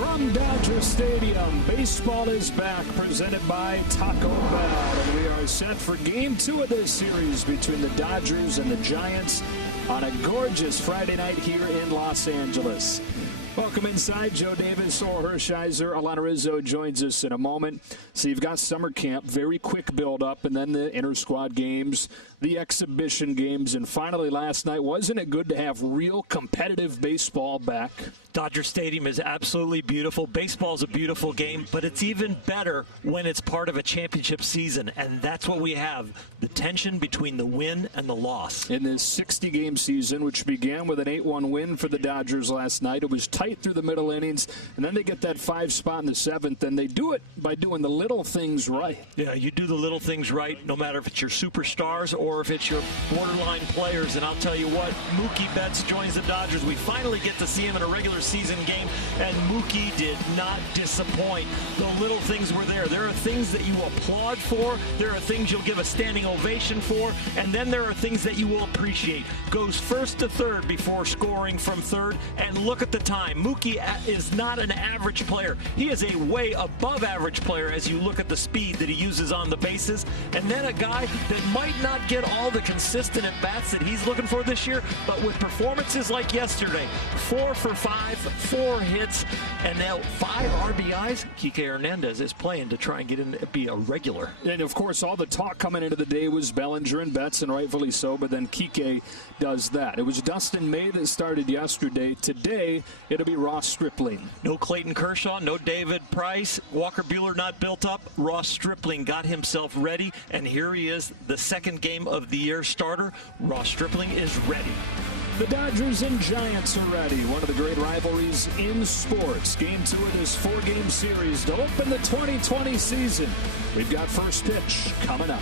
From Dodger Stadium, baseball is back, presented by Taco Bell. And we are set for Game 2 of this series between the Dodgers and the Giants on a gorgeous Friday night here in Los Angeles. Welcome inside. Joe Davis, Orel Hershiser, Alana Rizzo joins us in a moment. So you've got summer camp, very quick build-up, and then the inter-squad games, the exhibition games, and finally last night, wasn't it good to have real competitive baseball back? Dodger Stadium is absolutely beautiful. Baseball is a beautiful game, but it's even better when it's part of a championship season, and that's what we have, the tension between the win and the loss. In this 60-game season, which began with an 8-1 win for the Dodgers last night, it was tight through the middle innings, and then they get that 5 spot in the 7th, and they do it by doing the little things right. Yeah, you do the little things right, no matter if it's your superstars or if it's your borderline players, and I'll tell you what, Mookie Betts joins the Dodgers. We finally get to see him in a regular season game, and Mookie did not disappoint. The little things were there. There are things that you applaud for, there are things you'll give a standing ovation for, and then there are things that you will appreciate. Goes first to third before scoring from third, and look at the time. Mookie is not an average player. He is a way above average player as you look at the speed that he uses on the bases, and then a guy that might not get all the consistent at-bats that he's looking for this year, but with performances like yesterday, 4 for 5, 4 hits, and now 5 RBIs. Kike Hernandez is playing to try and get in and be a regular. And of course, all the talk coming into the day was Bellinger and Betts, and rightfully so, but then Kike does that. It was Dustin May that started yesterday. Today, it'll be Ross Stripling. No Clayton Kershaw, no David Price, Walker Buehler not built up. Ross Stripling got himself ready, and here he is, the second game of the year starter. Ross Stripling is ready. The Dodgers and Giants are ready. One of the great rivalries in sports. Game 2 of this 4-game series to open the 2020 season. We've got first pitch coming up.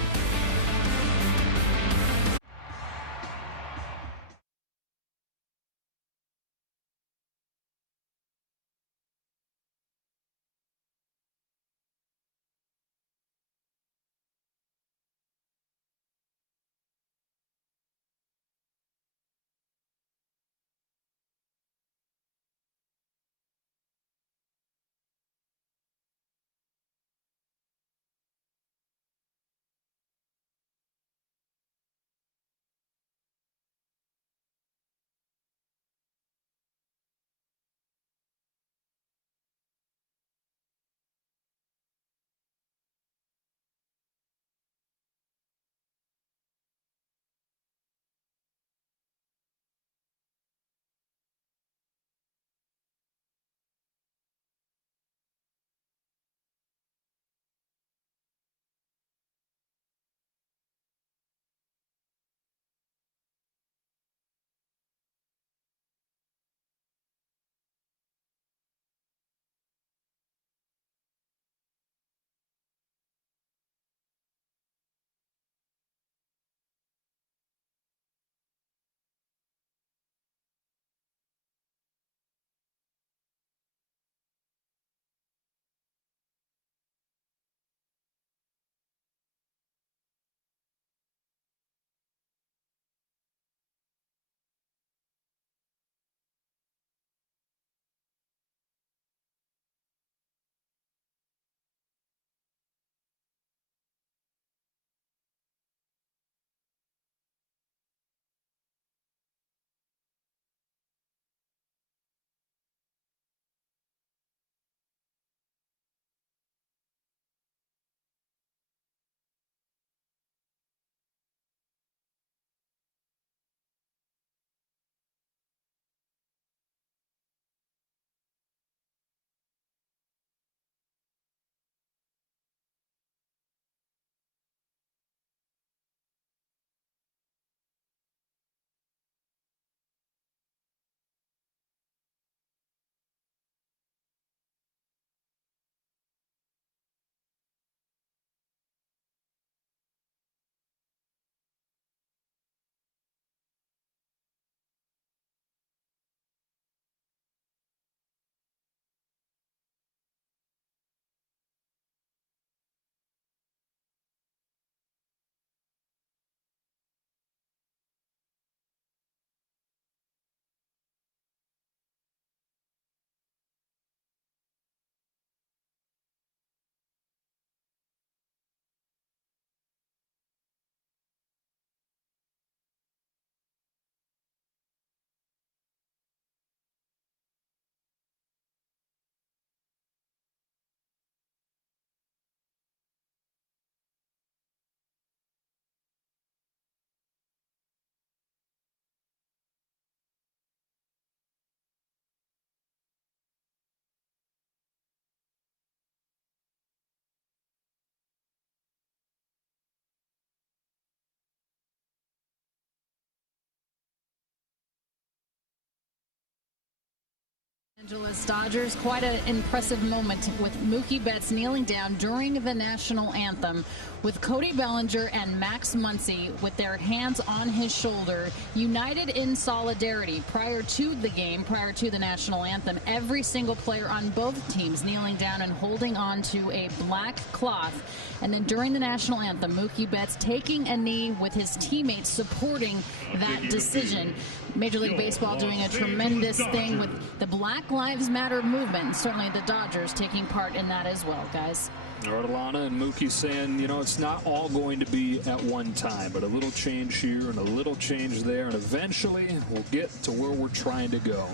Angeles Dodgers, quite an impressive moment with Mookie Betts kneeling down during the national anthem with Cody Bellinger and Max Muncy with their hands on his shoulder, united in solidarity prior to the game, prior to the national anthem. Every single player on both teams kneeling down and holding on to a black cloth. And then during the national anthem, Mookie Betts taking a knee with his teammates supporting that decision. Major League Baseball doing a tremendous thing with the Black Lives Matter movement. Certainly the Dodgers taking part in that as well, guys. Artelana and Mookie saying, you know, it's not all going to be at one time, but a little change here and a little change there, and eventually we'll get to where we're trying to go.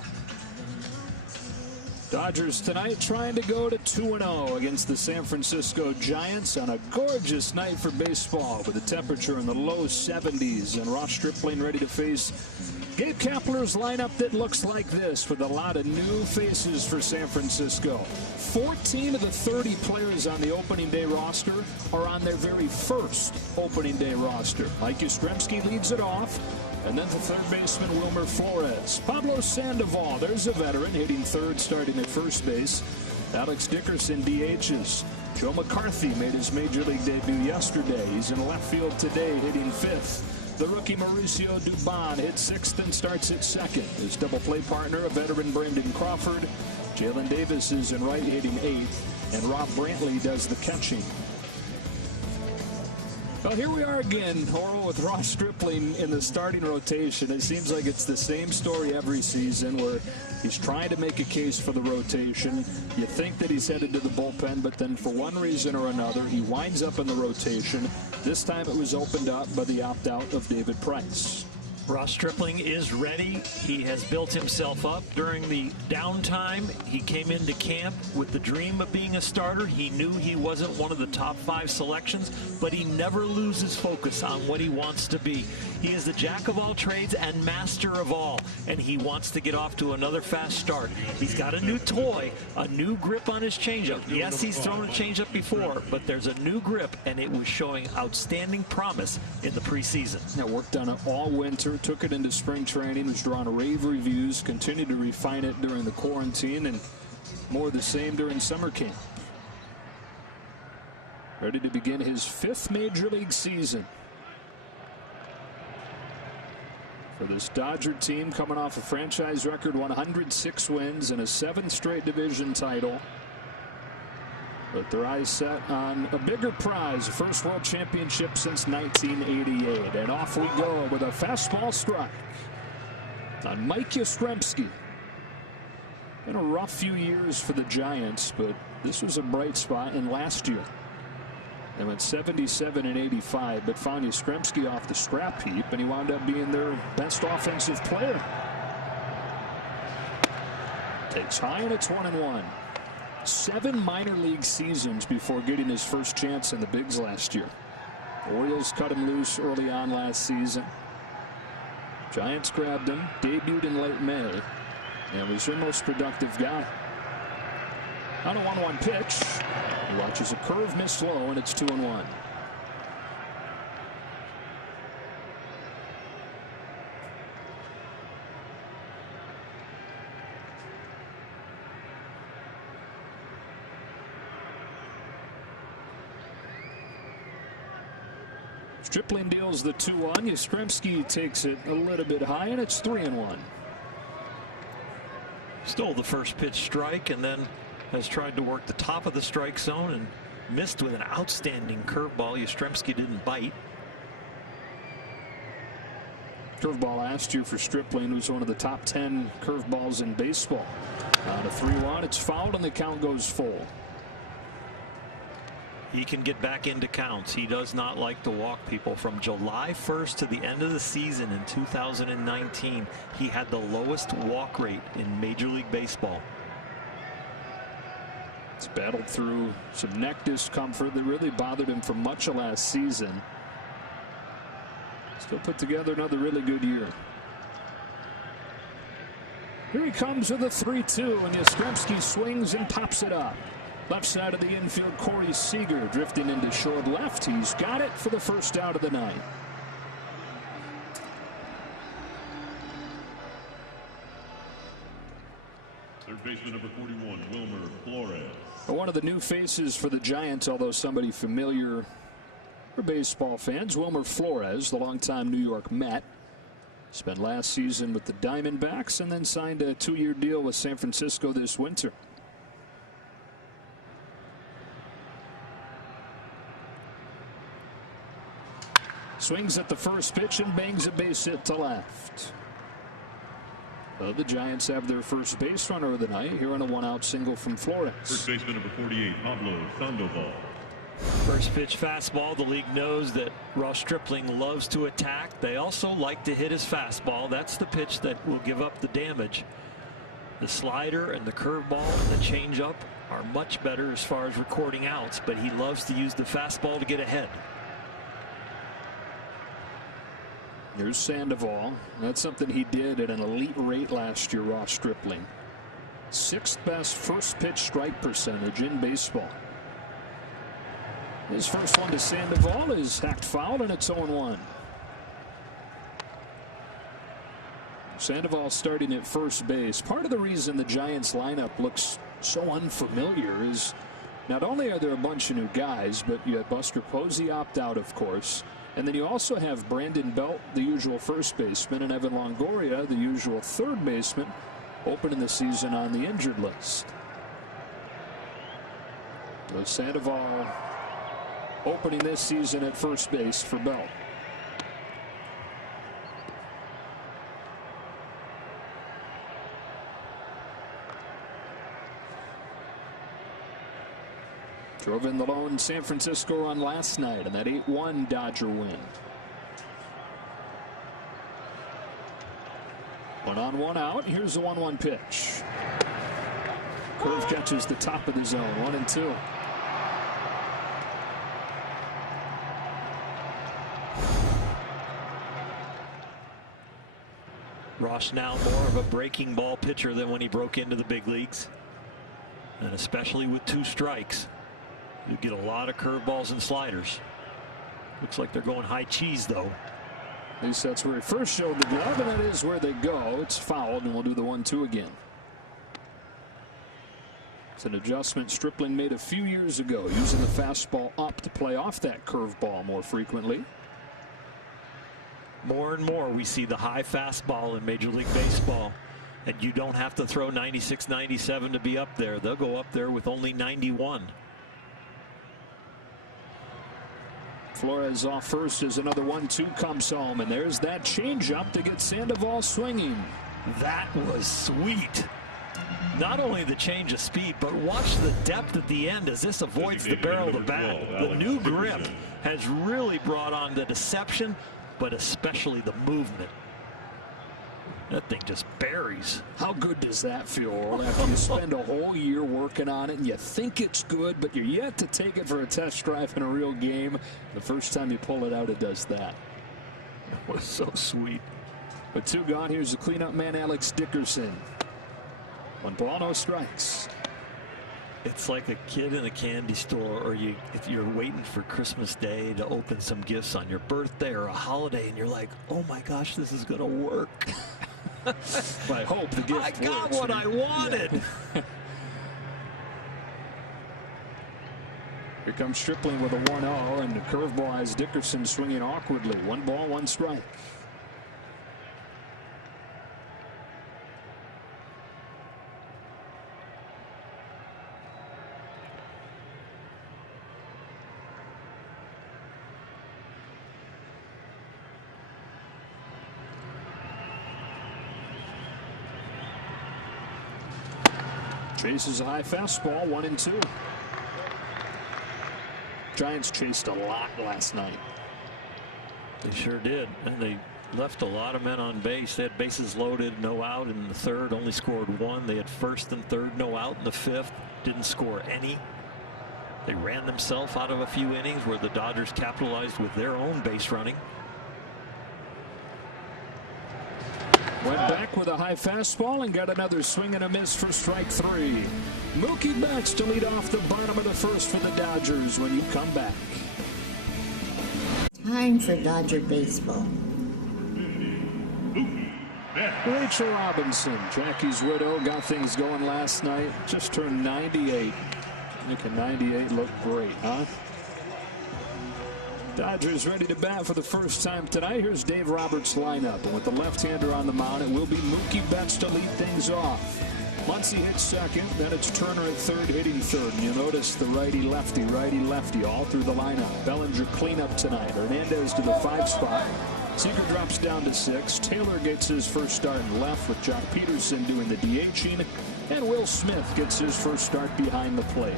Dodgers tonight trying to go to 2-0 against the San Francisco Giants on a gorgeous night for baseball with a temperature in the low 70s, and Ross Stripling ready to face Gabe Kapler's lineup that looks like this with a lot of new faces for San Francisco. 14 of the 30 players on the opening day roster are on their very first opening day roster. Mike Yastrzemski leads it off, and then the third baseman Wilmer Flores. Pablo Sandoval, there's a veteran, hitting third, starting at first base. Alex Dickerson DHs. Joe McCarthy made his major league debut yesterday. He's in left field today, hitting fifth. The rookie Mauricio Dubon hits sixth and starts at second. His double play partner, a veteran Brandon Crawford. Jalen Davis is in right, hitting eighth, and Rob Brantley does the catching. Well, here we are again, Oro, with Ross Stripling in the starting rotation. It seems like it's the same story every season where he's trying to make a case for the rotation. You think that he's headed to the bullpen, but then for one reason or another, he winds up in the rotation. This time it was opened up by the opt-out of David Price. Ross Stripling is ready. He has built himself up during the downtime. He came into camp with the dream of being a starter. He knew he wasn't one of the top 5 selections, but he never loses focus on what he wants to be. He is the jack of all trades and master of all, and he wants to get off to another fast start. He's got a new toy, a new grip on his changeup. Yes, he's thrown a changeup before, but there's a new grip, and it was showing outstanding promise in the preseason. Now, worked on it all winter, took it into spring training, was drawing rave reviews, continued to refine it during the quarantine, and more of the same during summer camp. Ready to begin his 5th major league season for this Dodger team, coming off a franchise record 106 wins and a 7th straight division title. But their eyes set on a bigger prize, first world championship since 1988. And off we go with a fastball strike on Mike Yastrzemski. Been a rough few years for the Giants, but this was a bright spot in last year. They went 77 and 85, but found Yastrzemski off the scrap heap, and he wound up being their best offensive player. Takes high, and it's 1-1. 7 minor league seasons before getting his first chance in the bigs last year. The Orioles cut him loose early on last season. Giants grabbed him, debuted in late May, and was their most productive guy. On a 1-1 pitch, he watches a curve miss low, and it's 2-1. Stripling deals the 2-1. Yastrzemski takes it a little bit high, and it's 3-1. Stole the first pitch strike and then has tried to work the top of the strike zone and missed with an outstanding curveball. Yastrzemski didn't bite. Curveball last year for Stripling was one of the top 10 curveballs in baseball. On a 3-1, it's fouled and the count goes full. He can get back into counts. He does not like to walk people. From July 1st to the end of the season in 2019, he had the lowest walk rate in Major League Baseball. He's battled through some neck discomfort that really bothered him for much of last season. Still put together another really good year. Here he comes with a 3-2, and Yastrzemski swings and pops it up. Left side of the infield, Corey Seager drifting into short left. He's got it for the first out of the night. baseman number 41, Wilmer Flores. One of the new faces for the Giants, although somebody familiar for baseball fans, Wilmer Flores, the longtime New York Met. Spent last season with the Diamondbacks and then signed a 2-year deal with San Francisco this winter. Swings at the first pitch and bangs a base hit to left. The Giants have their first base runner of the night here on a 1-out single from Flores. First baseman number 48, Pablo Sandoval. First pitch fastball. The league knows that Ross Stripling loves to attack. They also like to hit his fastball. That's the pitch that will give up the damage. The slider and the curveball and the changeup are much better as far as recording outs, but he loves to use the fastball to get ahead. Here's Sandoval. That's something he did at an elite rate last year, Ross Stripling. 6th best first pitch strike percentage in baseball. His first one to Sandoval is hacked foul, and it's 0-1. Sandoval starting at first base. Part of the reason the Giants lineup looks so unfamiliar is not only are there a bunch of new guys, but you had Buster Posey opt out, of course. And then you also have Brandon Belt, the usual first baseman, and Evan Longoria, the usual third baseman, opening the season on the injured list. So Sandoval opening this season at first base for Belt. Drove in the lone San Francisco run last night in that 8-1 Dodger win. 1 on 1 out. Here's the 1-1 pitch. Curve catches the top of the zone. 1-2. Ross now more of a breaking ball pitcher than when he broke into the big leagues, and especially with 2 strikes. You get a lot of curveballs and sliders. Looks like they're going high cheese, though. At least that's where he first showed the glove, and that is where they go. It's fouled, and we'll do the 1-2 again. It's an adjustment Stripling made a few years ago, using the fastball up to play off that curveball more frequently. More and more we see the high fastball in Major League Baseball, and you don't have to throw 96, 97 to be up there. They'll go up there with only 91. Flores off first as another 1-2 comes home, and there's that changeup to get Sandoval swinging. That was sweet. Not only the change of speed, but watch the depth at the end as this avoids the barrel of the bat. The new grip has really brought on the deception, but especially the movement. That thing just buries. How good does that feel, Earl, after you spend a whole year working on it and you think it's good, but you're yet to take it for a test drive in a real game? The first time you pull it out, it does that. It was so sweet. With 2 gone, here's the cleanup man, Alex Dickerson. 1 ball, no strikes. It's like a kid in a candy store, or if you're waiting for Christmas Day to open some gifts on your birthday or a holiday, and you're like, oh my gosh, this is going to work. I hope the gift I got works, what I wanted. Yeah. Here comes Stripling with a 1-0, and the curveball has Dickerson swinging awkwardly. 1 ball, 1 strike. Chases a high fastball, 1-2. Giants chased a lot last night. They sure did, and they left a lot of men on base. They had bases loaded, no out in the 3rd, only scored 1. They had 1st and 3rd, no out in the 5th, didn't score any. They ran themselves out of a few innings where the Dodgers capitalized with their own base running. Went back with a high fastball and got another swing and a miss for strike 3. Mookie Betts to lead off the bottom of the 1st for the Dodgers when you come back. Time for Dodger baseball. Mookie Betts. Rachel Robinson, Jackie's widow, got things going last night. Just turned 98. Making 98 look great, huh? Dodgers ready to bat for the first time tonight. Here's Dave Roberts' lineup. And with the left-hander on the mound, it will be Mookie Betts to lead things off. Muncy hits second, then it's Turner at third, hitting third. And you'll notice the righty-lefty all through the lineup. Bellinger cleanup tonight. Hernandez to the 5 spot. Seager drops down to 6. Taylor gets his first start in left with Jock Peterson doing the DHing. And Will Smith gets his first start behind the plate.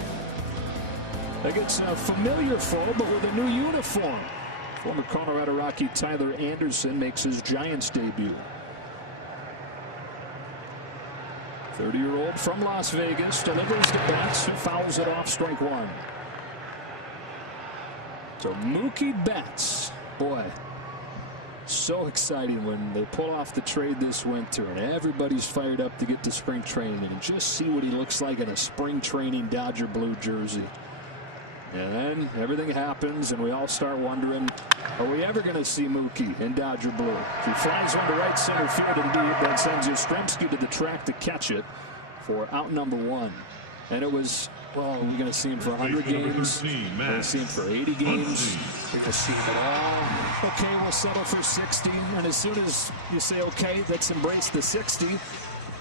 Against a familiar foe, but with a new uniform. Former Colorado Rocky Tyler Anderson makes his Giants debut. 30-year-old from Las Vegas delivers the Betts, who fouls it off, strike one. So Mookie Betts, boy, so exciting when they pull off the trade this winter and everybody's fired up to get to spring training and just see what he looks like in a spring training Dodger blue jersey. And then everything happens and we all start wondering, are we ever going to see Mookie in Dodger blue? He flies one to right center field and deep. That sends Yastrzemski to the track to catch it for out number 1. And it was, well, we're going to see him for 100 games. We're going to see him for 80 games. We're going to see him at all. Okay, we'll settle for 60. And as soon as you say, okay, let's embrace the 60.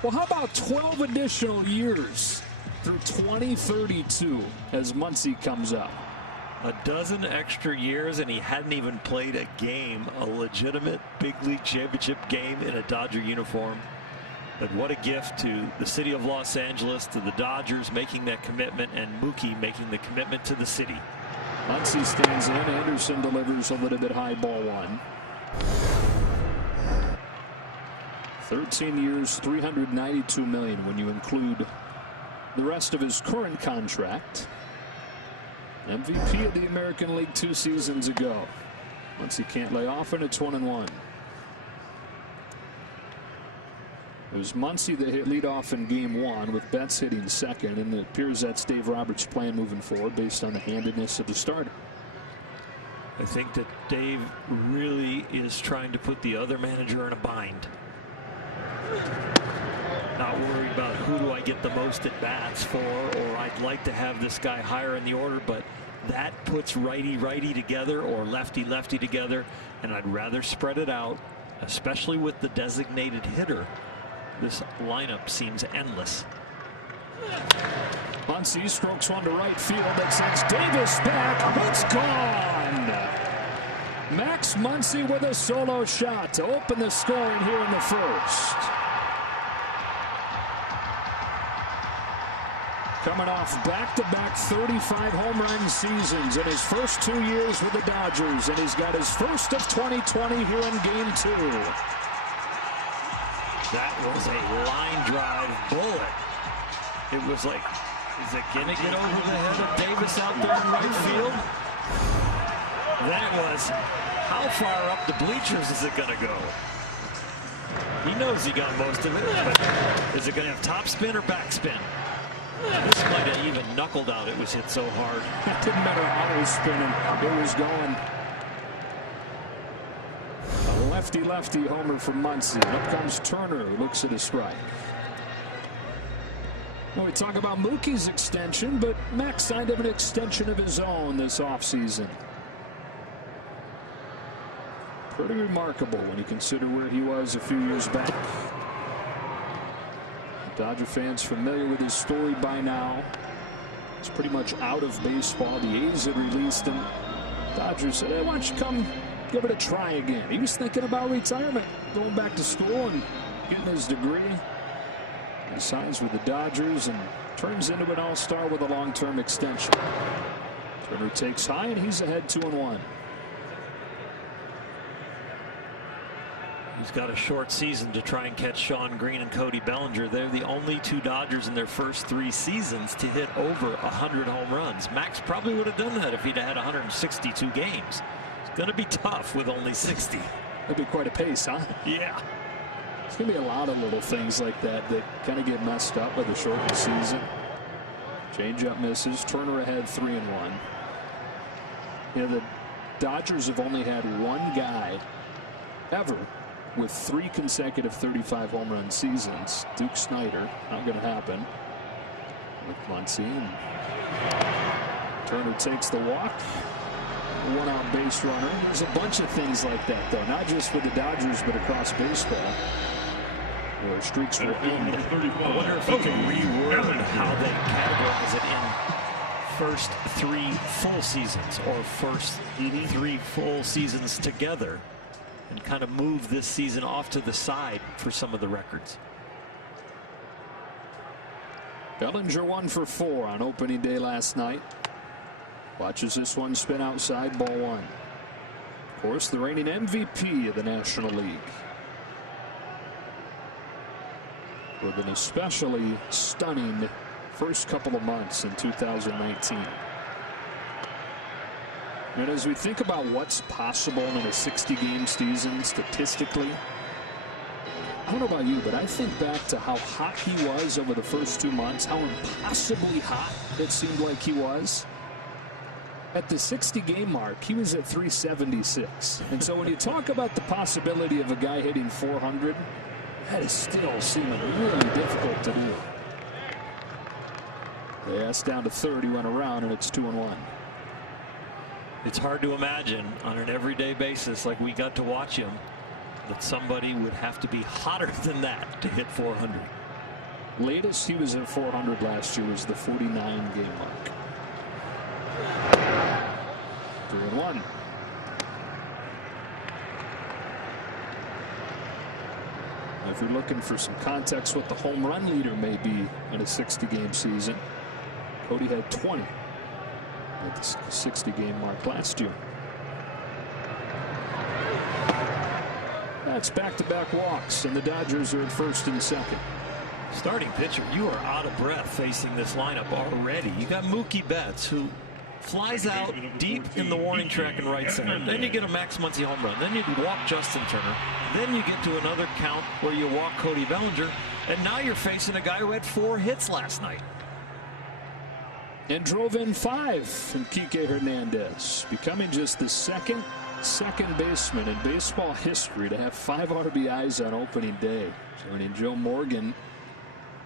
Well, how about 12 additional years through 2032 as Muncy comes up? A dozen extra years, and he hadn't even played a game, a legitimate big league championship game in a Dodger uniform. But what a gift to the city of Los Angeles, to the Dodgers making that commitment, and Mookie making the commitment to the city. Muncy stands in. Anderson delivers a little bit high, ball 1. 13 years, $392 million when you include the rest of his current contract. MVP of the American League 2 seasons ago. Once he can't lay off, and it's 1-1. It was Muncy that hit leadoff in game 1 with Betts hitting second, and it appears that's Dave Roberts' plan moving forward based on the handedness of the starter. I think that Dave really is trying to put the other manager in a bind. Not worried about who do I get the most at bats for, or I'd like to have this guy higher in the order, but that puts righty together or lefty together, and I'd rather spread it out, especially with the designated hitter. This lineup seems endless. Muncy strokes one to right field. That sends Davis back. It's gone. Max Muncy with a solo shot to open the scoring here in the first. Coming off back-to-back 35 home run seasons in his first 2 years with the Dodgers, and he's got his first of 2020 here in game 2. That was a line drive bullet. It was like, is it going to get over the head of Davis out there in right field? Then it was, how far up the bleachers is it going to go? He knows he got most of it, but is it going to have top spin or back spin? This might have even knuckled out. It was hit so hard. It didn't matter how it was spinning. It was going. A lefty homer from Muncy. Up comes Turner, who looks at a strike. Well, we talk about Mookie's extension, but Max signed him an extension of his own this offseason. Pretty remarkable when you consider where he was a few years back. Dodger fans familiar with his story by now. He's pretty much out of baseball. The A's had released him. Dodgers said, hey, why don't you come give it a try again? He was thinking about retirement, going back to school and getting his degree. He signs with the Dodgers and turns into an all-star with a long-term extension. Turner takes high, and he's ahead 2-1. He's got a short season to try and catch Shawn Green and Cody Bellinger. They're the only 2 Dodgers in their first 3 seasons to hit over 100 home runs. Max probably would have done that if he'd had 162 games. It's going to be tough with only 60. That'd be quite a pace, huh? Yeah. It's going to be a lot of little things like that kind of get messed up with a shortened season. Changeup misses. Turner ahead 3-1. You know, the Dodgers have only had one guy ever with 3 consecutive 35 home run seasons. Duke Snider, not going to happen with Muncy. And Turner takes the walk. 1 out base runner. There's a bunch of things like that, though, not just with the Dodgers, but across baseball, where streaks will end. I wonder if you can reword how they categorize it in first 3 full seasons or first 3 full seasons together, and kind of move this season off to the side for some of the records. Bellinger 1 for 4 on opening day last night. Watches this one spin outside, ball 1. Of course, the reigning MVP of the National League, with an especially stunning first couple of months in 2019. And as we think about what's possible in a 60-game season statistically, I don't know about you, but I think back to how hot he was over the first 2 months, how impossibly hot it seemed like he was. At the 60-game mark, he was at 376. And so when you talk about the possibility of a guy hitting 400, that is still seeming really difficult to do. Yeah, it's down to 3rd. He went around, and it's 2-1. It's hard to imagine on an everyday basis, like we got to watch him, that somebody would have to be hotter than that to hit 400. Latest he was at 400 last year was the 49-game mark. 3-1. If you're looking for some context what the home run leader may be in a 60-game season, Cody had 20 at the 60-game mark last year. That's back-to-back walks, and the Dodgers are at 1st and 2nd. Starting pitcher, you are out of breath facing this lineup already. You got Mookie Betts, who flies out deep in the warning track in right center. Then you get a Max Muncy home run. Then you walk Justin Turner. Then you get to another count where you walk Cody Bellinger. And now you're facing a guy who had 4 hits last night. And drove in 5 from Kike Hernandez, becoming just the second baseman in baseball history to have 5 RBIs on opening day. Joining Joe Morgan,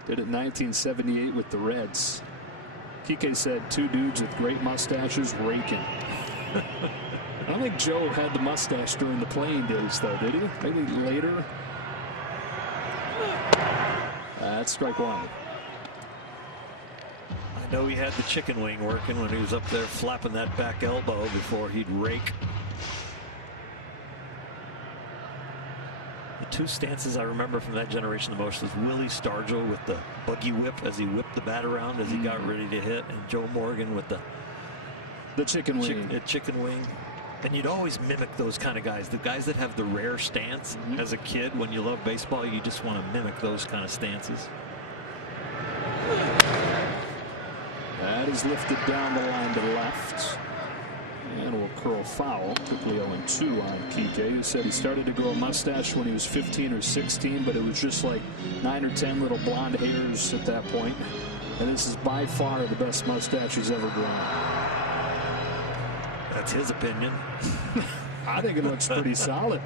did it in 1978 with the Reds. Kike said 2 dudes with great mustaches raking. I don't think Joe had the mustache during the playing days, though, did he? Maybe later. That's strike 1. I know he had the chicken wing working when he was up there flapping that back elbow before he'd rake. The 2 stances I remember from that generation the most was Willie Stargell with the buggy whip as he whipped the bat around as he got ready to hit, and Joe Morgan with the chicken wing. Chicken wing. And you'd always mimic those kind of guys, the guys that have the rare stance. As a kid, when you love baseball, you just want to mimic those kind of stances. That is lifted down the line to left. And will curl foul. Quickly 0-2 on Kike, who said he started to grow a mustache when he was 15 or 16, but it was just like 9 or 10 little blonde hairs at that point. And this is by far the best mustache he's ever grown. That's his opinion. I think it looks pretty solid.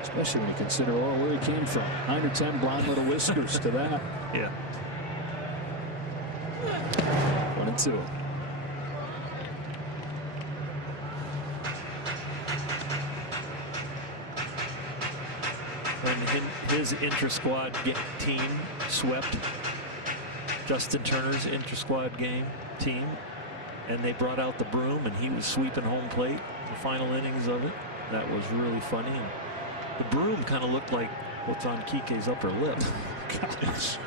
Especially when you consider where he came from. 9 or 10 blonde little whiskers to that. Yeah. 1-2. And his intra-squad team swept Justin Turner's intra-squad team, and they brought out the broom, and he was sweeping home plate in the final innings of it. That was really funny. And the broom kind of looked like what's on Kike's upper lip. Gosh.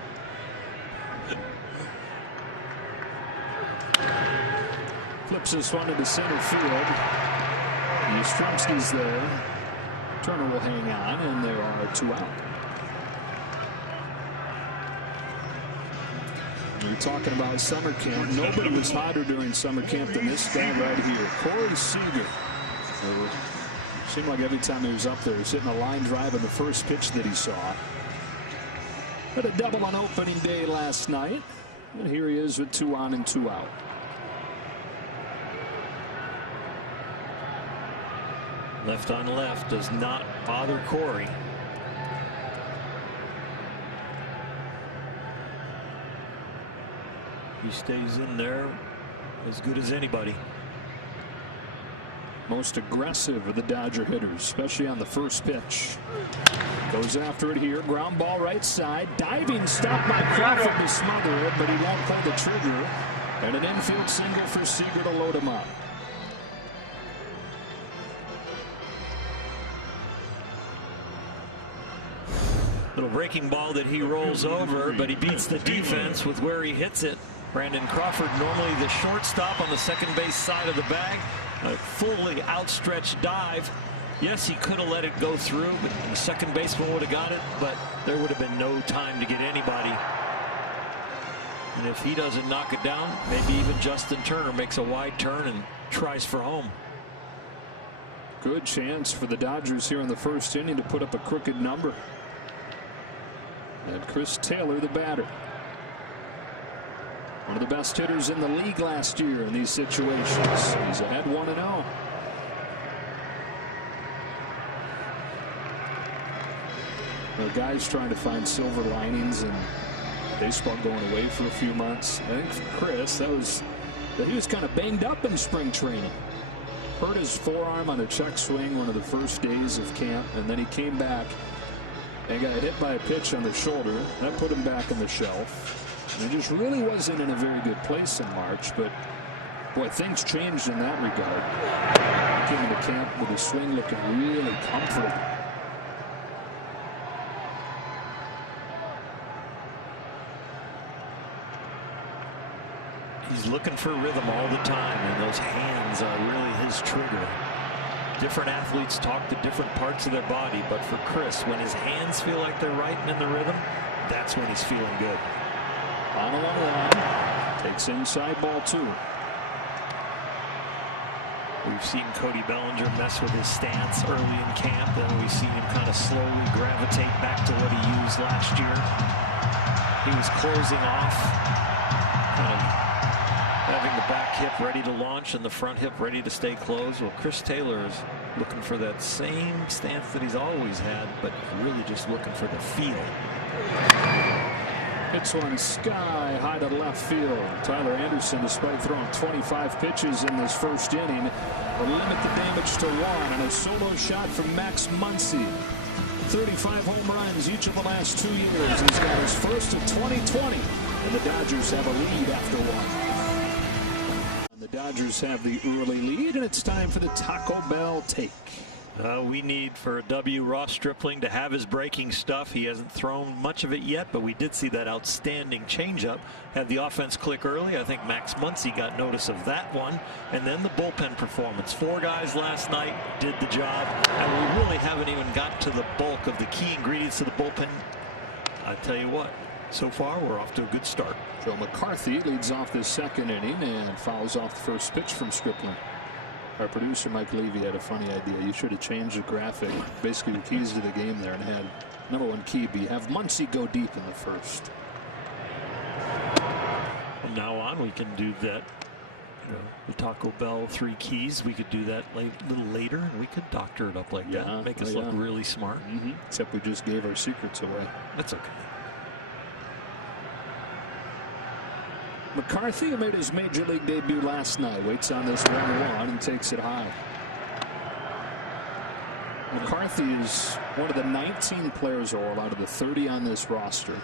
Flips this one into center field. Yastrzemski's there. Turner will hang on, and there are 2 out. You're talking about summer camp. Nobody was hotter during summer camp than this guy right here, Corey Seager. It seemed like every time he was up there, he was hitting a line drive on the first pitch that he saw. Had a double on opening day last night, and here he is with 2 on and 2 out. Left on left does not bother Corey. He stays in there as good as anybody. Most aggressive of the Dodger hitters, especially on the first pitch. Goes after it here. Ground ball right side. Diving stop by Crawford to smother it, but he won't pull the trigger. And an infield single for Seager to load him up. Little breaking ball that he rolls over, but he beats the defense with where he hits it. Brandon Crawford, normally the shortstop on the second base side of the bag. A fully outstretched dive. Yes, he could have let it go through, but the second baseman would have got it, but there would have been no time to get anybody. And if he doesn't knock it down, maybe even Justin Turner makes a wide turn and tries for home. Good chance for the Dodgers here in the first inning to put up a crooked number. And Chris Taylor, the batter. One of the best hitters in the league last year in these situations. He's ahead 1-0. Guys trying to find silver linings and baseball going away for a few months. I think for Chris, that he was kind of banged up in spring training. Hurt his forearm on a check swing one of the first days of camp, and then he came back and got hit by a pitch on the shoulder. That put him back on the shelf. And he just really wasn't in a very good place in March, but boy, things changed in that regard. He came into camp with his swing looking really comfortable. He's looking for rhythm all the time, and those hands are really his trigger. Different athletes talk to different parts of their body, but for Chris, when his hands feel like they're right and in the rhythm, that's when he's feeling good. On a 1-1, takes inside ball 2. We've seen Cody Bellinger mess with his stance early in camp, and we've seen him kind of slowly gravitate back to what he used last year. He was closing off, kind of having the back hip ready to launch and the front hip ready to stay closed. Well, Chris Taylor is looking for that same stance that he's always had, but really just looking for the feel. Hits one sky high to left field. Tyler Anderson, despite throwing 25 pitches in this first inning, will limit the damage to 1. And a solo shot from Max Muncy. 35 home runs each of the last 2 years. He's got his first of 2020. And the Dodgers have a lead after 1. And the Dodgers have the early lead, and it's time for the Taco Bell take. We need for a W. Ross Stripling to have his breaking stuff. He hasn't thrown much of it yet, but we did see that outstanding changeup. Had the offense click early. I think Max Muncy got notice of that one. And then the bullpen performance. 4 guys last night did the job. And we really haven't even got to the bulk of the key ingredients of the bullpen. I tell you what, so far we're off to a good start. Joe McCarthy leads off this second inning and fouls off the first pitch from Stripling. Our producer Mike Levy had a funny idea. You should have changed the graphic, basically the keys to the game there, and had number 1 key be have Muncy go deep in the first. From now on, we can do that. The Taco Bell 3 keys. We could do that a little later, and we could doctor it up like that. Make us look really smart. Except we just gave our secrets away. That's okay. McCarthy, who made his major league debut last night, waits on this 1-1 and takes it high. McCarthy is one of the 19 players all out of the 30 on this roster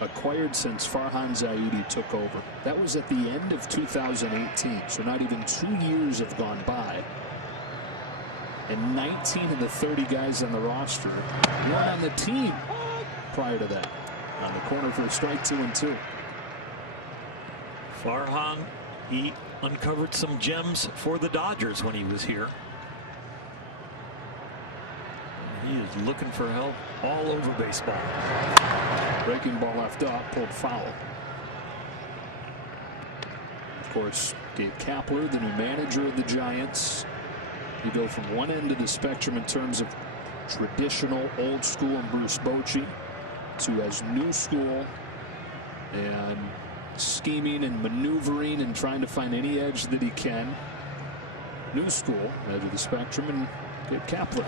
acquired since Farhan Zaidi took over. That was at the end of 2018, so not even 2 years have gone by. And 19 of the 30 guys on the roster weren't on the team prior to that. On the corner for a strike, 2-2. Farhan, he uncovered some gems for the Dodgers when he was here. He is looking for help all over baseball. Breaking ball left up, pulled foul. Of course, Gabe Kapler, the new manager of the Giants. You go from one end of the spectrum in terms of traditional, old school, and Bruce Bochy, to as new school and scheming and maneuvering and trying to find any edge that he can. New school edge of the spectrum, and Gabe Kapler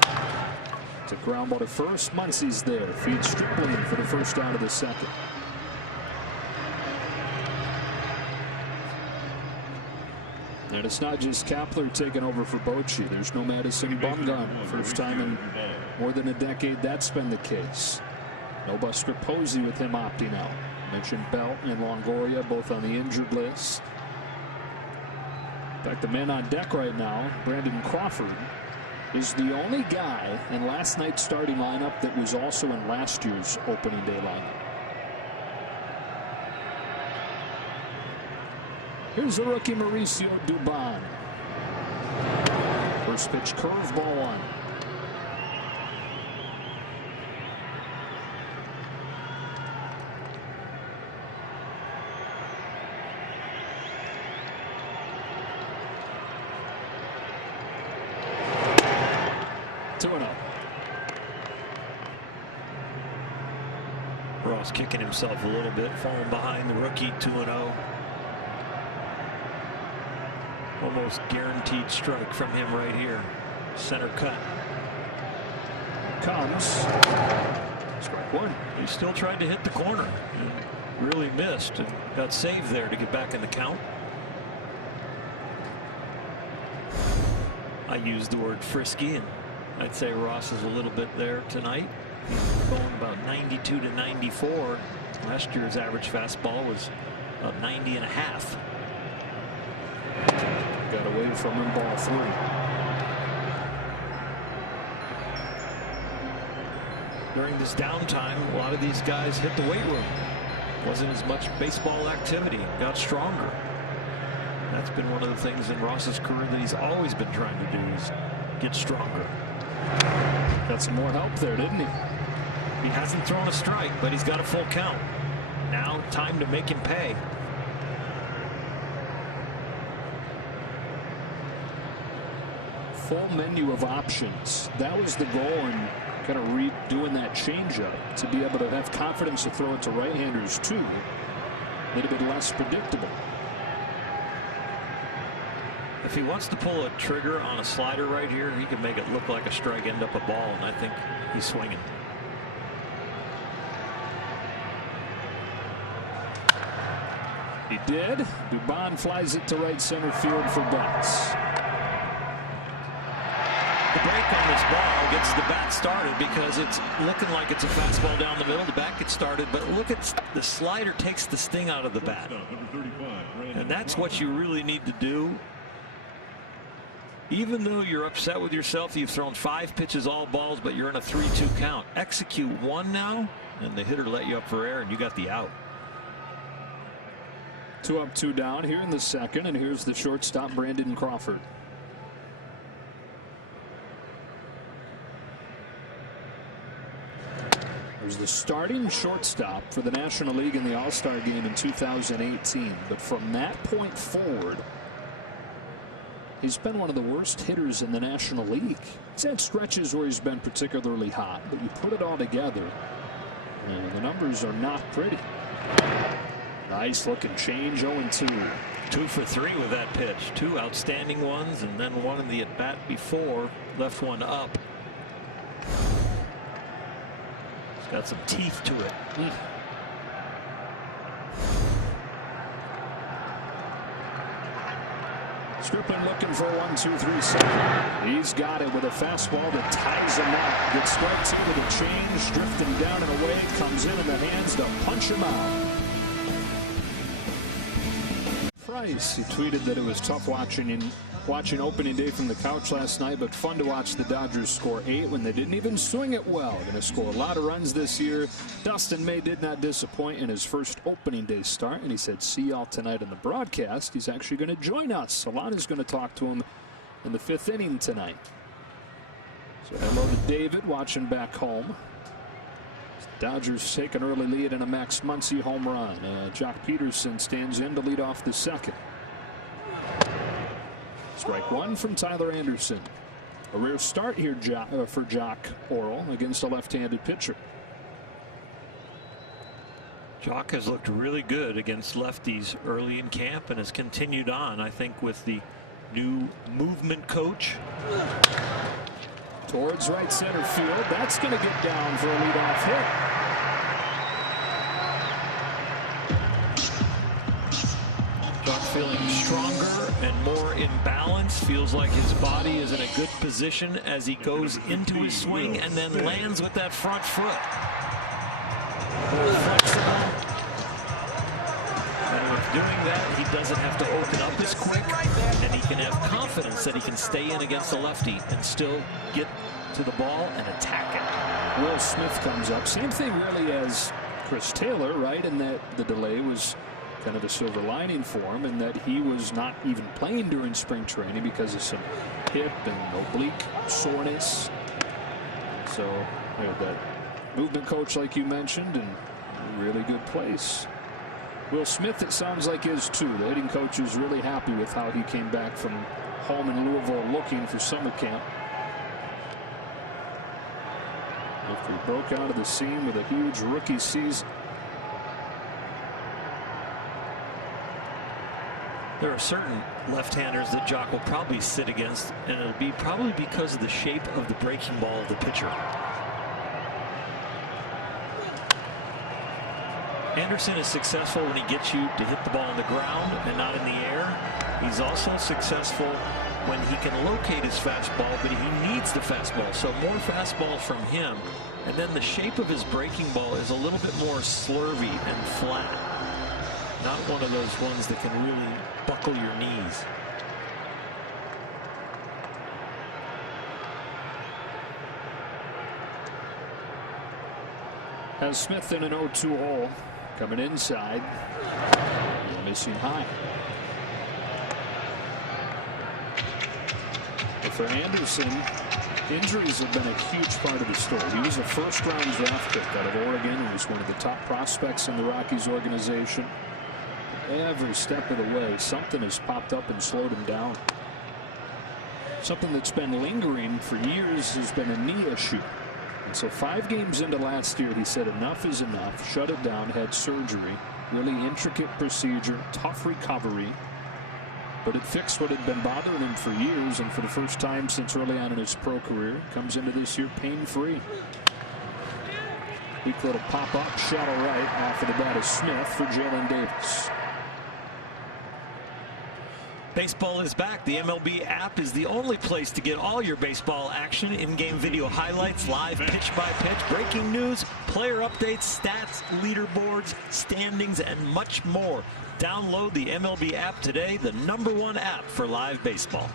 to ground ball to first. Muncy's there. Feeds Stripling for the first out of the second. And it's not just Kapler taking over for Bochy. There's no Madison Bumgarner. First time in more than a decade that's been the case. No Buster Posey with him opting out. Mentioned Belt and Longoria both on the injured list. In fact, the man on deck right now, Brandon Crawford, is the only guy in last night's starting lineup that was also in last year's opening day lineup. Here's the rookie Mauricio Dubon. First pitch curveball on. Ross kicking himself a little bit, falling behind the rookie 2-0. Almost guaranteed strike from him right here. Center cut. Comes. Strike one. He still tried to hit the corner. Really missed and got saved there to get back in the count. I used the word frisky, and I'd say Ross is a little bit there tonight. Going about 92 to 94. Last year's average fastball was about 90 and a half. Got away from him, ball 3. During this downtime, a lot of these guys hit the weight room. Wasn't as much baseball activity. Got stronger. That's been one of the things in Ross's career that he's always been trying to do, is get stronger. Got some more help there, didn't he? He hasn't thrown a strike, but he's got a full count. Now time to make him pay. Full menu of options. That was the goal in kind of redoing that changeup, to be able to have confidence to throw it to right-handers too. A little bit less predictable. If he wants to pull a trigger on a slider right here, he can make it look like a strike, end up a ball, and I think he's swinging. He did. Dubon flies it to right center field for Betts. The break on this ball gets the bat started because it's looking like it's a fastball down the middle. The bat gets started, but look at the slider takes the sting out of the bat. And that's what you really need to do. Even though you're upset with yourself, you've thrown 5 pitches, all balls, but you're in a 3-2 count. Execute one now, and the hitter let you up for air, and you got the out. 2 up, 2 down here in the second, and here's the shortstop, Brandon Crawford. There's the starting shortstop for the National League in the All-Star game in 2018. But from that point forward, he's been one of the worst hitters in the National League. He's had stretches where he's been particularly hot, but you put it all together, and the numbers are not pretty. Nice looking change, 0-2. 2 for 3 with that pitch. 2 outstanding ones, and then one in the at bat before, left one up. It's got some teeth to it. Stripling looking for a 1-2-3 second. He's got it with a fastball that ties him up. Gets strike 2 with a change, drifting down and away, comes in the hands to punch him out. Price, he tweeted that it was tough watching opening day from the couch last night, but fun to watch the Dodgers score 8 when they didn't even swing it well. Going to score a lot of runs this year. Dustin May did not disappoint in his first opening day start, and he said, see y'all tonight in the broadcast. He's actually going to join us. Solana's going to talk to him in the 5th inning tonight. So hello to David watching back home. Dodgers take an early lead in a Max Muncy home run. Jock Peterson stands in to lead off the second. Strike 1 from Tyler Anderson. A rare start here for Jock Orel against a left-handed pitcher. Jock has looked really good against lefties early in camp and has continued on, I think, with the new movement coach. towards right center field. That's going to get down for a leadoff hit. Jock feeling stronger and more in balance. Feels like his body is in a good position as he goes into his swing and then lands with that front foot. More flexible. And with doing that, he doesn't have to open up as quick, and he can have confidence that he can stay in against the lefty and still get to the ball and attack it. Will Smith comes up. Same thing really as Chris Taylor, right? In that the delay was kind of a silver lining for him, and that he was not even playing during spring training because of some hip and oblique soreness. So you know, that movement coach, like you mentioned, and really good place. Will Smith, it sounds like, is too. The hitting coach is really happy with how he came back from home in Louisville looking for summer camp. After he broke out of the scene with a huge rookie season. There are certain left-handers that Jock will probably sit against, and it'll be probably because of the shape of the breaking ball of the pitcher. Anderson is successful when he gets you to hit the ball on the ground and not in the air. He's also successful when he can locate his fastball, but he needs the fastball. So more fastballs from him. And then the shape of his breaking ball is a little bit more slurvy and flat. Not one of those ones that can really buckle your knees. Has Smith in an 0-2 hole. Coming inside. Missing high. But for Anderson, injuries have been a huge part of the story. He was a first-round draft pick out of Oregon. He was one of the top prospects in the Rockies organization. Every step of the way, something has popped up and slowed him down. Something that's been lingering for years has been a knee issue. And so 5 games into last year, he said enough is enough, shut it down, had surgery. Really intricate procedure, tough recovery. But it fixed what had been bothering him for years, and for the first time since early on in his pro career, comes into this year pain-free. Weak little pop-up, shallow right, off of the bat of Smith for Jalen Davis. Baseball is back. The MLB app is the only place to get all your baseball action, in-game video highlights, live pitch-by-pitch, breaking news, player updates, stats, leaderboards, standings, and much more. Download the MLB app today, the #1 app for live baseball.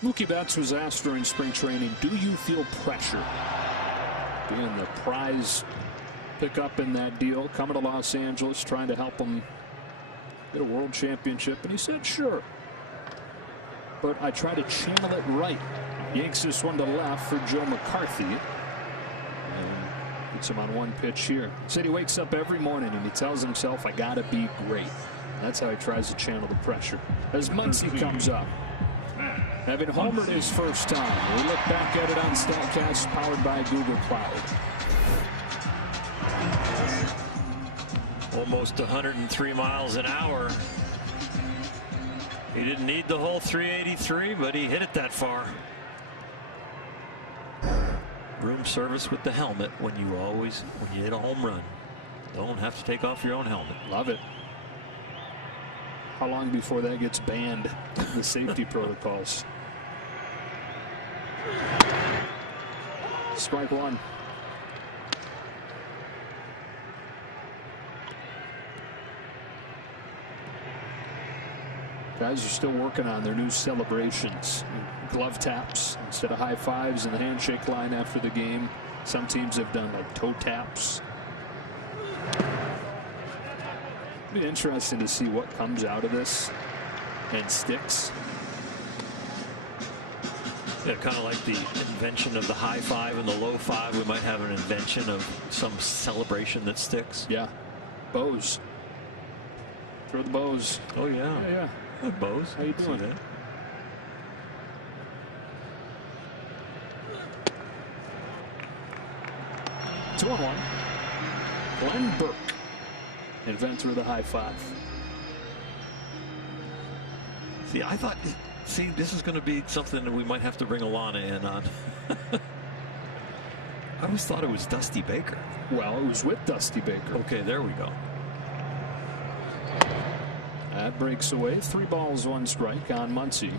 Mookie Betts was asked during spring training, do you feel pressure? Being the prize pickup in that deal, coming to Los Angeles, trying to help him get a world championship, and he said sure, but I try to channel it right. Yanks this one to left for Joe McCarthy and puts him on one pitch here. He said he wakes up every morning and he tells himself, I gotta be great. That's how he tries to channel the pressure. As Muncy comes up, having homered his first time. We look back at it on StatCast, powered by Google Cloud. Almost 103 miles an hour. He didn't need the whole 383, but he hit it that far. Room service with the helmet when you hit a home run. Don't have to take off your own helmet. Love it. How long before that gets banned? The safety protocols. Strike one. Guys are still working on their new celebrations. Glove taps instead of high fives and the handshake line after the game. Some teams have done like toe taps. It'll be interesting to see what comes out of this and sticks. Yeah, kind of like the invention of the high five and the low five. We might have an invention of some celebration that sticks. Yeah. Bows. Throw the bows. Oh, yeah. Yeah. Hey, Bose. How you doing? That? Two on one. Glenn Burke. Inventor of the high five. See, I thought See, this is going to be something that we might have to bring Alana in on. I always thought it was Dusty Baker. Well, it was with Dusty Baker. Okay, there we go. That breaks away. 3 balls, 1 strike on Muncy.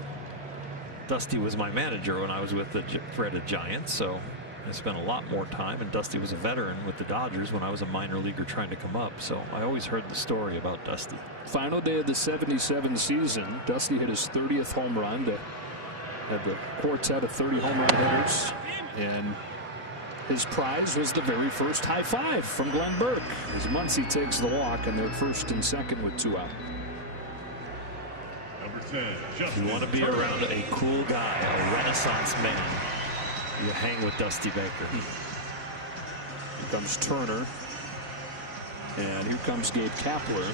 Dusty was my manager when I was with the Fred Giants, so I spent a lot more time, and Dusty was a veteran with the Dodgers when I was a minor leaguer trying to come up, so I always heard the story about Dusty. Final day of the 77 season, Dusty hit his 30th home run to have the quartet of 30 home run hitters, and his prize was the very first high five from Glenn Burke as Muncy takes the walk, and they're first and second with 2 out. Number 10, You want to be around a cool guy, a Renaissance man. You hang with Dusty Baker. Here comes Turner. And here comes Gabe Kapler.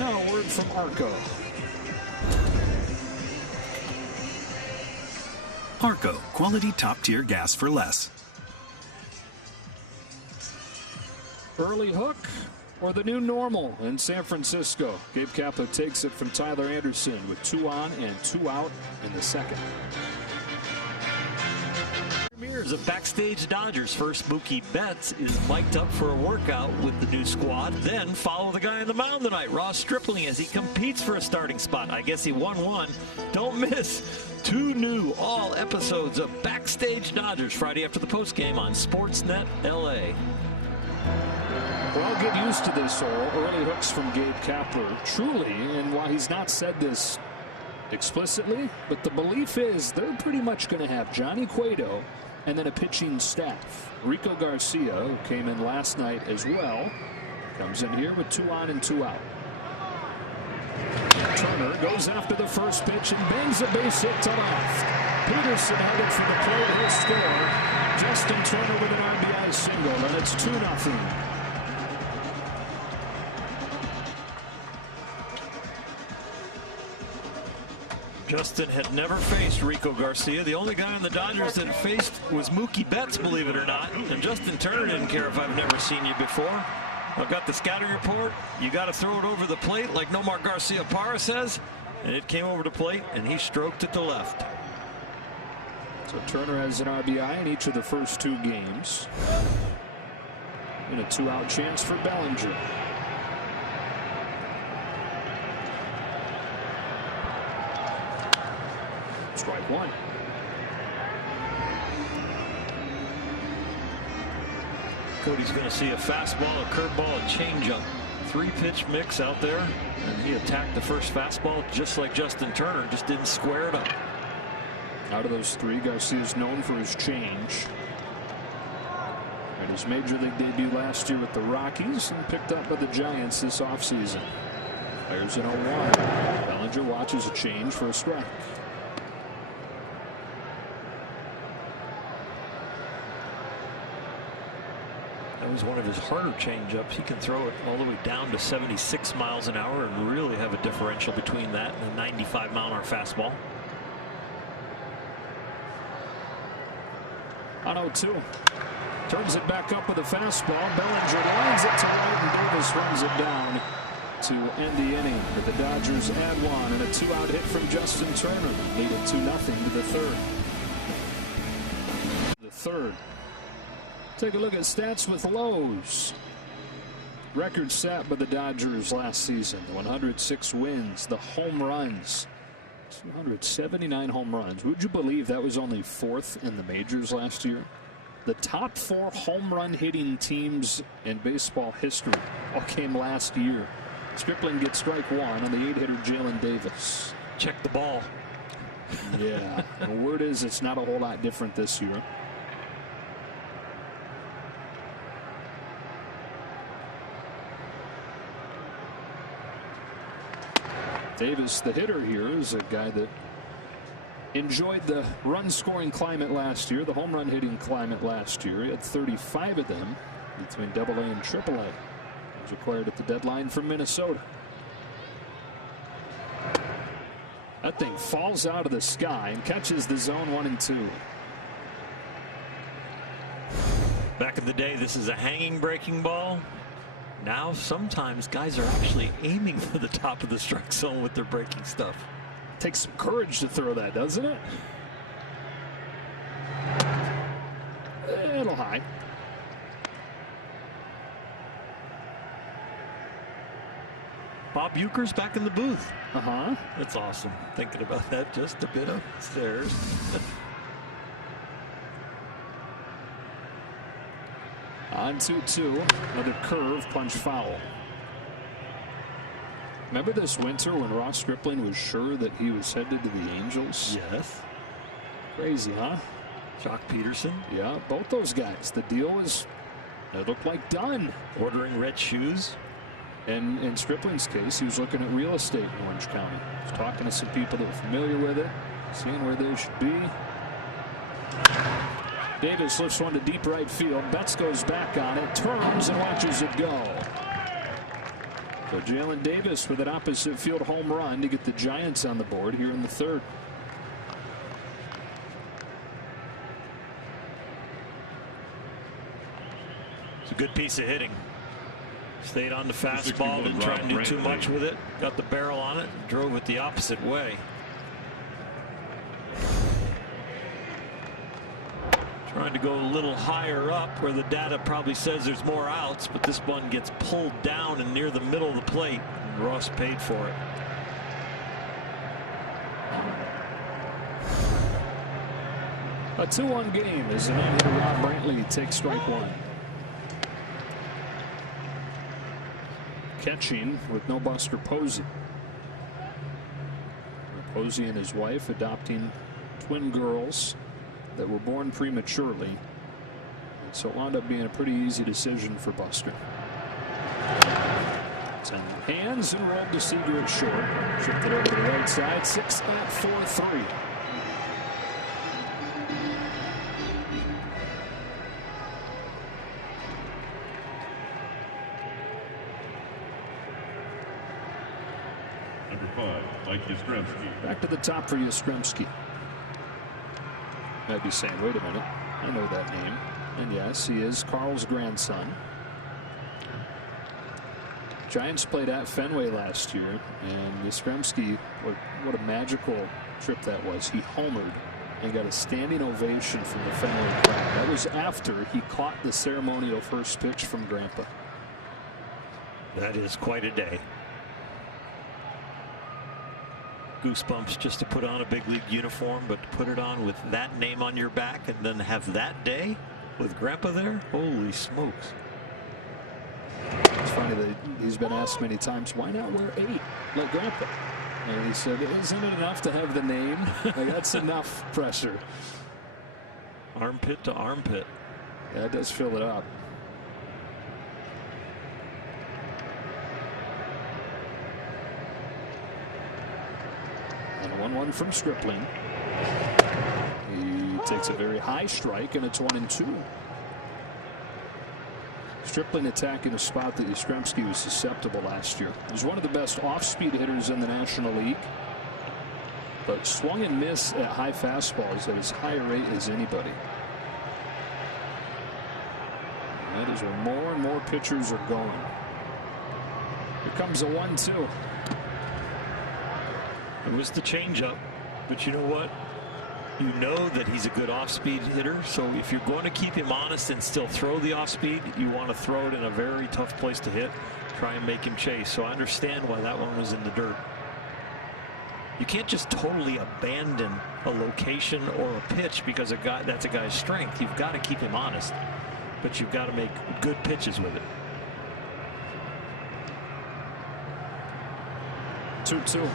Now a word from Arco. Arco, quality top-tier gas for less. Early hook or the new normal in San Francisco. Gabe Kapler takes it from Tyler Anderson with 2 on and 2 out in the second. Premieres of Backstage Dodgers. First, Mookie Betts is mic'd up for a workout with the new squad. Then follow the guy on the mound tonight, Ross Stripling, as he competes for a starting spot. I guess he won one. Don't miss 2 new all episodes of Backstage Dodgers Friday after the postgame on Sportsnet LA. Well, get used to this, early hooks from Gabe Kapler. Truly, and while he's not said this explicitly, but the belief is they're pretty much going to have Johnny Cueto and then a pitching staff. Rico Garcia, who came in last night as well, comes in here with 2 on and 2 out. Turner goes after the first pitch and bangs a base hit to left. Peterson headed for the plate. He'll score. Justin Turner with an RBI single, and it's 2-0. Justin had never faced Rico Garcia. The only guy on the Dodgers that faced was Mookie Betts, believe it or not. And Justin Turner didn't care if I've never seen you before. I've got the scouting report. You got to throw it over the plate like Nomar Garcia Parra says. And it came over the plate, and he stroked it to left. So Turner has an RBI in each of the first 2 games. And a 2-out chance for Bellinger. Strike 1. Cody's going to see a fastball, a curveball, a changeup. 3-pitch mix out there, and he attacked the first fastball just like Justin Turner, just didn't square it up. Out of those 3, Garcia's known for his change. And his major league debut last year with the Rockies and picked up by the Giants this offseason. Fires an 0-1. Bellinger watches a change for a strike. That was one of his harder changeups. He can throw it all the way down to 76 miles an hour and really have a differential between that and a 95 mile an hour fastball. On 0-2. Turns it back up with a fastball. Bellinger lines it to right, and Davis runs it down to end the inning. But the Dodgers add 1 and a 2-out hit from Justin Turner. Lead it 2-0 to the third. Take a look at stats with Lowe's. Record set by the Dodgers last season. 106 wins. The home runs. 279 home runs. Would you believe that was only 4th in the majors last year? The top 4 home run hitting teams in baseball history all came last year. Stripling gets strike 1 on the 8-hitter Jalen Davis. Check the ball. Yeah. The word is it's not a whole lot different this year. Davis, the hitter here, is a guy that enjoyed the run-scoring climate last year, the home run hitting climate last year. He had 35 of them between AA and AAA. He was acquired at the deadline from Minnesota. That thing falls out of the sky and catches the zone 1 and 2. Back in the day, this is a hanging breaking ball. Now sometimes guys are actually aiming for the top of the strike zone with their breaking stuff. Takes some courage to throw that, doesn't it? A little high. Bob Uecker's back in the booth. Uh-huh. That's awesome. Thinking about that just a bit upstairs. On 2-2. Another curve, punch foul. Remember this winter when Ross Stripling was sure that he was headed to the Angels? Yes. Crazy, huh? Jock Peterson. Yeah, both those guys. The deal was, it looked like done. Ordering red shoes. And in Stripling's case, he was looking at real estate in Orange County. He was talking to some people that were familiar with it, seeing where they should be. Davis lifts one to deep right field. Betts goes back on it, turns and watches it go. So Jalen Davis with an opposite field home run to get the Giants on the board here in the third. It's a good piece of hitting. Stayed on the fastball, didn't try and do too much with it. Got the barrel on it, drove it the opposite way. Trying to go a little higher up where the data probably says there's more outs, but this one gets pulled down and near the middle of the plate. And Ross paid for it. A 2-1 game as the man-hitter Rob Brantley takes strike one. Catching with no Buster Posey. Posey and his wife adopting twin girls that were born prematurely. So it wound up being a pretty easy decision for Buster. 10 hands and rolled to Seager at short. Shifted over to the right side. 6 at 4-3. Mike Yastrzemski. Back to the top for Yastrzemski. Might be saying, wait a minute, I know that name. And yes, he is Carl's grandson. Giants played at Fenway last year, and Yastrzemski, what a magical trip that was. He homered and got a standing ovation from the Fenway crowd. That was after he caught the ceremonial first pitch from Grandpa. That is quite a day. Goosebumps just to put on a big league uniform, but to put it on with that name on your back and then have that day with Grandpa there, holy smokes. It's funny that he's been asked many times, why not wear 8 like Grandpa? And he said, isn't it enough to have the name? Like, that's enough pressure. Armpit to armpit. Yeah, it does fill it up. And a 1-1 from Stripling. He takes a very high strike, and it's 1-2. Stripling attacking a spot that Yastrzemski was susceptible last year. He was one of the best off-speed hitters in the National League, but swung and missed at high fastballs at as high a rate as anybody. And that is where more and more pitchers are going. Here comes a 1-2. It was the changeup, but you know what? You know that he's a good off-speed hitter, so if you're going to keep him honest and still throw the off-speed, you want to throw it in a very tough place to hit, try and make him chase. So I understand why that one was in the dirt. You can't just totally abandon a location or a pitch because that's a guy's strength. You've got to keep him honest, but you've got to make good pitches with it. 2-2.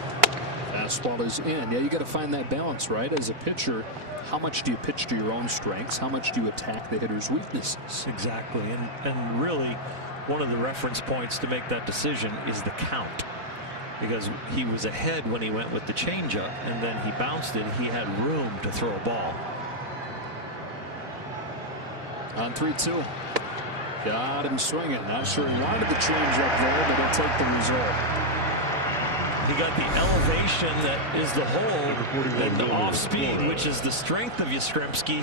Fastball is in. Yeah, you got to find that balance, right? As a pitcher, how much do you pitch to your own strengths? How much do you attack the hitter's weaknesses? Exactly. And really, one of the reference points to make that decision is the count. Because he was ahead when he went with the changeup, and then he bounced it. He had room to throw a ball. On 3-2. Got him swinging. Not sure he wanted the changeup there, but he'll take the result. He got the elevation that is the hole, and the off speed, which is the strength of Yastrzemski.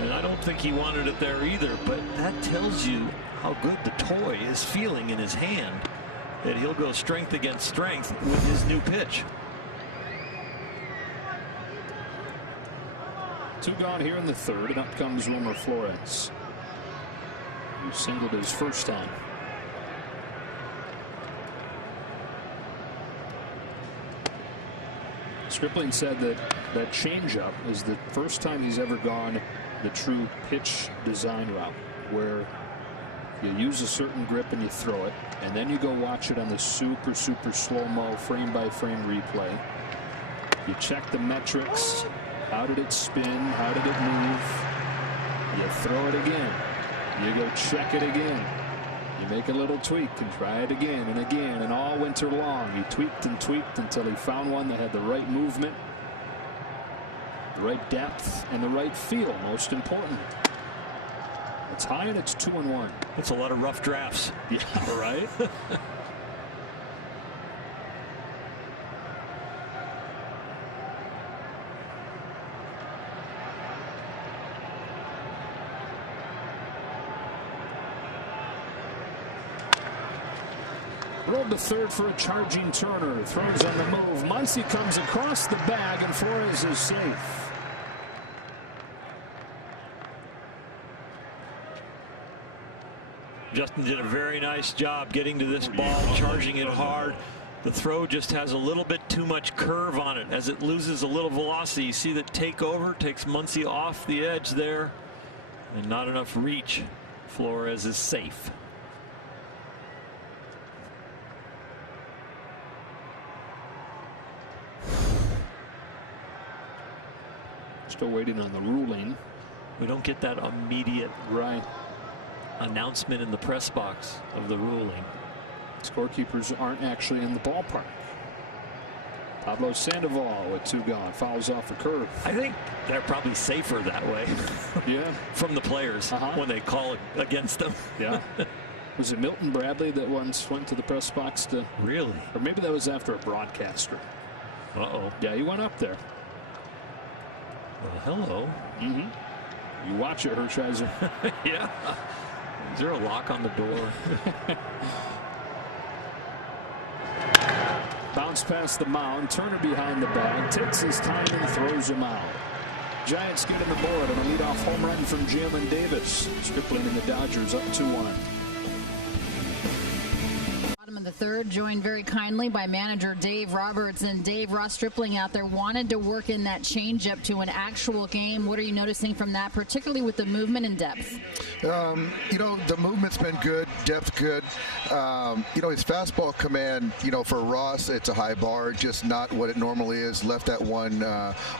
And I don't think he wanted it there either, but that tells you how good the toy is feeling in his hand, that he'll go strength against strength with his new pitch. 2 gone here in the 3rd, and up comes Wilmer Flores, who singled his first time. Stripling said that that changeup is the first time he's ever gone the true pitch design route, where you use a certain grip and you throw it, and then you go watch it on the super slow-mo frame by frame replay. You check the metrics. How did it spin? How did it move? You throw it again. You go check it again. You make a little tweak and try it again and again, and all winter long he tweaked and tweaked until he found one that had the right movement, the right depth, and the right feel, most important. It's high and it's 2-1. That's a lot of rough drafts. Yeah, right? Rolled to 3rd for a charging Turner. Throws on the move. Muncy comes across the bag, and Flores is safe. Justin did a very nice job getting to this ball, charging it hard. The throw just has a little bit too much curve on it. As it loses a little velocity, you see the takeover takes Muncy off the edge there, and not enough reach. Flores is safe. Still waiting on the ruling. We don't get that immediate announcement in the press box of the ruling. Scorekeepers aren't actually in the ballpark. Pablo Sandoval with 2 gone. Fouls off a curve. I think they're probably safer that way. Yeah. From the players when they call it against them. Yeah. Was it Milton Bradley that once went to the press box to? Really? Or maybe that was after a broadcaster. Uh-oh. Yeah, he went up there. Well, hello. You watch it, Hershiser. Yeah. Is there a lock on the door? Bounce past the mound. Turner behind the bag. Takes his time and throws him out. Giants get on the board and a leadoff home run from Jalen Davis. Stripling and the Dodgers up 2-1. Bottom of the 3rd, joined very kindly by manager Dave Roberts. And Dave, Ross Stripling out there wanted to work in that changeup to an actual game. What are you noticing from that, particularly with the movement and depth? You know, the movement's been good, depth good. You know, his fastball command, you know, for Ross, it's a high bar, just not what it normally is. Left that one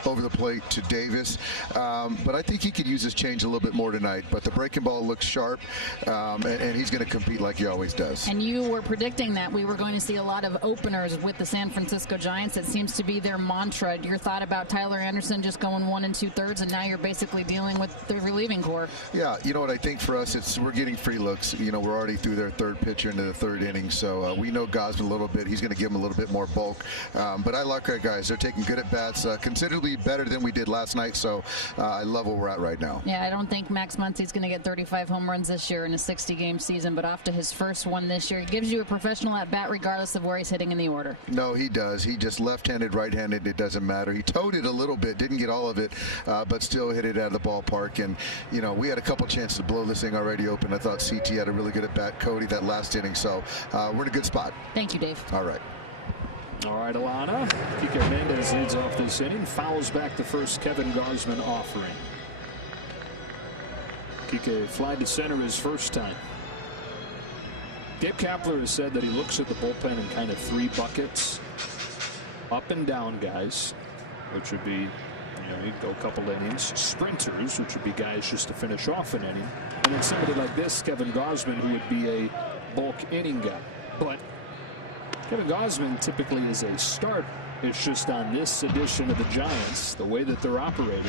over the plate to Davis. But I think he could use his change a little bit more tonight. But the breaking ball looks sharp, and he's going to compete like he always does. And you were predicting that we were going to see a lot of openers with the San Francisco Giants. It seems to be their mantra. Your thought about Tyler Anderson just going 1 2/3, and now you're basically dealing with the relieving corps. Yeah, you know what I think for us, we're getting free looks. You know, we're already through their 3rd pitcher into the 3rd inning, so we know Gausman a little bit. He's going to give him a little bit more bulk. But I like our guys. They're taking good at bats, considerably better than we did last night. So I love where we're at right now. Yeah, I don't think Max Muncy's going to get 35 home runs this year in a 60-game season, but off to his first one this year. He gives you a professional at bat regardless of where he's hitting in the order. No, he does. He just left-handed, right-handed. It doesn't matter. He towed it a little bit, didn't get all of it, but still hit it out of the ballpark. And you know, we had a couple chances to blow this thing already open. I thought CT had a really good at bat. Cody that last inning, so we're in a good spot. Thank you, Dave. All right. All right, Alana. Kike Hernandez leads off this inning. Fouls back the first Kevin Gausman offering. Kike fly to center his first time. Gabe Kapler has said that he looks at the bullpen in kind of 3 buckets. Up and down guys, which would be, you know, you'd go a couple innings. Sprinters, which would be guys just to finish off an inning. And then somebody like this, Kevin Gausman, who would be a bulk inning guy. But Kevin Gausman typically is a starter. It's just on this edition of the Giants, the way that they're operating,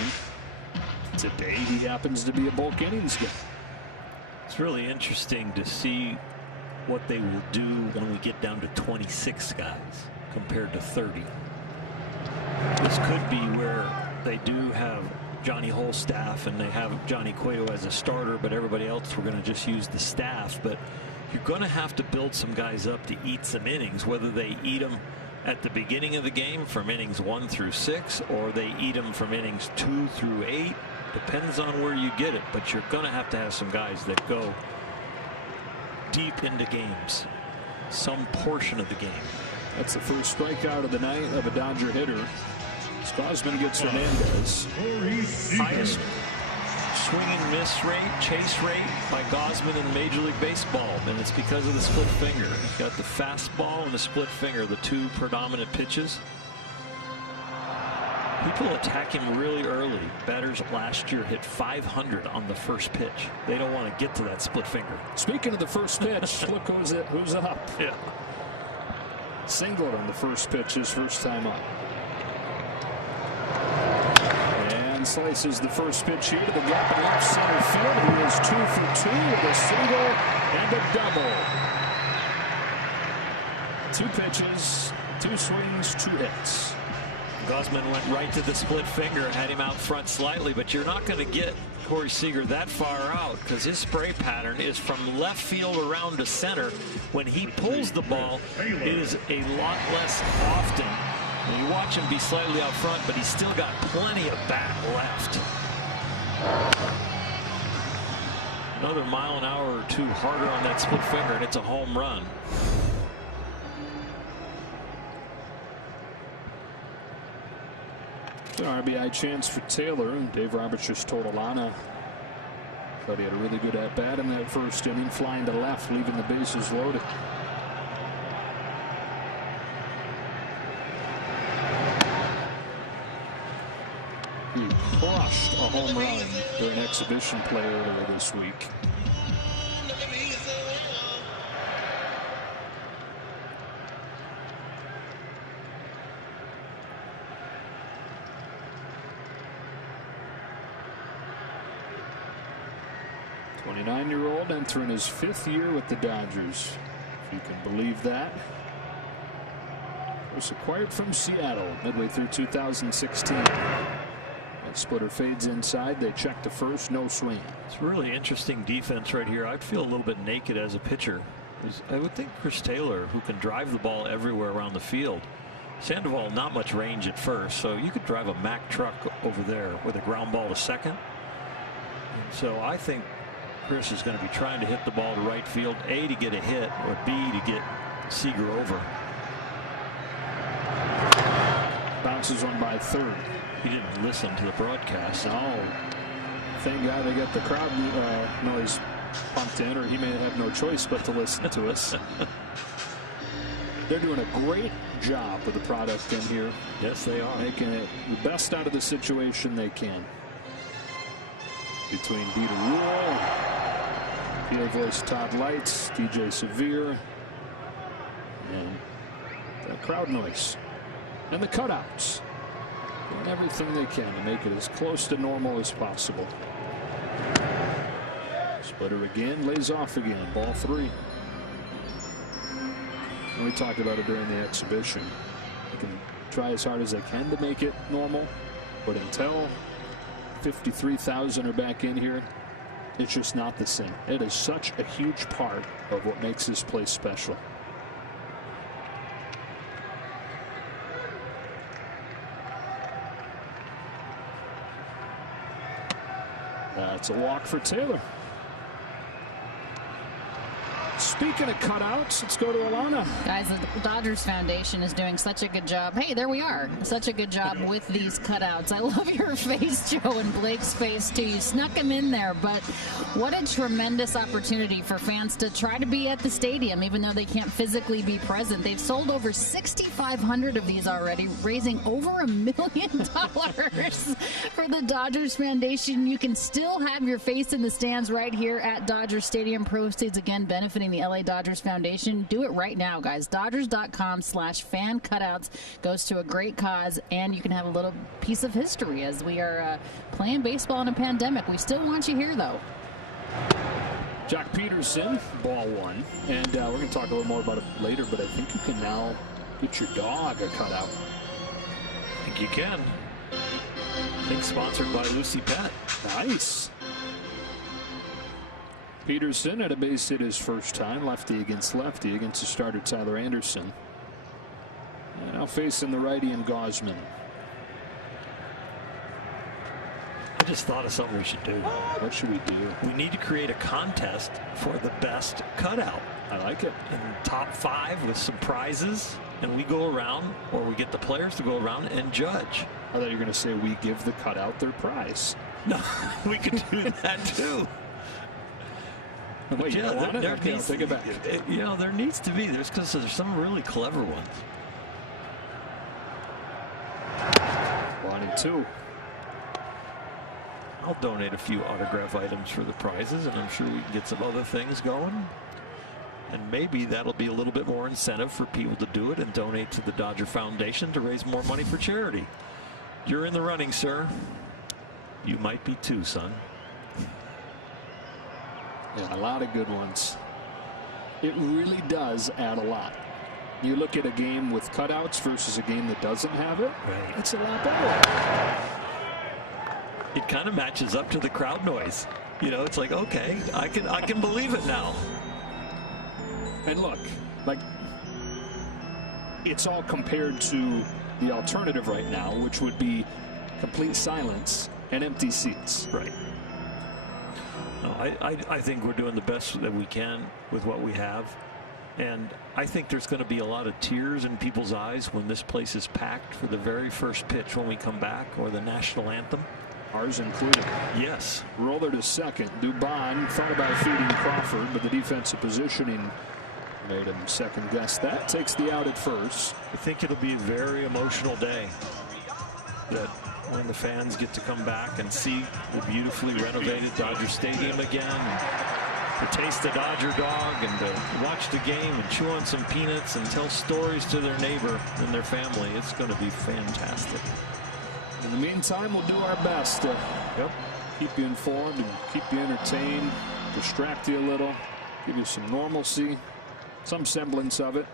today he happens to be a bulk innings guy. It's really interesting to see what they will do when we get down to 26 guys compared to 30. This could be where they do have Johnny Holstaff and they have Johnny Cueto as a starter, but everybody else we're going to just use the staff. But you're going to have to build some guys up to eat some innings, whether they eat them at the beginning of the game from innings 1 through 6, or they eat them from innings 2 through 8. Depends on where you get it, but you're going to have some guys that go deep into games, some portion of the game. That's the first strikeout of the night of a Dodger hitter. Gausman gets Hernandez. Highest swing and miss rate, chase rate by Gausman in Major League Baseball, and it's because of the split finger. He's got the fastball and the split finger, the two predominant pitches. People attack him really early. Batters last year hit 500 on the first pitch. They don't want to get to that split finger. Speaking of the first pitch, look who's up. Yeah. Singled on the first pitch, his first time up. And slices the first pitch here to the gap in left center field. He is 2 for 2 with a single and a double. 2 pitches, 2 swings, 2 hits. Gausman went right to the split finger, had him out front slightly, but you're not going to get Corey Seager that far out because his spray pattern is from left field around to center. When he pulls the ball, it is a lot less often. And you watch him be slightly out front, but he's still got plenty of back left. Another mile an hour or 2 harder on that split finger, and it's a home run. An RBI chance for Taylor. Dave Roberts just told Alana that he had a really good at-bat in that first inning, flying to left, leaving the bases loaded. He crushed a home run during exhibition play earlier this week. '29-year-old entering his 5th year with the Dodgers, if you can believe that. Was acquired from Seattle midway through 2016. That splitter fades inside. They check the first, no swing. It's really interesting defense right here. I'd feel a little bit naked as a pitcher. I would think Chris Taylor, who can drive the ball everywhere around the field. Sandoval not much range at first, so you could drive a Mack truck over there with a ground ball to second. And so I think Chris is going to be trying to hit the ball to right field, A, to get a hit, or B, to get Seager over. Bounces one by third. He didn't listen to the broadcast. No. Thank God they got the crowd noise pumped in, or he may have no choice but to listen to us. They're doing a great job with the product in here. Yes, they are. Making it the best out of the situation they can. Between Dieter Rule, PA voice Todd Lights, DJ Severe, and the crowd noise, and the cutouts. Doing everything they can to make it as close to normal as possible. Splitter again, lays off again, ball 3. And we talked about it during the exhibition. I can try as hard as I can to make it normal, but until 53,000 are back in here, it's just not the same. It is such a huge part of what makes this place special. That's a walk for Taylor. Speaking of cutouts, let's go to Alana. Guys, the Dodgers Foundation is doing such a good job. Hey, there we are. Such a good job with these cutouts. I love your face, Joe, and Blake's face, too. You snuck them in there, but what a tremendous opportunity for fans to try to be at the stadium, even though they can't physically be present. They've sold over 6,500 of these already, raising over $1 million for the Dodgers Foundation. You can still have your face in the stands right here at Dodger Stadium. Proceeds, again, benefiting the LA Dodgers Foundation. Do it right now, guys. Dodgers.com/fan cutouts goes to a great cause, and you can have a little piece of history as we are playing baseball in a pandemic. We still want you here, though. Jock Peterson, ball 1. And we're going to talk a little more about it later, but I think you can now get your dog a cutout. I think you can. I think sponsored by Lucy Pet. Nice. Peterson at a base hit his first time, lefty against the starter Tyler Anderson. And now facing the righty and Gausman. I just thought of something we should do. What should we do? We need to create a contest for the best cutout. I like it. And top 5 with some prizes, and we go around, or we get the players to go around and judge. I thought you were going to say we give the cutout their prize. No, we could do that too. Wait, you don't want it? Okay, I'll take it back. You know, there needs to be. There's some really clever ones. 1-2. I'll donate a few autograph items for the prizes, and I'm sure we can get some other things going. And maybe that'll be a little bit more incentive for people to do it and donate to the Dodger Foundation to raise more money for charity. You're in the running, sir. You might be too, son. Yeah, a lot of good ones. It really does add a lot. You look at a game with cutouts versus a game that doesn't have it. Right. It's a lot better. It kind of matches up to the crowd noise. You know, it's like, okay, I can believe it now. And look, like, it's all compared to the alternative right now, which would be complete silence and empty seats. Right. No, I think we're doing the best that we can with what we have. And I think there's going to be a lot of tears in people's eyes when this place is packed for the very first pitch when we come back, or the national anthem. Ours included. Yes. Roller to second. Dubon thought about feeding Crawford, but the defensive positioning made him second guess that. Takes the out at first. I think it'll be a very emotional day, that when the fans get to come back and see the beautifully renovated Dodger Stadium again, and to taste the Dodger dog, and to watch the game and chew on some peanuts and tell stories to their neighbor and their family. It's going to be fantastic. In the meantime, we'll do our best to keep you informed and keep you entertained, distract you a little, give you some normalcy, some semblance of it.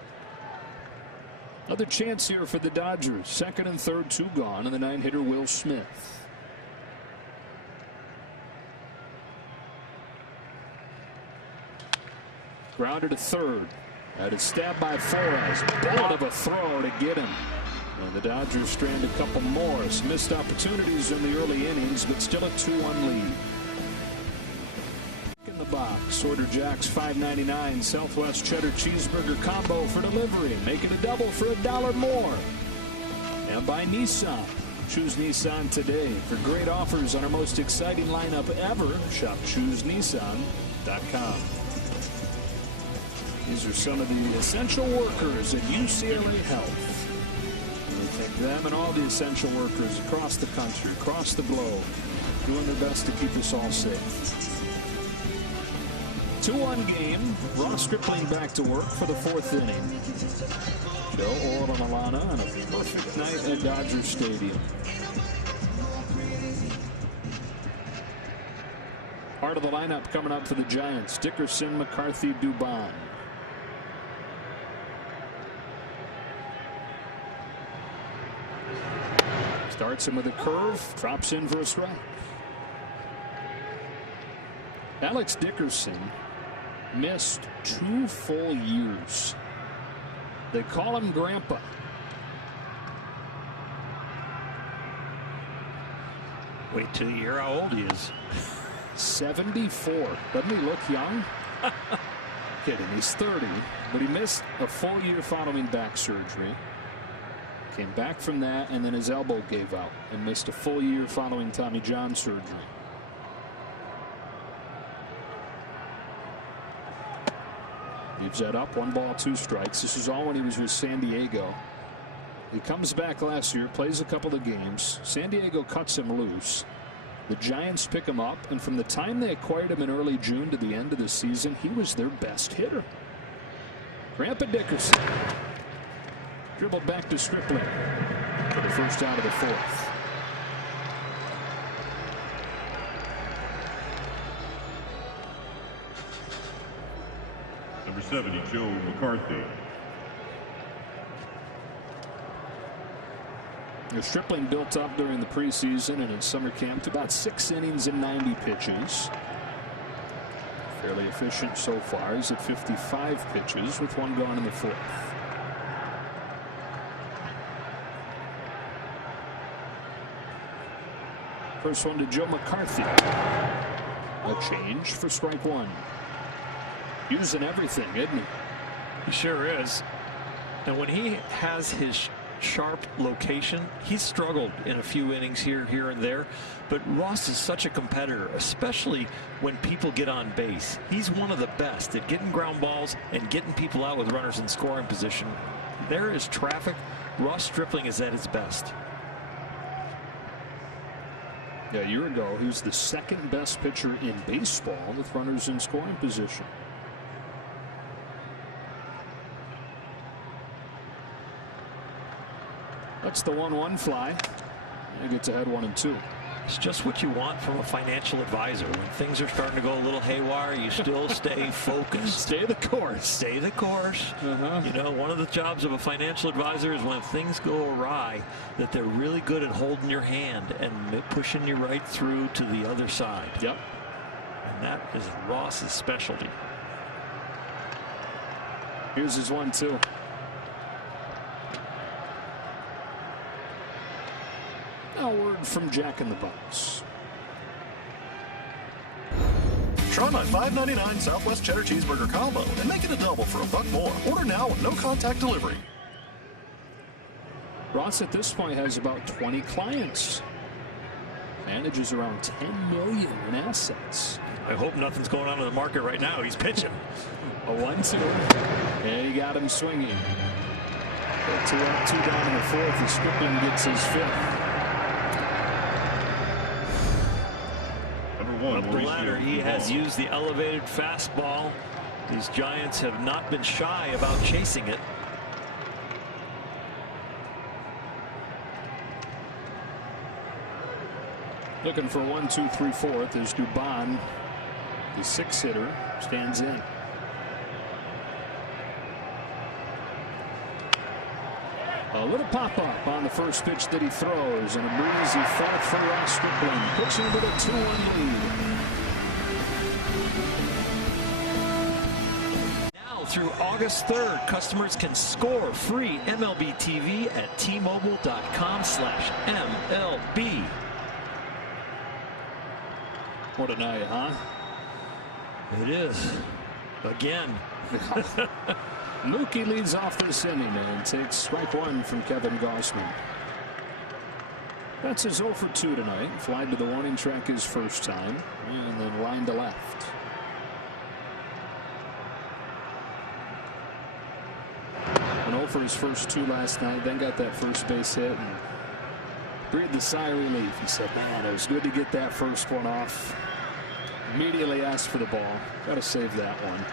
Another chance here for the Dodgers. Second and third, 2 gone, and the 9-hitter Will Smith. Grounded to third. That is stabbed by Flores. Bullet of a throw to get him. And the Dodgers strand a couple more. Missed opportunities in the early innings, but still a 2-1 lead. In the box, Order Jack's $5.99 Southwest Cheddar Cheeseburger Combo for delivery. Make it a double for $1 more. And by Nissan. Choose Nissan today. For great offers on our most exciting lineup ever, shop ChooseNissan.com. These are some of the essential workers at UCLA Health. We thank them and all the essential workers across the country, across the globe, doing their best to keep us all safe. 2-1 game. Ross Stripling back to work for the 4th inning. Joe Orlando on a perfect night at Dodger Stadium. Part of the lineup coming up for the Giants: Dickerson, McCarthy, Dubon. Starts him with a curve, drops in for a strike. Alex Dickerson missed 2 full years. They call him Grandpa. Wait till you hear how old he is. 74. Doesn't he look young? Kidding, he's 30, but he missed a full year following back surgery. Came back from that, and then his elbow gave out and missed a full year following Tommy John surgery. Gives that up. 1 ball, 2 strikes. This is all when he was with San Diego. He comes back last year, plays a couple of games. San Diego cuts him loose. The Giants pick him up, and from the time they acquired him in early June to the end of the season, he was their best hitter. Grandpa Dickerson. Dribbled back to Stripling for the first out of the 4th. Number 70, Joe McCarthy. Stripling built up during the preseason and in summer camp to about 6 innings and 90 pitches. Fairly efficient so far. He's at 55 pitches with 1 gone in the 4th. First one to Joe McCarthy. A change for strike 1. Using everything, isn't he? He sure is. And when he has his sharp location, he's struggled in a few innings here and there. But Ross is such a competitor, especially when people get on base. He's one of the best at getting ground balls and getting people out with runners in scoring position. There is traffic. Ross Stripling is at his best. Yeah, a year ago, he was the 2nd best pitcher in baseball with runners in scoring position. That's the 1-1 fly. He gets ahead 1-2. It's just what you want from a financial advisor. When things are starting to go a little haywire, you still stay focused. Stay the course. Stay the course. You know, one of the jobs of a financial advisor is when things go awry, that they're really good at holding your hand and pushing you right through to the other side. Yep. And that is Ross's specialty. Here's his 1-2. A word from Jack in the Box. Try my $5.99 Southwest Cheddar Cheeseburger Combo and make it a double for $1 more. Order now with no contact delivery. Ross at this point has about 20 clients. Manages around $10 million in assets. I hope nothing's going on in the market right now. He's pitching. A 1-2. And he got him swinging. 2 up, 2 down in the 4th. And Stripling gets his 5th. Up the ladder, he has used the elevated fastball. These Giants have not been shy about chasing it. Looking for 1, 2, 3, 4. There's Dubon. The 6 hitter stands in. A little pop-up on the first pitch that he throws, and a breezy 4th for Ross Stripling, pitching with a 2-1 lead. Now through August 3rd, customers can score free MLB TV at T-Mobile.com/MLB. What a night, huh? It is. Again. Mookie leads off this inning and takes strike 1 from Kevin Gausman. That's his 0 for 2 tonight. Fly to the warning track his first time, and then line to left. An 0 for his first 2 last night, then got that first base hit and breathed a sigh of relief. He said, man, it was good to get that first one off. Immediately asked for the ball. Got to save that one.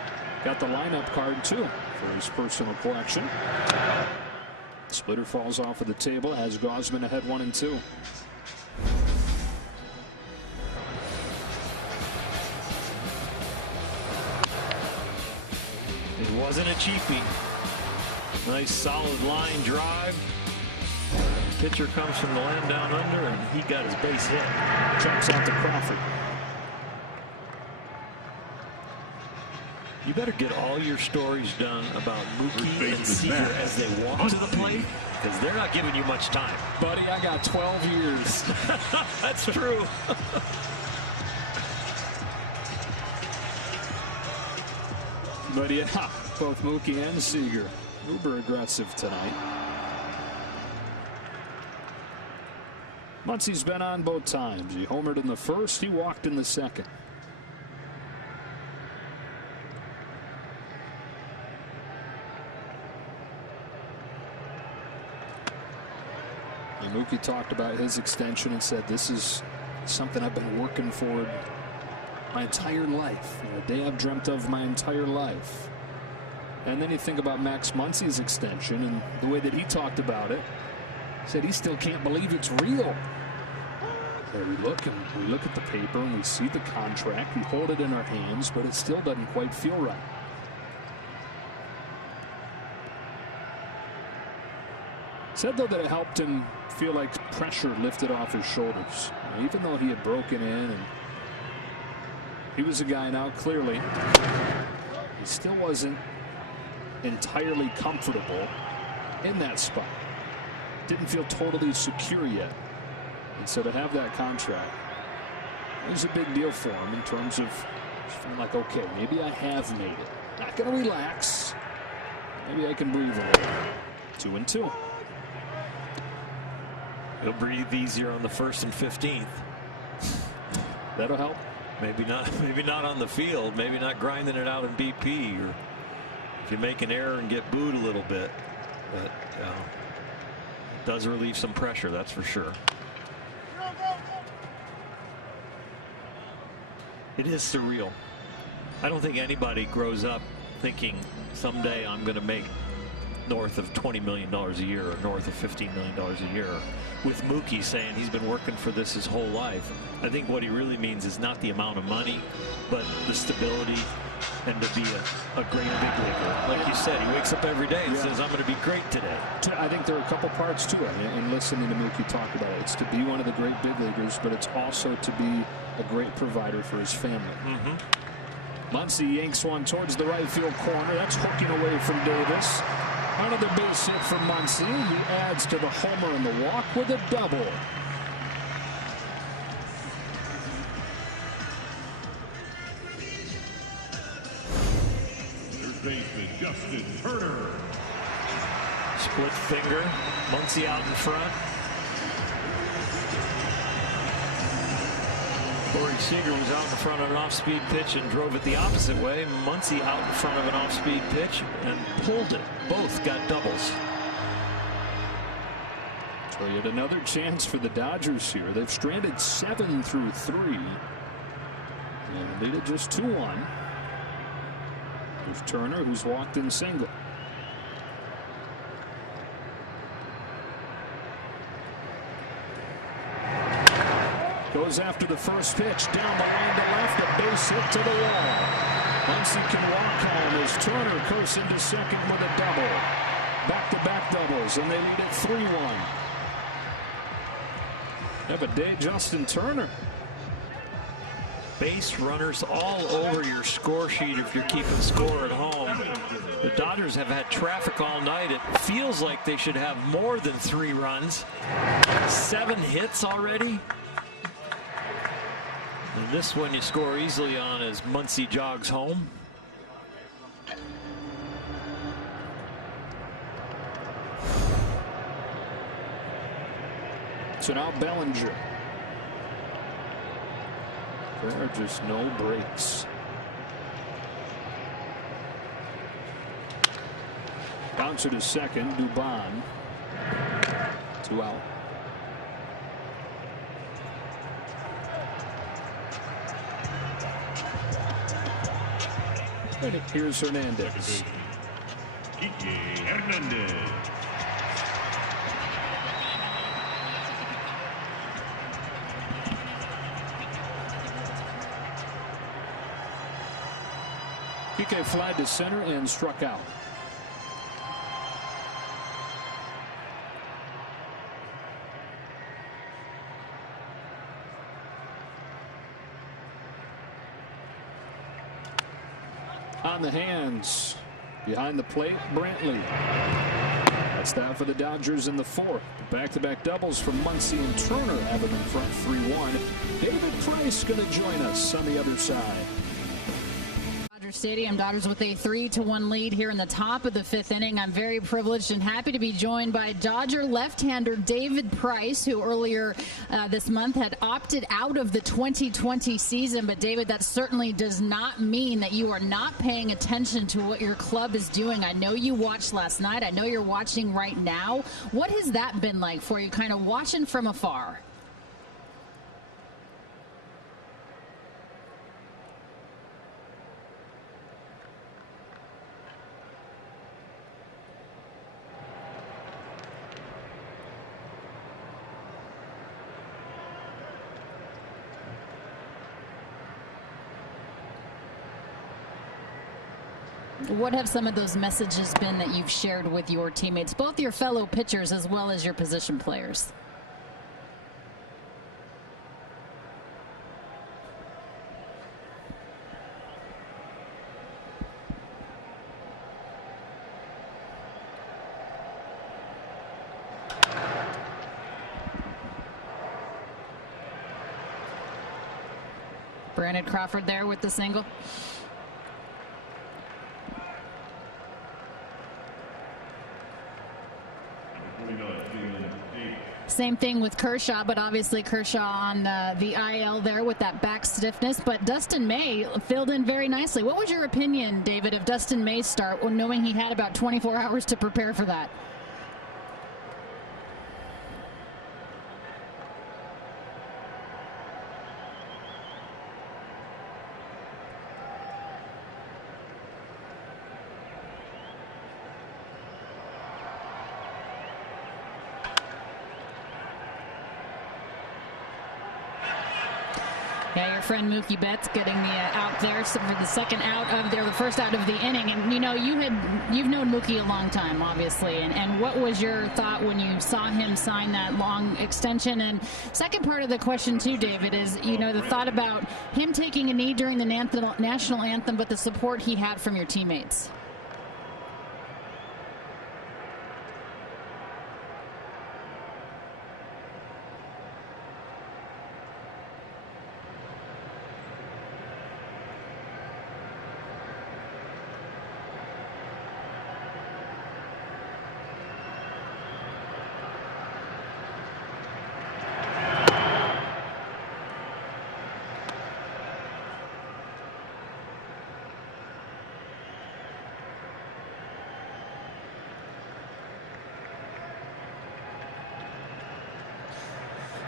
Got the lineup card too for his personal collection. Splitter falls off of the table as Gausman ahead 1-2. It wasn't a cheapie. Nice solid line drive. Pitcher comes from the land down under, and he got his base hit. Jumps out to Crawford. You better get all your stories done about Mookie and Seager as they walk to the plate, because they're not giving you much time. Buddy, I got 12 years. That's true. But yeah, both Mookie and Seager uber aggressive tonight. Muncie's been on both times. He homered in the first, he walked in the second. And Mookie talked about his extension and said, this is something I've been working for my entire life. A day I've dreamt of my entire life. And then you think about Max Muncie's extension and the way that he talked about it. Said he still can't believe it's real. So we look at the paper and we see the contract. We hold it in our hands, but it still doesn't quite feel right. Said, though, that it helped him feel like pressure lifted off his shoulders. Even though he had broken in and he was a guy now, clearly, he still wasn't entirely comfortable in that spot. Didn't feel totally secure yet. And so to have that contract, it was a big deal for him in terms of feeling like, okay, maybe I have made it. Not going to relax. Maybe I can breathe a little. 2-2. He'll breathe easier on the 1st and 15th. That'll help. Maybe not on the field. Maybe not grinding it out in BP, or if you make an error and get booed a little bit. But it does relieve some pressure, that's for sure. It is surreal. I don't think anybody grows up thinking someday I'm going to make north of $20 million a year or north of $15 million a year. With Mookie saying he's been working for this his whole life, I think what he really means is not the amount of money, but the stability and to be a great big leaguer. Like you said, he wakes up every day and says, I'm going to be great today. I think there are a couple parts to it, and listening to Mookie talk about it. It's to be one of the great big leaguers, but it's also to be a great provider for his family. Muncy yanks one towards the right field corner. That's hooking away from Davis. Another base hit from Muncy. He adds to the homer and the walk with a double. Third baseman Justin Turner. Split finger. Muncy out in front. Corey Seager was out in front of an off-speed pitch and drove it the opposite way. Muncy out in front of an off-speed pitch and pulled it. Both got doubles. So yet another chance for the Dodgers here. They've stranded 7 through 3. And lead it just 2-1. There's Turner, who's walked in single. Goes after the first pitch, down the line to left, a base hit to the wall. Muncy can walk home as Turner coasts into second with a double. Back-to-back doubles, and they lead it 3-1. Have a day, Justin Turner. Base runners all over your score sheet if you're keeping score at home. The Dodgers have had traffic all night. It feels like they should have more than 3 runs. 7 hits already. And this one you score easily on as Muncy jogs home. So now Bellinger. There are just no breaks. Bouncer to second, Dubon. 2 out. And here's Hernandez. Kike Hernandez. Kike flied to center and struck out. On the hands, behind the plate, Brantley. That's that for the Dodgers in the 4th. Back-to-back doubles from Muncy and Turner have them in front 3-1. David Price going to join us on the other side. Stadium. Dodgers with a 3-1 lead here in the top of the 5th inning. I'm very privileged and happy to be joined by Dodger left-hander David Price, who earlier this month had opted out of the 2020 season. But David, that certainly does not mean that you are not paying attention to what your club is doing. I know you watched last night. I know you're watching right now. What has that been like for you, kind of watching from afar? What have some of those messages been that you've shared with your teammates, both your fellow pitchers as well as your position players? Brandon Crawford there with the single. Same thing with Kershaw, but obviously Kershaw on the IL there with that back stiffness. But Dustin May filled in very nicely. What was your opinion, David, of Dustin May's start, knowing he had about 24 hours to prepare for that? Yeah, your friend Mookie Betts getting the out there for the second out of the first out of the inning. And you know, you've known Mookie a long time, obviously. And what was your thought when you saw him sign that long extension? And second part of the question too, David, is the thought about him taking a knee during the national anthem, but the support he had from your teammates.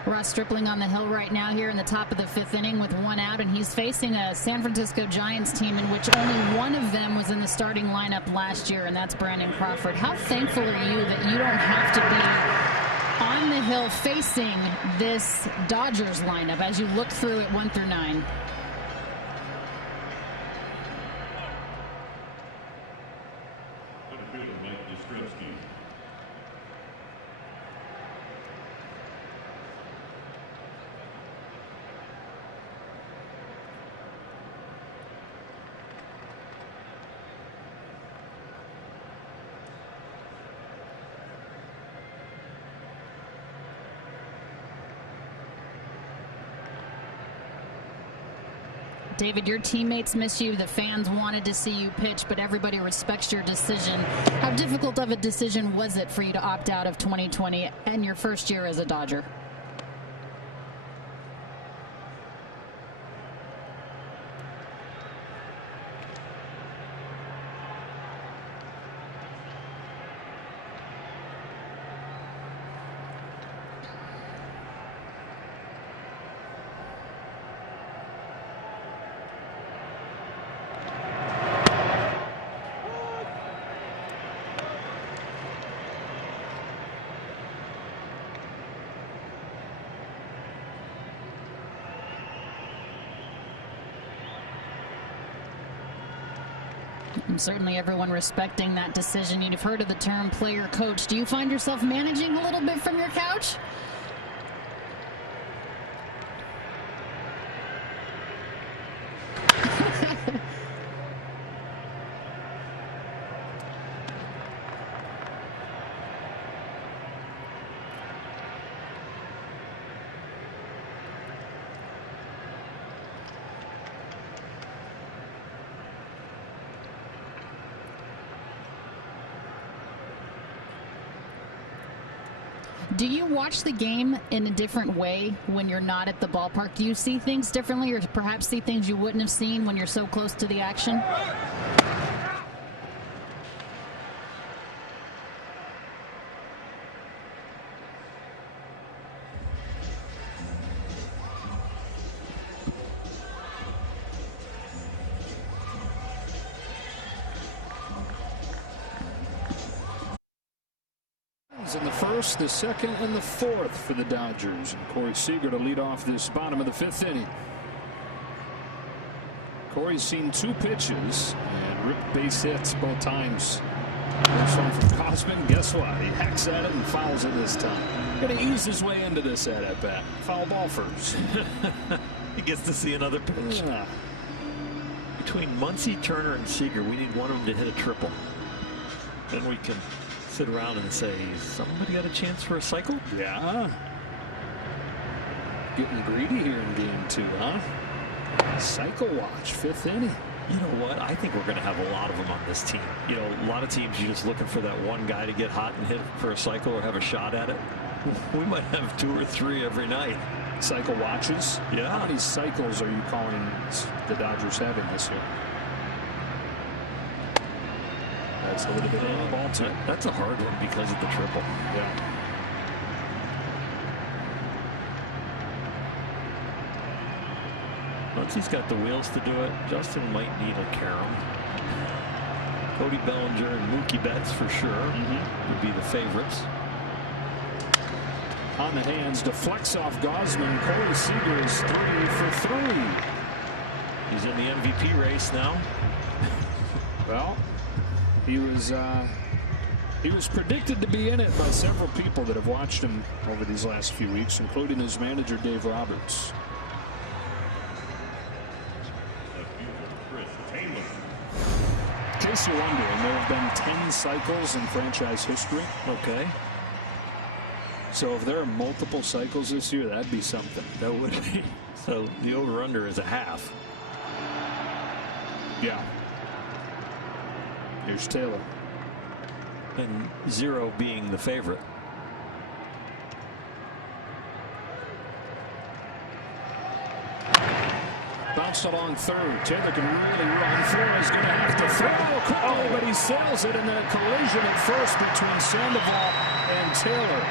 Ross Stripling on the hill right now here in the top of the fifth inning with one out, and he's facing a San Francisco Giants team in which only one of them was in the starting lineup last year, and that's Brandon Crawford. How thankful are you that you don't have to be on the hill facing this Dodgers lineup as you look through it 1 through 9? David, your teammates miss you. The fans wanted to see you pitch, but everybody respects your decision. How difficult of a decision was it for you to opt out of 2020 and your first year as a Dodger? And certainly everyone respecting that decision. You've heard of the term player coach. Do you find yourself managing a little bit from your couch? Do you watch the game in a different way when you're not at the ballpark? Do you see things differently, or perhaps see things you wouldn't have seen when you're so close to the action? In the first, the second, and the fourth for the Dodgers. And Corey Seager to lead off this bottom of the fifth inning. Corey's seen 2 pitches, and Ripped base hits both times. First one from Gausman. Guess what? He hacks at it and fouls it this time. Going to ease his way into this at bat. Foul ball first. He gets to see another pitch. Yeah. Between Muncy, Turner, and Seager, we need one of them to hit a triple. Then we can sit around and say, somebody got a chance for a cycle? Yeah. Getting greedy here in game 2, huh? Cycle watch, 5th inning. You know what? I think we're going to have a lot of them on this team. You know, a lot of teams, you're just looking for that one guy to get hot and hit for a cycle or have a shot at it. We might have 2 or 3 every night. Cycle watches? Yeah. How many cycles are you calling the Dodgers having this year? That's a little bit of a ball too. That's a hard one because of the triple. Yeah. Once he's got the wheels to do it, Justin might need a carom. Cody Bellinger and Mookie Betts for sure would be the favorites. On the hands, deflects off Gausman. Corey Seager is 3 for 3. He's in the MVP race now. Well, he was predicted to be in it by several people that have watched him over these last few weeks, including his manager Dave Roberts. In case you're wondering, there have been 10 cycles in franchise history. Okay. So if there are multiple cycles this year, that'd be something. That would be. So the over-under is a half. Yeah. Here's Taylor. And 0 being the favorite. Bounced along third. Taylor can really run. Flores going to have to throw quickly, but he sails it in the collision at first between Sandoval and Taylor.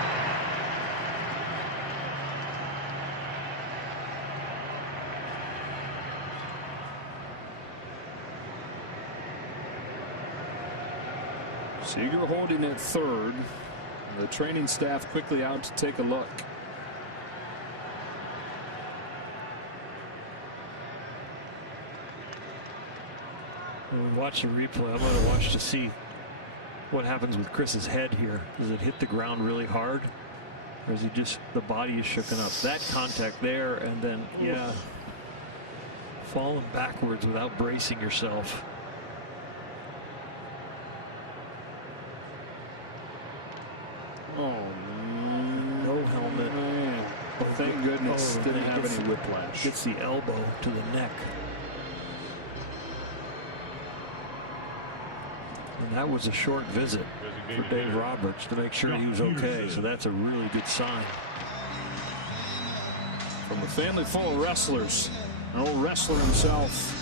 Seager holding at third. The training staff quickly out to take a look. When we watch the replay, I'm going to watch to see what happens with Chris's head here. Does it hit the ground really hard? Or is he just, the body is shooken up? That contact there, and then, yeah, falling backwards without bracing yourself. Oh, no helmet. Well, thank goodness didn't have any whiplash. Gets the elbow to the neck. And that was a short visit for Dave Roberts to make sure he was okay. So that's a really good sign. From a family full of wrestlers, an old wrestler himself,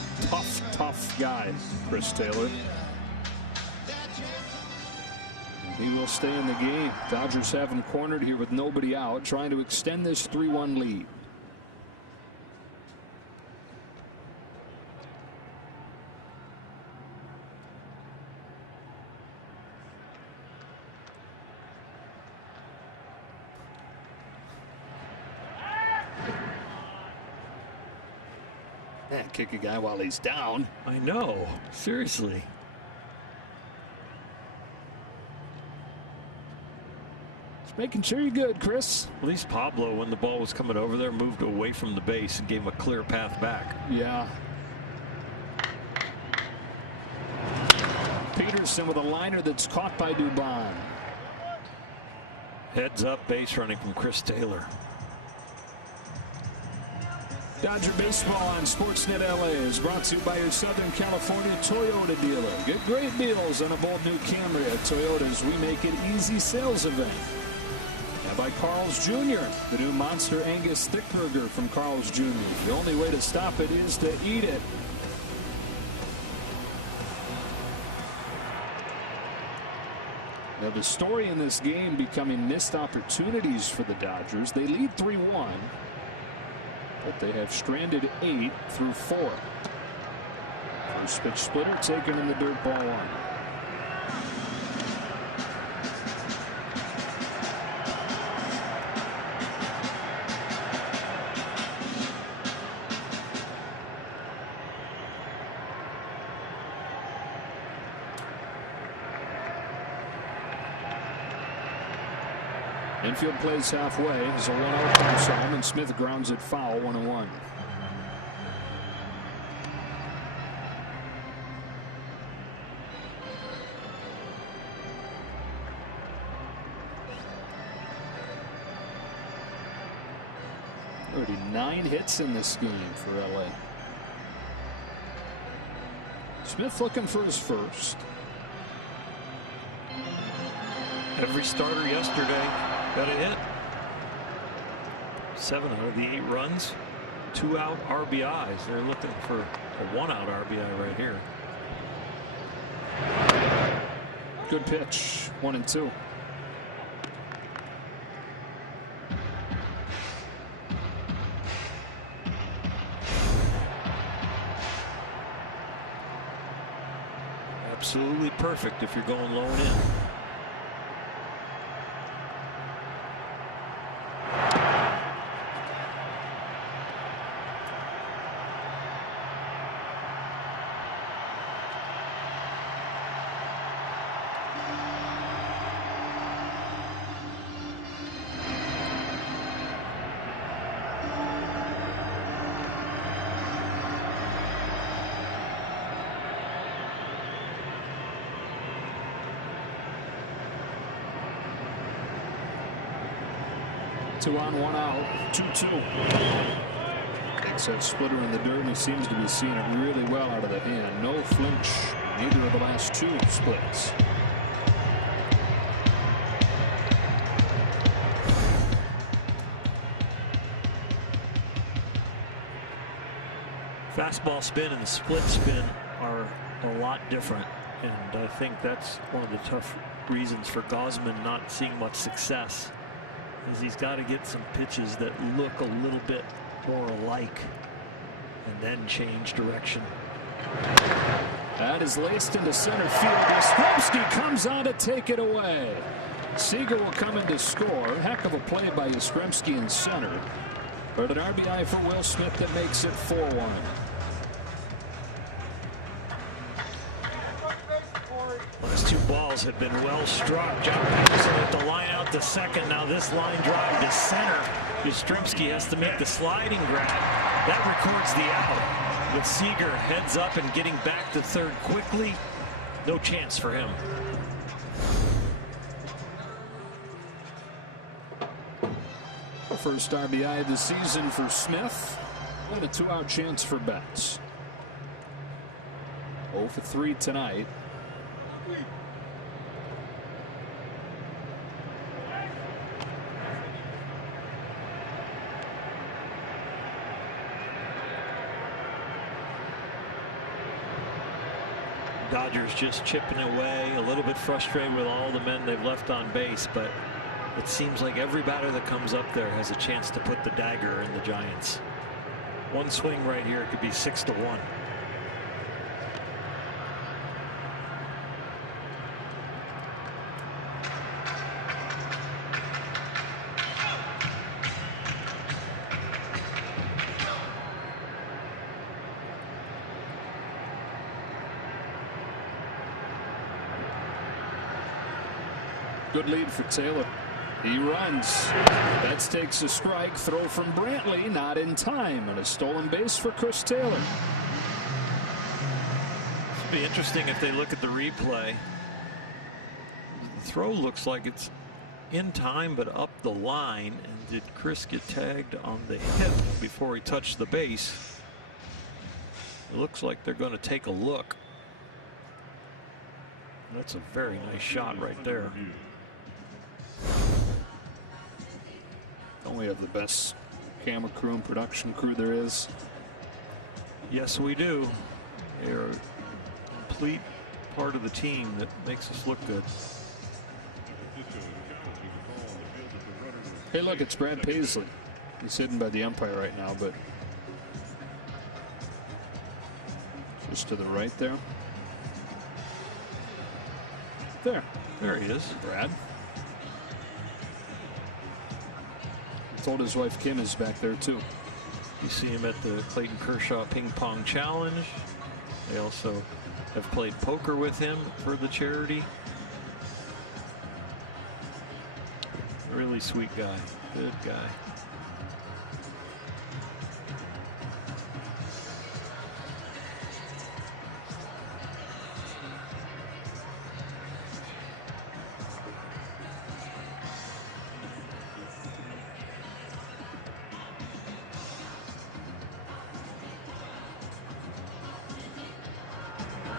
tough guy, Chris Taylor. He will stay in the game. Dodgers have him cornered here with nobody out, trying to extend this 3-1 lead. Man, kick a guy while he's down. I know. Seriously. Making sure you're good, Chris. At least Pablo, when the ball was coming over there, moved away from the base and gave him a clear path back. Yeah. Peterson with a liner that's caught by Dubon. Heads up base running from Chris Taylor. Dodger Baseball on Sportsnet LA is brought to you by your Southern California Toyota dealer. Get great deals on a bold new Camry at Toyota's We Make It Easy sales event. And by Carl's Jr., the new Monster Angus Thick Burger from Carl's Jr. The only way to stop it is to eat it. Now the story in this game becoming missed opportunities for the Dodgers. They lead 3-1. But they have stranded 8 through 4. First pitch splitter taken in the dirt, ball 1. Infield plays halfway as a 1-0 comes home, and Smith grounds it foul, 1-1. Already 9 hits in this game for LA. Smith looking for his first. Every starter yesterday got a hit. 7 out of the 8 runs, 2 out RBIs. They're looking for a 1 out RBI right here. Good pitch, 1-2. Absolutely perfect if you're going low and in. Two on, 1 out, 2-2. Takes that splitter in the dirt, and he seems to be seeing it really well out of the hand. No flinch, neither of the last 2 splits. Fastball spin and the split spin are a lot different, and I think that's one of the tough reasons for Gausman not seeing much success. Is he's got to get some pitches that look a little bit more alike and then change direction. That is laced into center field. Yastrzemski comes on to take it away. Seager will come in to score. Heck of a play by Yastrzemski in center. But an RBI for Will Smith that makes it 4-1. Last 2 balls have been well struck. John Patterson with the line out to second. Now this line drive to center. Yastrzemski has to make the sliding grab. That records the out. With Seager heads up and getting back to third quickly, no chance for him. First RBI of the season for Smith. And a 2-out chance for Betts. 0 for 3 tonight. Dodgers just chipping away, a little bit frustrated with all the men they've left on base, but it seems like every batter that comes up there has a chance to put the dagger in the Giants. One swing right here could be 6-1. Good lead for Taylor. He runs. Betts takes a strike. Throw from Brantley, not in time, and a stolen base for Chris Taylor. It'll be interesting if they look at the replay. The throw looks like it's in time, but up the line. And did Chris get tagged on the hip before he touched the base? It looks like they're going to take a look. That's a very nice shot right there. Don't we have the best camera crew and production crew there is? Yes, we do. They are a complete part of the team that makes us look good. Hey, look, it's Brad Paisley. He's hidden by the umpire right now, but just to the right there. There he is, Brad. Told his wife Kim is back there too. You see him at the Clayton Kershaw Ping Pong Challenge. They also have played poker with him for the charity. Really sweet guy. Good guy.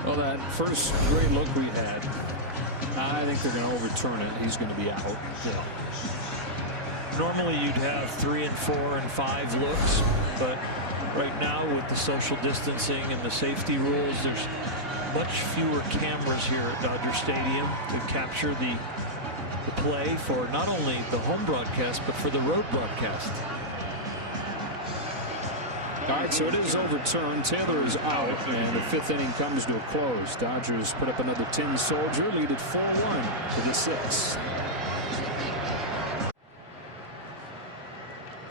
Well, that first great look we had, I think they're going to overturn it. He's going to be out. Yeah. Normally you'd have 3 and 4 and 5 looks, but right now with the social distancing and the safety rules, there's much fewer cameras here at Dodger Stadium to capture the play for not only the home broadcast but for the road broadcast. All right, so it is overturned. Taylor is out, and the 5th inning comes to a close. Dodgers put up another tin soldier, lead it 4-1 to the 6th.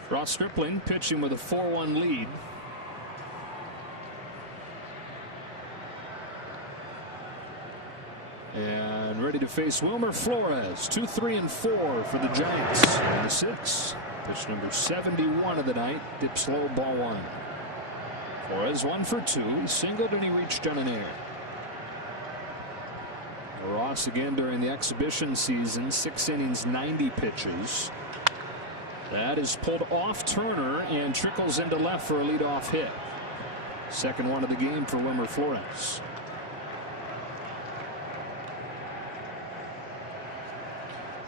Ross Stripling pitching with a 4-1 lead. And ready to face Wilmer Flores. 2, 3, and 4 for the Giants. And the 6. Pitch number 71 of the night. Dips low, ball 1. Flores 1 for 2. He singled and he reached on an error. Ross again during the exhibition season. 6 innings, 90 pitches. That is pulled off Turner and trickles into left for a leadoff hit. Second one of the game for Wilmer Flores.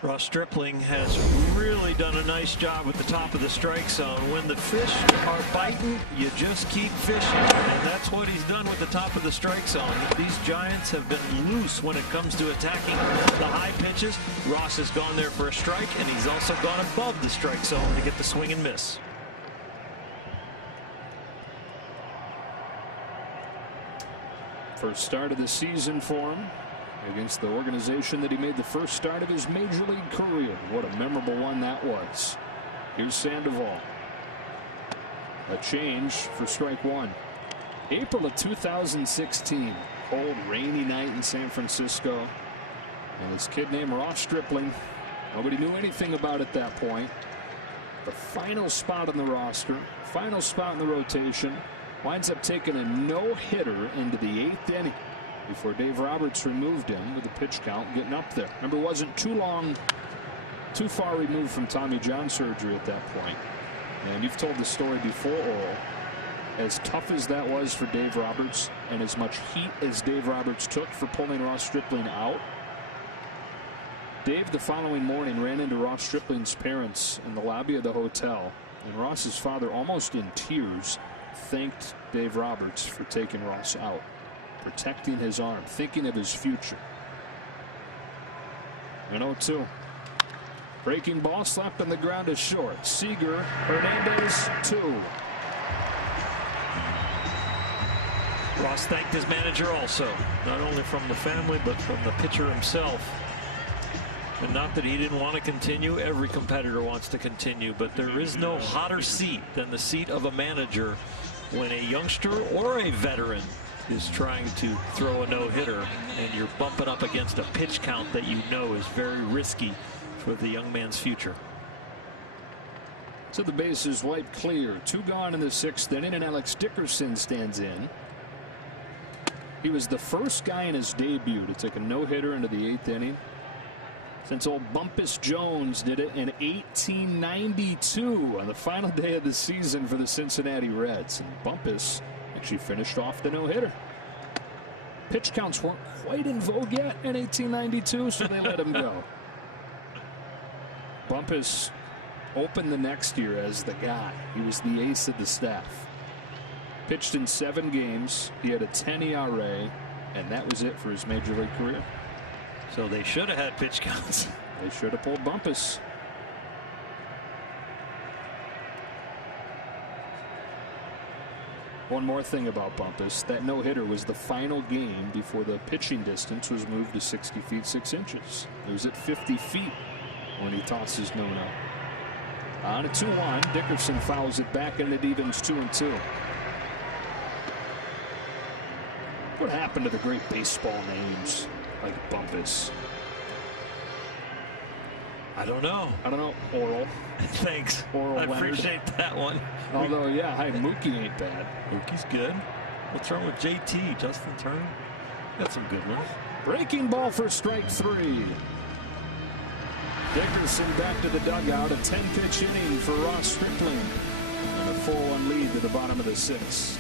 Ross Stripling has really done a nice job at the top of the strike zone. When the fish are biting, you just keep fishing, and that's what he's done with the top of the strike zone. These Giants have been loose when it comes to attacking the high pitches. Ross has gone there for a strike, and he's also gone above the strike zone to get the swing and miss. First start of the season for him against the organization that he made the first start of his major league career. What a memorable one that was. Here's Sandoval. A change for strike 1. April of 2016. Cold, rainy night in San Francisco. And this kid named Ross Stripling. Nobody knew anything about at that point. The final spot on the roster, final spot in the rotation, winds up taking a no-hitter into the 8th inning before Dave Roberts removed him with the pitch count getting up there. Remember, it wasn't too far removed from Tommy John surgery at that point. And you've told the story before, Earl. As tough as that was for Dave Roberts and as much heat as Dave Roberts took for pulling Ross Stripling out, Dave the following morning ran into Ross Stripling's parents in the lobby of the hotel, and Ross's father, almost in tears, thanked Dave Roberts for taking Ross out, protecting his arm, thinking of his future. And 0-2. Breaking ball slapped on the ground is short. Seager, Hernandez, 2. Ross thanked his manager also, not only from the family but from the pitcher himself. And not that he didn't want to continue. Every competitor wants to continue, but there is no hotter seat than the seat of a manager when a youngster or a veteran is trying to throw a no-hitter and you're bumping up against a pitch count that you know is very risky for the young man's future. So the base is wiped clear. 2 gone in the 6th inning, and Alex Dickerson stands in. He was the first guy in his debut to take a no-hitter into the 8th inning since old Bumpus Jones did it in 1892 on the final day of the season for the Cincinnati Reds. And Bumpus actually finished off the no-hitter. Pitch counts weren't quite in vogue yet in 1892, so they let him go. Bumpus opened the next year as the guy. He was the ace of the staff. Pitched in 7 games. He had a 10 ERA, and that was it for his major league career. So they should have had pitch counts. They should have pulled Bumpus. One more thing about Bumpus. That no-hitter was the final game before the pitching distance was moved to 60 feet 6 inches. It was at 50 feet when he tosses Nuno. On a 2-1, Dickerson fouls it back, and it evens 2-2. What happened to the great baseball names like Bumpus? I don't know. Oral. Thanks. Oral I Leonard. appreciate that one. Although, yeah, hey, Mookie ain't bad. Mookie's good. What's wrong with JT? Justin Turner? Got some good ones. Breaking ball for strike 3. Dickerson back to the dugout. A 10-pitch inning for Ross Stripling. And a 4-1 lead to the bottom of the 6th.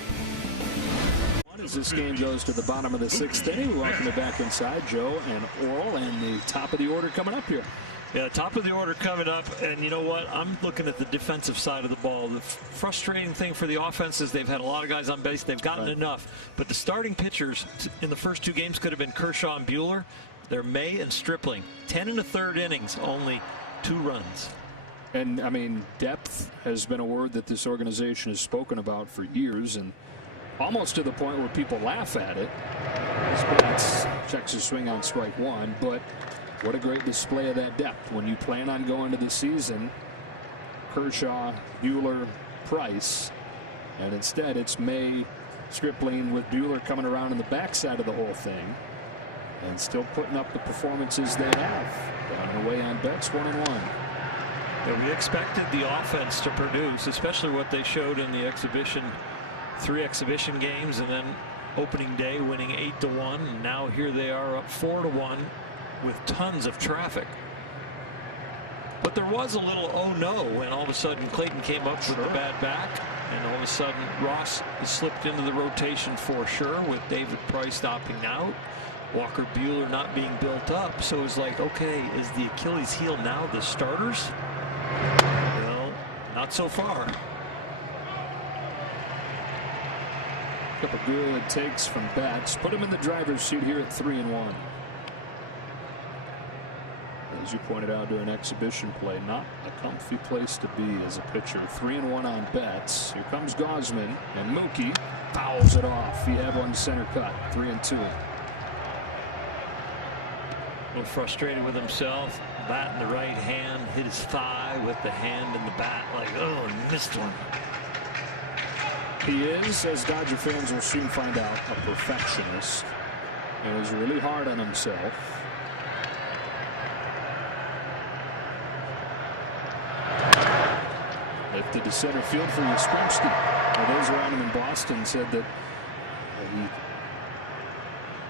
As this game goes to the bottom of the 6th inning, we welcome it back inside. Joe and Oral, and the top of the order coming up here. Yeah, top of the order coming up, and you know what? I'm looking at the defensive side of the ball. The frustrating thing for the offense is they've had a lot of guys on base. They've gotten enough. But the starting pitchers in the first 2 games could have been Kershaw and Buehler. They're May and Stripling. 10 1/3 innings, only 2 runs. And, I mean, depth has been a word that this organization has spoken about for years, and almost to the point where people laugh at it. Betts checks his swing on strike 1, but what a great display of that depth. When you plan on going to the season, Kershaw, Buehler, Price, and instead it's May, Stripling with Buehler coming around in the backside of the whole thing, and still putting up the performances they have. Down and away on Betts, 1-1. Yeah, we expected the offense to produce, especially what they showed in the exhibition. 3 exhibition games, and then opening day winning 8-1, and now here they are up 4-1 with tons of traffic. But there was a little oh no when all of a sudden Clayton came up with the bad back, and all of a sudden Ross slipped into the rotation for sure, with David Price opting out, Walker Buehler not being built up. So it's like, okay, is the Achilles heel now the starters? Well, not so far. Couple good takes from Betts. Put him in the driver's seat here at 3-1. As you pointed out during exhibition play, not a comfy place to be as a pitcher. 3-1 on Betts. Here comes Gausman, and Mookie fouls it off. He had one center cut. 3-2. A little frustrated with himself. Bat in the right hand, hit his thigh with the hand in the bat, like, oh, missed one. He is, as Dodger fans will soon find out, a perfectionist, and is really hard on himself. Lifted to center field for Yastrzemski. Now, those around him in Boston said that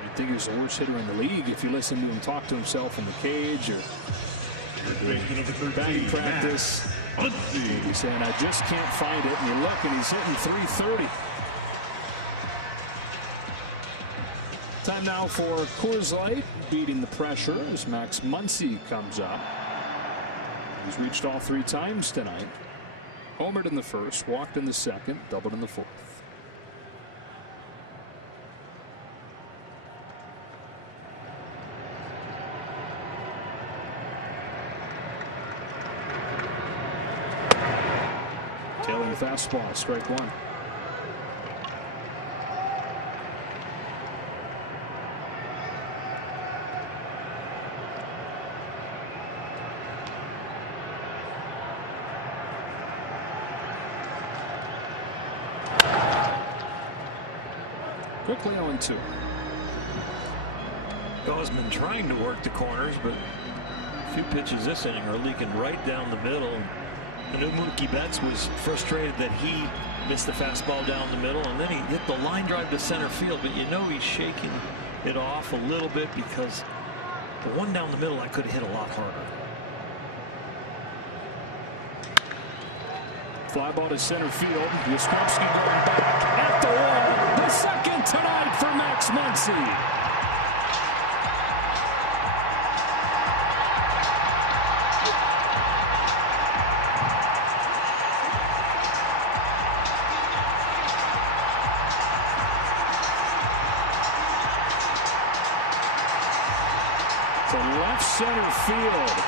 he'd think he was the worst hitter in the league if you listen to him talk to himself in the cage or batting practice. He's saying, I just can't find it. And you look, and he's hitting 330. Time now for Coors Light, beating the pressure as Max Muncy comes up. He's reached all 3 times tonight. Homered in the first, walked in the second, doubled in the fourth. Tailing fastball, strike 1. Quickly 0-2. Gausman trying to work the corners, but a few pitches this inning are leaking right down the middle. I knew Mookie Betts was frustrated that he missed the fastball down the middle, and then he hit the line drive to center field, but you know he's shaking it off a little bit because the one down the middle I could have hit a lot harder. Fly ball to center field. Yastrzemski going back at the wall. The second tonight for Max Muncy. To left center field.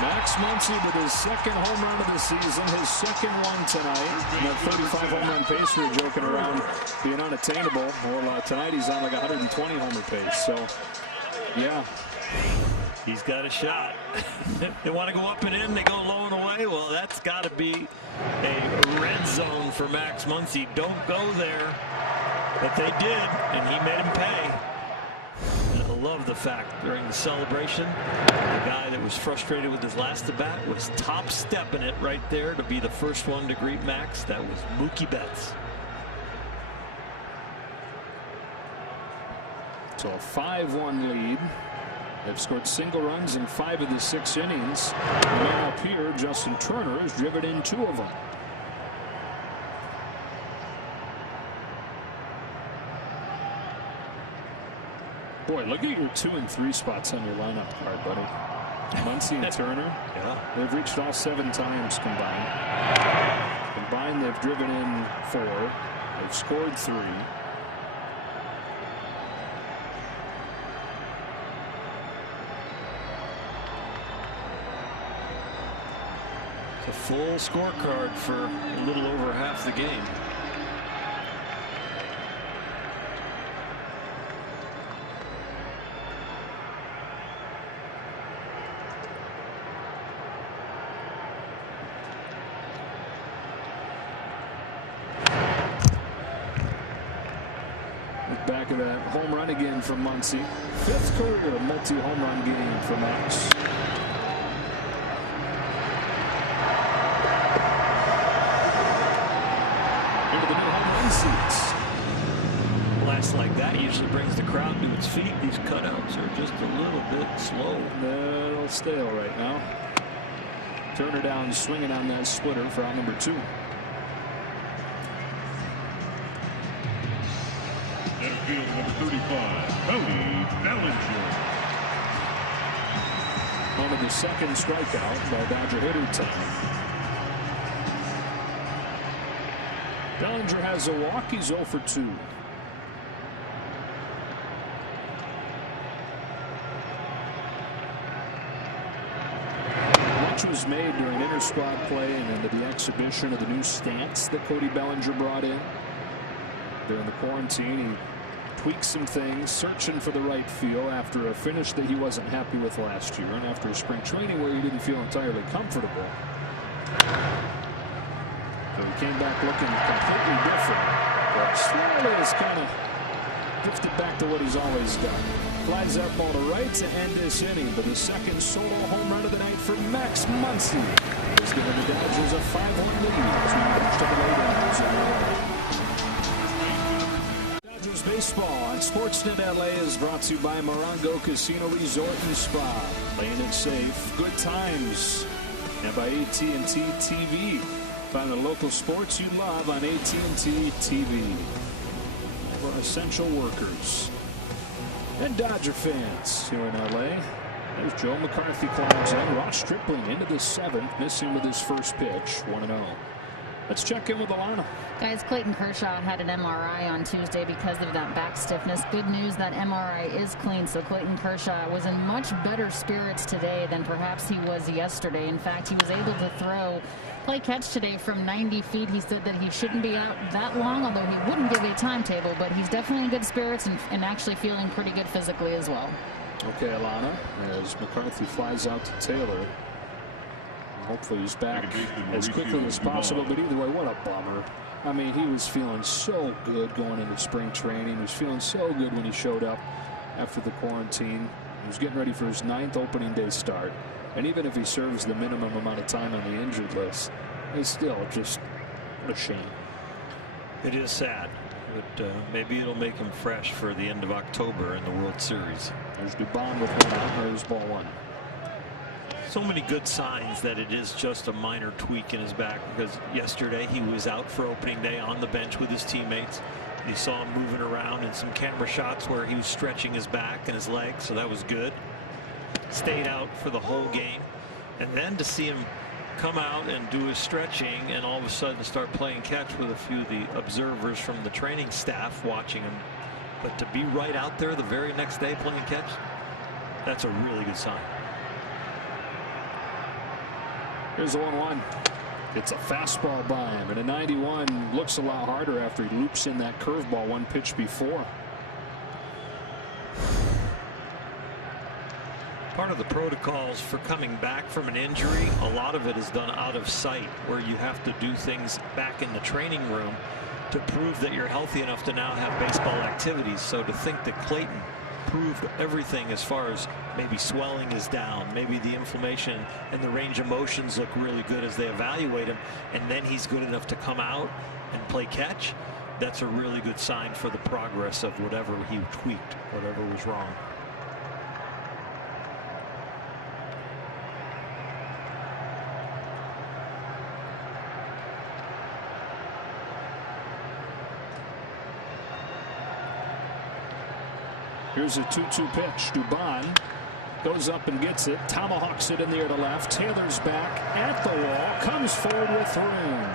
Max Muncy with his second home run of the season, his second one tonight. And that 35 home run pace we were joking around being unattainable. Well, tonight he's on like 120 homer pace. So, yeah. He's got a shot. They want to go up and in, they go low and away. Well, that's got to be a red zone for Max Muncy. Don't go there. But they did, and he made him pay. love the fact during the celebration, the guy that was frustrated with his last at bat was top stepping it right there to be the first one to greet Max. That was Mookie Betts. So a 5-1 lead. They've scored single runs in 5 of the 6 innings. The man up here, Justin Turner, has driven in 2 of them. Boy, look at your 2 and 3 spots on your lineup card, buddy. Muncy and Turner. Yeah. They've reached all 7 times combined. Combined, they've driven in 4. They've scored 3. It's a full scorecard for a little over half the game. Back of that home run again from Muncy. 5th career multi-home run game for Max. Into the new home run seats. Blast like that usually brings the crowd to its feet. These cutouts are just a little bit slow. A little stale right now. Turner down, swinging on that splitter for out number 2. Field number 35, Cody Bellinger. On to the 2nd strikeout by Dodger hitter time. Bellinger has a walk. He's 0 for 2. Much was made during inter-squad play and into the exhibition of the new stance that Cody Bellinger brought in. During the quarantine, he tweaked some things, searching for the right feel after a finish that he wasn't happy with last year and after a spring training where he didn't feel entirely comfortable. So he came back looking completely different, but slowly has kind of drifted back to what he's always done. Flies that ball to right to end this inning, but the 2nd solo home run of the night for Max Muncy has given the Dodgers a 5-1 lead as we march to the late innings in LA. Dodgers baseball on Sportsnet LA is brought to you by Morongo Casino Resort and Spa. Playing it safe, good times, and by AT&T TV. Find the local sports you love on AT&T TV. For essential workers and Dodger fans here in LA. There's Joe McCarthy climbs in. Ross Stripling into the 7th, missing with his first pitch, 1-0. Let's check in with Alana. Guys, Clayton Kershaw had an MRI on Tuesday because of that back stiffness. Good news, that MRI is clean, so Clayton Kershaw was in much better spirits today than perhaps he was yesterday. In fact, he was able to play catch today from 90 feet. He said that he shouldn't be out that long, although he wouldn't give a timetable, but he's definitely in good spirits and actually feeling pretty good physically as well. Okay, Alana, as McCarthy flies out to Taylor. Hopefully he's back as quickly as possible, but either way, what a bummer. I mean, he was feeling so good going into spring training. He was feeling so good when he showed up after the quarantine. He was getting ready for his 9th opening day start. And even if he serves the minimum amount of time on the injured list, it's still just what a shame. It is sad, but maybe it'll make him fresh for the end of October in the World Series. There's Dubon with 1 out. There's ball 1. So many good signs that it is just a minor tweak in his back, because yesterday he was out for opening day on the bench with his teammates. You saw him moving around in some camera shots where he was stretching his back and his legs, so that was good. Stayed out for the whole game, and then to see him come out and do his stretching and all of a sudden start playing catch with a few of the observers from the training staff watching him, but to be right out there the very next day playing catch, that's a really good sign. Here's the 1-1. It's a fastball by him, and a 91 looks a lot harder after he loops in that curveball 1 pitch before. Part of the protocols for coming back from an injury, a lot of it is done out of sight, where you have to do things back in the training room to prove that you're healthy enough to now have baseball activities. So to think that Clayton improved everything as far as maybe swelling is down, maybe the inflammation and the range of motions look really good as they evaluate him, and then he's good enough to come out and play catch. That's a really good sign for the progress of whatever he tweaked, whatever was wrong. Here's a 2-2 pitch. Dubon goes up and gets it. Tomahawks it in the air to left. Taylor's back at the wall. Comes forward with room.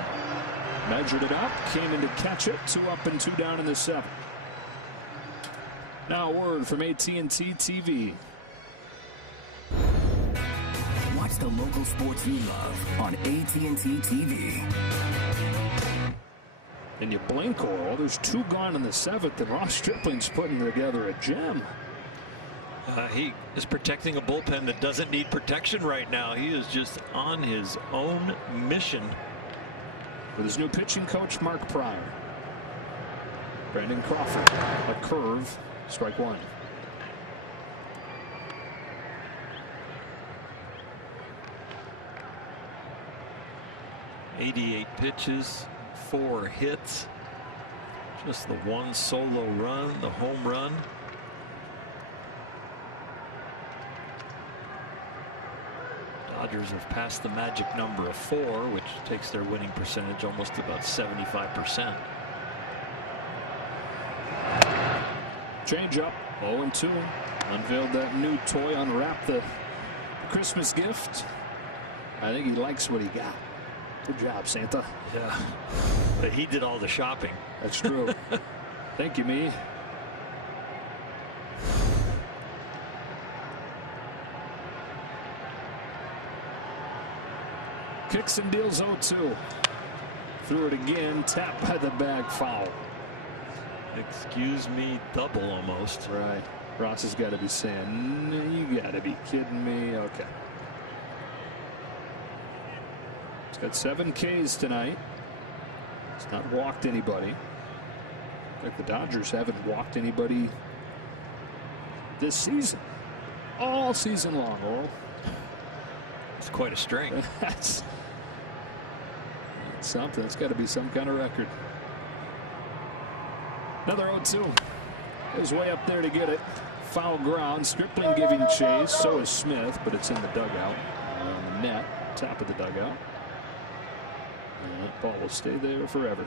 Measured it up. Came in to catch it. 2 up and 2 down in the 7th. Now a word from AT&T TV. Watch the local sports you love on AT&T TV. And you blink, Oral. There's 2 gone in the 7th, and Ross Stripling's putting together a gem. He is protecting a bullpen that doesn't need protection right now. He is just on his own mission. With his new pitching coach, Mark Pryor. Brandon Crawford, a curve, strike 1. .88 pitches, 4 hits, just the 1 solo run, the home run. Dodgers have passed the magic number of 4, which takes their winning percentage almost about 75%. Change up, 0-2. Unveiled that new toy, unwrapped the Christmas gift. I think he likes what he got. Good job, Santa. Yeah, but he did all the shopping. That's true. Thank you, me. Kicks and deals 0-2. Threw it again, tapped by the bag, foul. Excuse me, double almost. Right. Ross has got to be saying, you got to be kidding me. Okay. He's got 7 Ks tonight. He's not walked anybody. In fact, the Dodgers haven't walked anybody this season. All season long, Oral. It's quite a string. That's something. It's got to be some kind of record. Another 0-2. Goes way up there to get it. Foul ground. Stripling giving chase. So is Smith, but it's in the dugout. On the net. Top of the dugout. And that ball will stay there forever.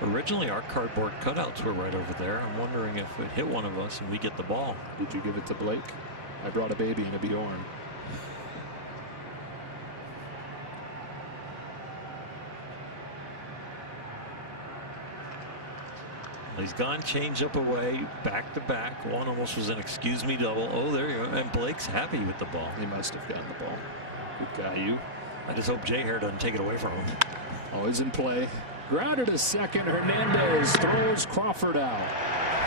Originally, our cardboard cutouts were right over there. I'm wondering if it hit one of us and we get the ball. Did you give it to Blake? I brought a baby and a Bjorn. He's gone change up away, back to back. One almost was an excuse me double. Oh, there you go. And Blake's happy with the ball. He must have gotten the ball. Good guy, you. I just hope Jay Hare doesn't take it away from him. Always in play. Grounded to second. Hernandez throws Crawford out.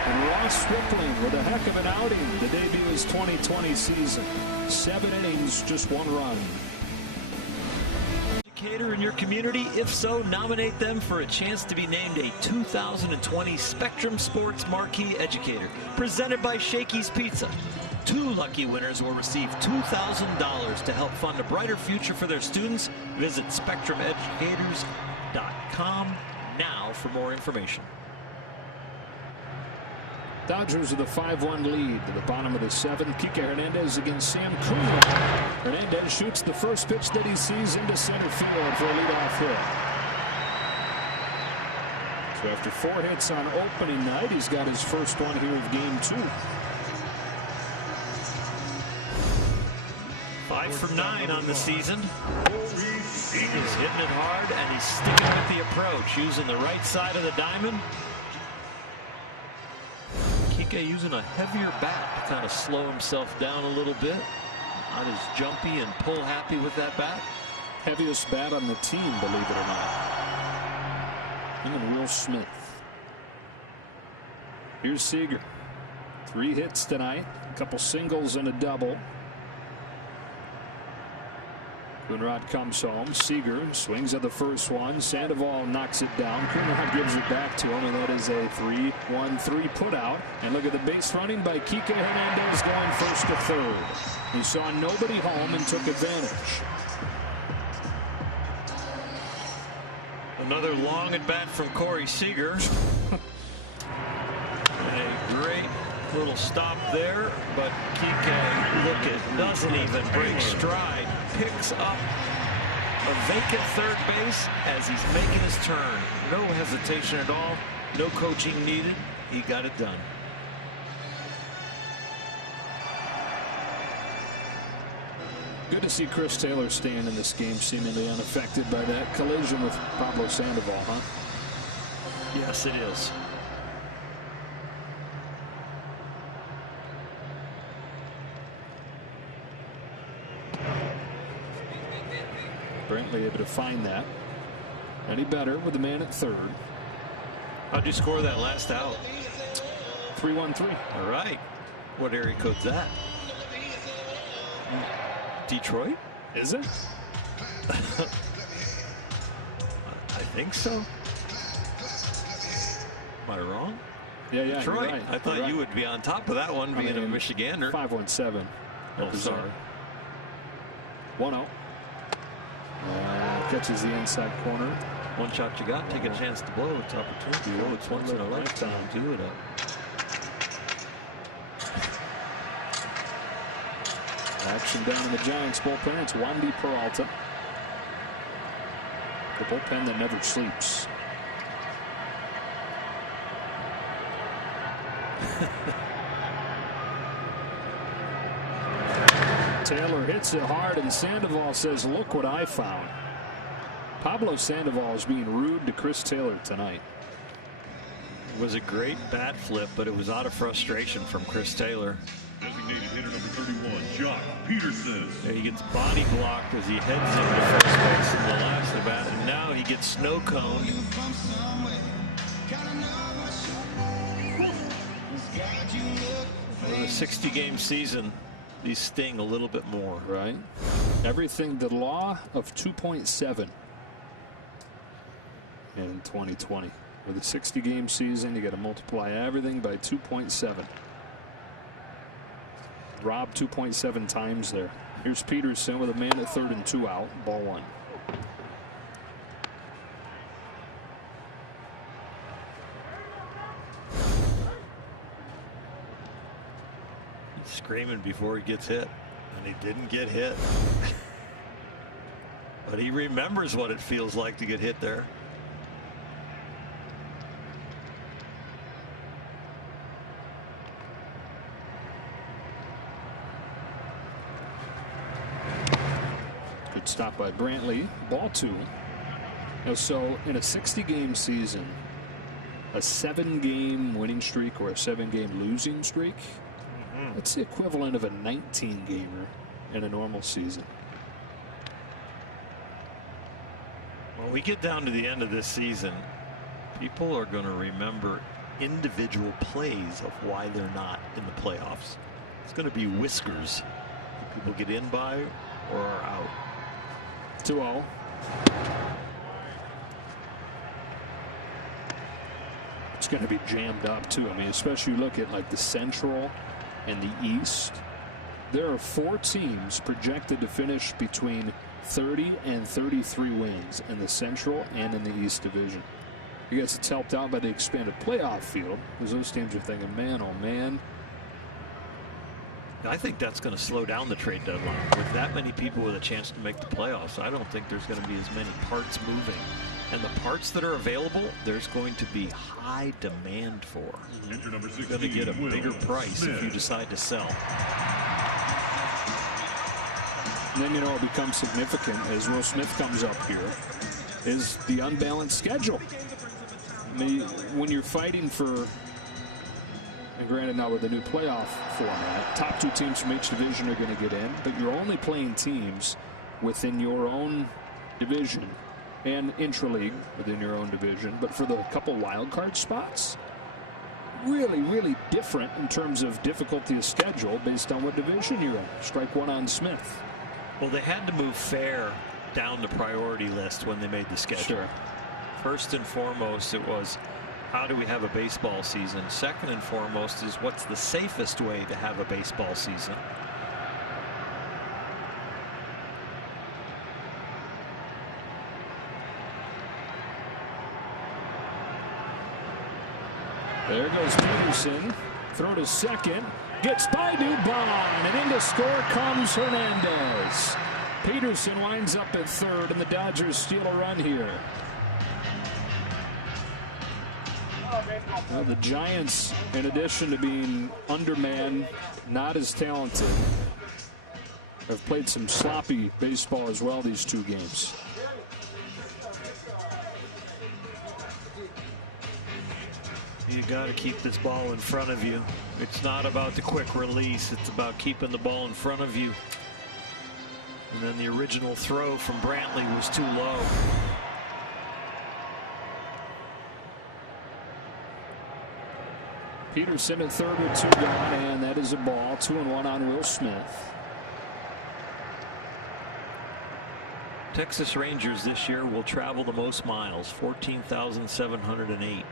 And Ross Stripling with a heck of an outing to debut his 2020 season. 7 innings, just 1 run. Educator in your community? If so, nominate them for a chance to be named a 2020 Spectrum Sports Marquee Educator, presented by Shakey's Pizza. 2 lucky winners will receive $2,000 to help fund a brighter future for their students. Visit SpectrumEducators.com now for more information. Dodgers with a 5-1 lead to the bottom of the 7th. Kike Hernandez against Sam Kuhn. Hernandez shoots the first pitch that he sees into center field for a leadoff hit. So after 4 hits on opening night, he's got his first one here of game 2. 5 for 9 on the season. He's hitting it hard and he's sticking with the approach, using the right side of the diamond. Kike using a heavier bat to kind of slow himself down a little bit. Not as jumpy and pull happy with that bat. Heaviest bat on the team, believe it or not. Him and Will Smith. Here's Seager. 3 hits tonight. A couple singles and a double. Coonrod comes home. Seager swings at the first one. Sandoval knocks it down. Coonrod gives it back to him, and that is a 3-1-3 put out. And look at the base running by Kike Hernandez going first to third. He saw nobody home and took advantage. Another long at bat from Corey Seager. And a great little stop there, but Kike, look at, doesn't even break stride. Picks up a vacant third base as he's making his turn. No hesitation at all. No coaching needed. He got it done. Good to see Chris Taylor staying in this game, seemingly unaffected by that collision with Pablo Sandoval, huh? Yes, it is. Brantley able to find that. Any better with the man at third. How'd you score that last out? 3-1-3. All right. What area code's that? Detroit? Is it? I think so. Am I wrong? Yeah, Detroit. Right. I thought you would be on top of that one, being a Michigander. 5-1-7. Oh, sorry. 1-0. Catches the inside corner. One shot you got. Take a chance to blow. It's opportunity. Oh, it's once in a lifetime. Do it up. Action down in the Giants bullpen. It's Wandy Peralta. The bullpen that never sleeps. Taylor hits it hard, and Sandoval says, look what I found. Pablo Sandoval is being rude to Chris Taylor tonight. It was a great bat flip, but it was out of frustration from Chris Taylor. Designated hitter number 31, Jock Peterson. Yeah, he gets body blocked as he heads into first base in the last at bat, and now he gets snow coned. In a 60-game season, these sting a little bit more. Right. Everything, the law of 2.7 in 2020. With a 60-game season, you got to multiply everything by 2.7. Rob 2.7 times there. Here's Peterson with a man at third and 2 out. Ball 1. He's screaming before he gets hit, and he didn't get hit. But he remembers what it feels like to get hit there. Good stop by Brantley. Ball 2. Now, so in a 60-game season, a 7-game winning streak or a 7-game losing streak, that's the equivalent of a 19-gamer in a normal season. When we get down to the end of this season, people are going to remember individual plays of why they're not in the playoffs. It's going to be whiskers. People get in by or are out. 2-0. It's going to be jammed up too. I mean, especially look at like the Central and the East. There are 4 teams projected to finish between 30 and 33 wins in the Central and in the East Division. I guess it's helped out by the expanded playoff field, because those teams are thinking, man, oh man. I think that's going to slow down the trade deadline. With that many people with a chance to make the playoffs, I don't think there's going to be as many parts moving. And the parts that are available, there's going to be high demand for. You're going to get a bigger price if you decide to sell. And then, you know, it becomes significant as Will Smith comes up here, is the unbalanced schedule. I mean, when you're fighting for, and granted now with the new playoff format, top 2 teams from each division are going to get in, but you're only playing teams within your own division and intra-league within your own division. But for the couple wild card spots, really, really different in terms of difficulty of schedule based on what division you're in. Strike 1 on Smith. Well, they had to move fair down the priority list when they made the schedule. Sure. First and foremost, it was, how do we have a baseball season? Second and foremost is, what's the safest way to have a baseball season? There goes Peterson. Throw to second. Gets by Dubon. And in to score comes Hernandez. Peterson winds up at third, and the Dodgers steal a run here. Well, the Giants, in addition to being undermanned, not as talented, have played some sloppy baseball as well these two games. You got to keep this ball in front of you. It's not about the quick release. It's about keeping the ball in front of you. And then the original throw from Brantley was too low. Peterson at third with 2 gone, and that is a ball. 2-1 on Will Smith. Texas Rangers this year will travel the most miles, 14,708.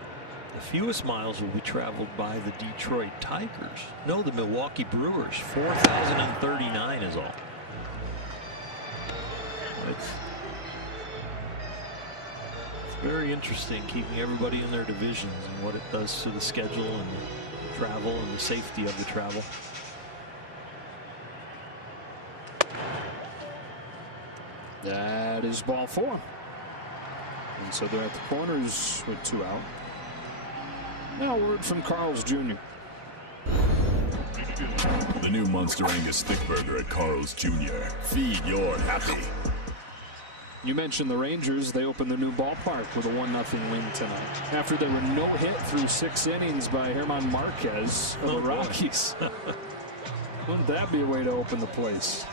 The fewest miles will be traveled by the Detroit Tigers. No, the Milwaukee Brewers. 4,039 is all. It's very interesting, keeping everybody in their divisions and what it does to the schedule and the travel and the safety of the travel. That is ball 4. And so they're at the corners with 2 out. Now a word from Carl's Jr. The new Monster Angus Thick Burger at Carl's Jr. Feed your happy. You mentioned the Rangers. They opened their new ballpark with a 1-0 win tonight, after they were no hit through 6 innings by German Marquez of the Rockies. Wouldn't that be a way to open the place?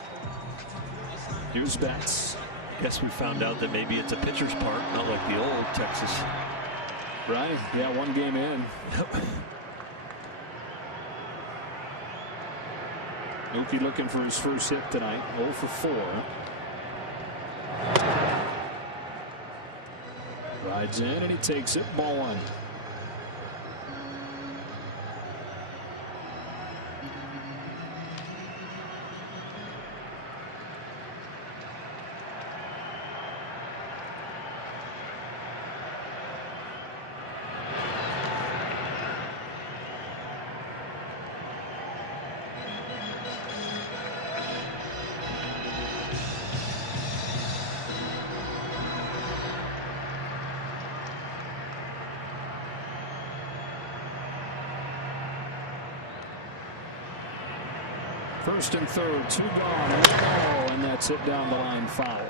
Here's Betts. I guess we found out that maybe it's a pitcher's park, not like the old Texas. Right, yeah, 1 game in. Mookie looking for his first hit tonight, 0 for 4. Rides in and he takes it, ball 1. First and third, 2 gone, and that's it down the line, foul.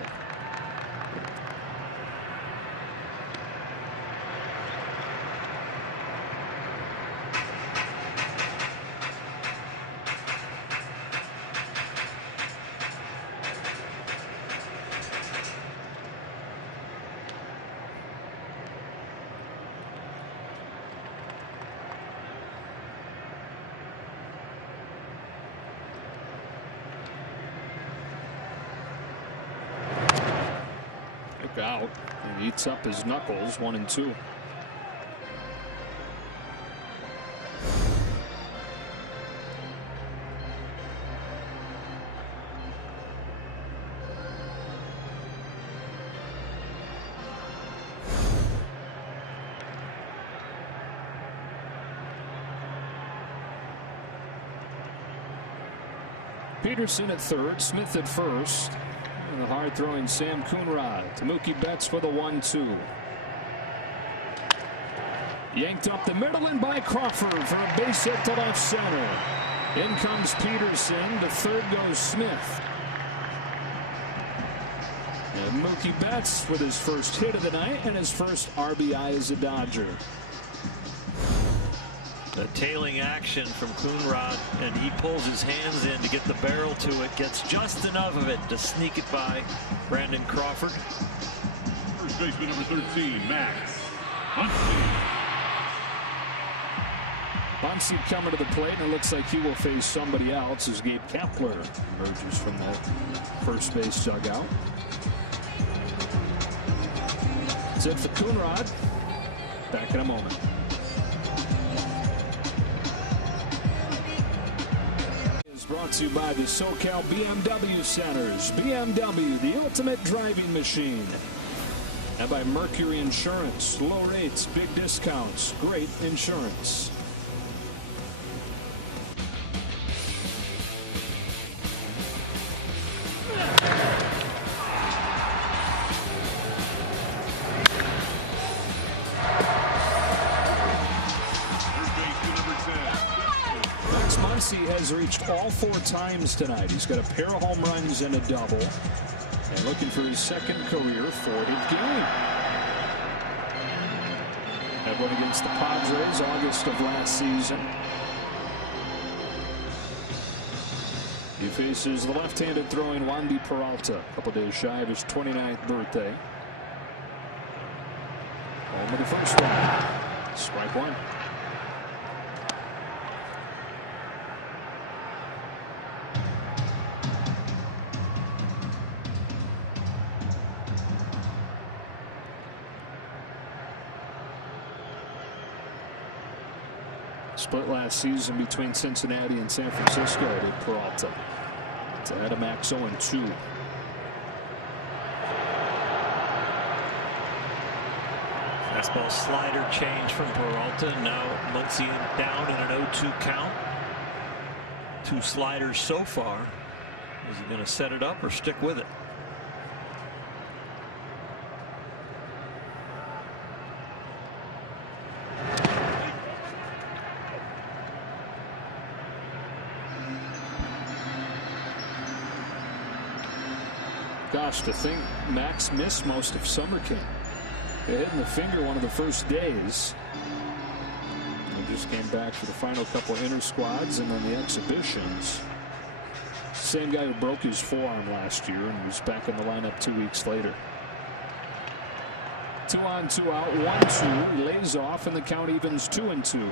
Out and eats up his knuckles, 1 and 2. Peterson at third, Smith at first. And the hard-throwing Sam Coonrod to Mookie Betts for the 1-2. Yanked up the middle and by Crawford for a base hit to left center. In comes Peterson. To third goes Smith. And Mookie Betts with his first hit of the night and his first RBI as a Dodger. The tailing action from Coonrod, and he pulls his hands in to get the barrel to it, gets just enough of it to sneak it by Brandon Crawford. First baseman number 13, Max Muncy. Muncy coming to the plate, and it looks like he will face somebody else as Gabe Kapler emerges from that first base dugout. That's it for Coonrod. Back in a moment. Is brought to you by the SoCal BMW Centers. BMW, the ultimate driving machine. And by Mercury Insurance. Low rates, big discounts, great insurance. Muncy has reached all 4 times tonight. He's got a pair of home runs and a double. And looking for his second career 40th game. That one against the Padres August of last season. He faces the left-handed throwing Wandy Peralta, a couple days shy of his 29th birthday. Home with the first one. Strike one. Split last season between Cincinnati and San Francisco did Peralta. To add a max 0-2. Fastball slider change from Peralta. Now Muncy down in an 0-2 count. 2 sliders so far. Is he going to set it up or stick with it? Gosh, to think Max missed most of summer camp. They hit in the finger one of the first days. He just came back for the final couple of inter squads and then the exhibitions. Same guy who broke his forearm last year and was back in the lineup 2 weeks later. 2 on, 2 out, 1-2. He lays off and the count evens 2-2.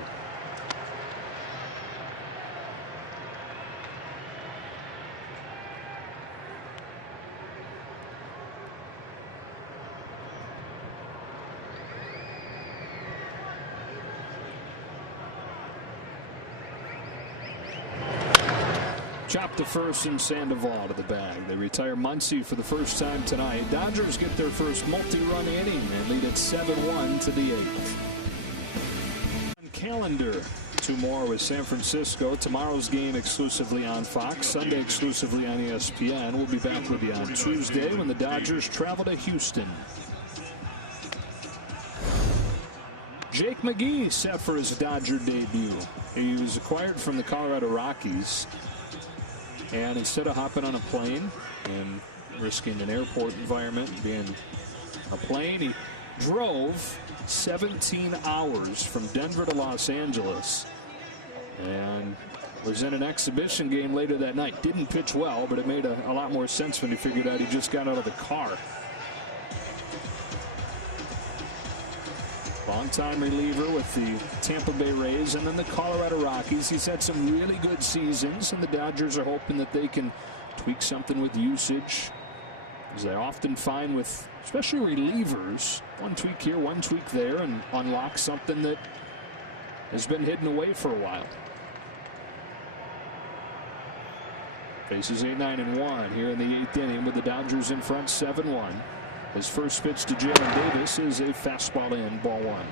Chopped to first and Sandoval to the bag. They retire Muncy for the first time tonight. Dodgers get their first multi-run inning and lead it 7-1 to the 8th. Calendar. 2 more with San Francisco. Tomorrow's game exclusively on Fox. Sunday exclusively on ESPN. We'll be back with you on Tuesday when the Dodgers travel to Houston. Jake McGee set for his Dodger debut. He was acquired from the Colorado Rockies. And instead of hopping on a plane and risking an airport environment being a plane, he drove 17 hours from Denver to Los Angeles and was in an exhibition game later that night. Didn't pitch well, but it made a lot more sense when he figured out he just got out of the car. Longtime reliever with the Tampa Bay Rays and then the Colorado Rockies. He's had some really good seasons, and the Dodgers are hoping that they can tweak something with usage, as they often find with especially relievers. One tweak here, one tweak there, and unlock something that has been hidden away for a while. Faces a 9-1 here in the 8th inning with the Dodgers in front 7-1. His first pitch to Jalen Davis is a fastball in, ball 1.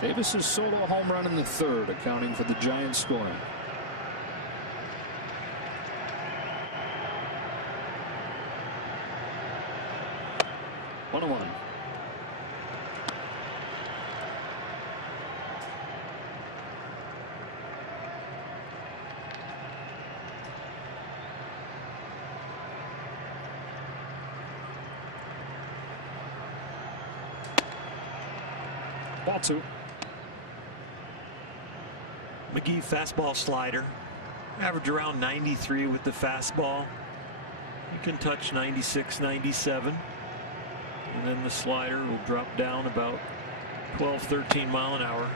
Davis's solo home run in the 3rd, accounting for the Giants scoring. One 1. Ball 2. McGee fastball slider. Average around 93 with the fastball. You can touch 96, 97. and then the slider will drop down about 12, 13 mile an hour.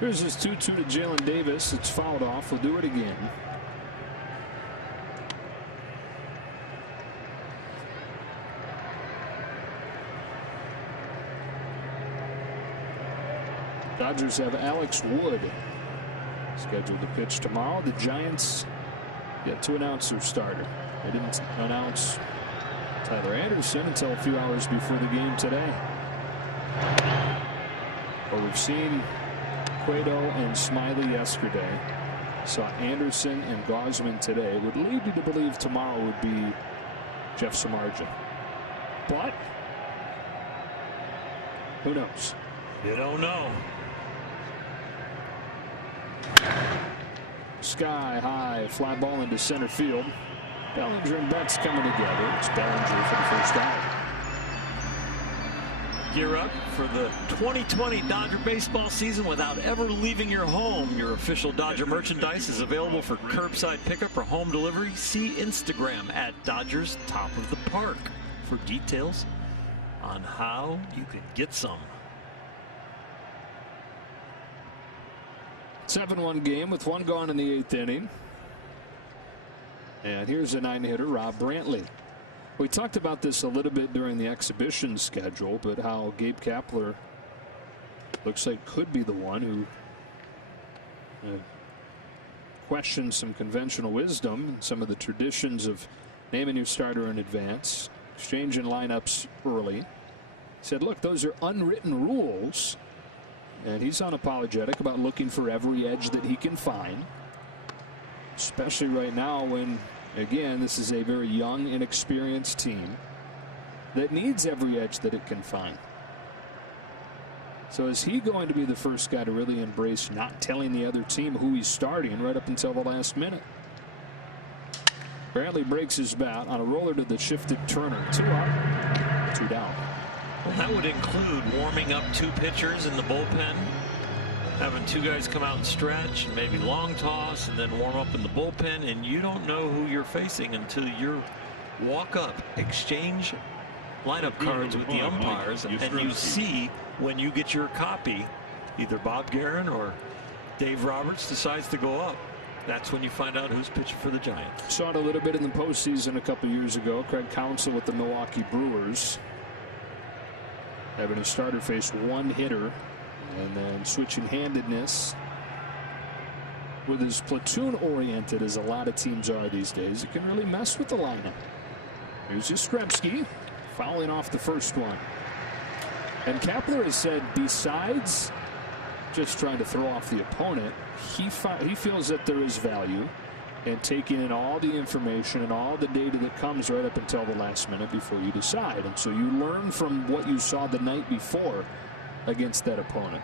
Here's his 2-2 to Jalen Davis. It's fouled off. We'll do it again. Dodgers have Alex Wood scheduled to pitch tomorrow. The Giants yet to announce their starter. They didn't announce Tyler Anderson until a few hours before the game today. But we've seen Cueto and Smiley yesterday. Saw Anderson and Gausman today. Would lead you to believe tomorrow would be Jeff Samardzija. But who knows? You don't know. Sky high, fly ball into center field. Bellinger and Betts coming together. It's Bellinger for the first out. Gear up for the 2020 Dodger baseball season without ever leaving your home. Your official Dodger merchandise is available for curbside pickup or home delivery. See Instagram at Dodgers Top of the Park for details on how you can get some. 7-1 game with one gone in the 8th inning. And here's a 9-hitter, Rob Brantley. We talked about this a little bit during the exhibition schedule, but how Gabe Kapler looks like could be the one who questions some conventional wisdom and some of the traditions of naming your starter in advance, exchanging lineups early. He said, look, those are unwritten rules. And he's unapologetic about looking for every edge that he can find, especially right now when, again, this is a very young, inexperienced team that needs every edge that it can find. So is he going to be the first guy to really embrace not telling the other team who he's starting right up until the last minute? Brantley breaks his bat on a roller to the shifted Turner. 2 out, 2 down. Well, that would include warming up 2 pitchers in the bullpen, having 2 guys come out and stretch, and maybe long toss, and then warm up in the bullpen, and you don't know who you're facing until you walk up, exchange lineup cards with the umpires, and you see when you get your copy, either Bob Guerin or Dave Roberts decides to go up. That's when you find out who's pitching for the Giants. Saw it a little bit in the postseason a couple years ago. Craig Counsell with the Milwaukee Brewers, having a starter face one hitter and then switching handedness. With as platoon oriented as a lot of teams are these days, it can really mess with the lineup. Here's Yastrzemski fouling off the first one. And Kapler has said, besides just trying to throw off the opponent, he feels that there is value in taking in all the information and all the data that comes right up until the last minute before you decide. And so you learn from what you saw the night before against that opponent.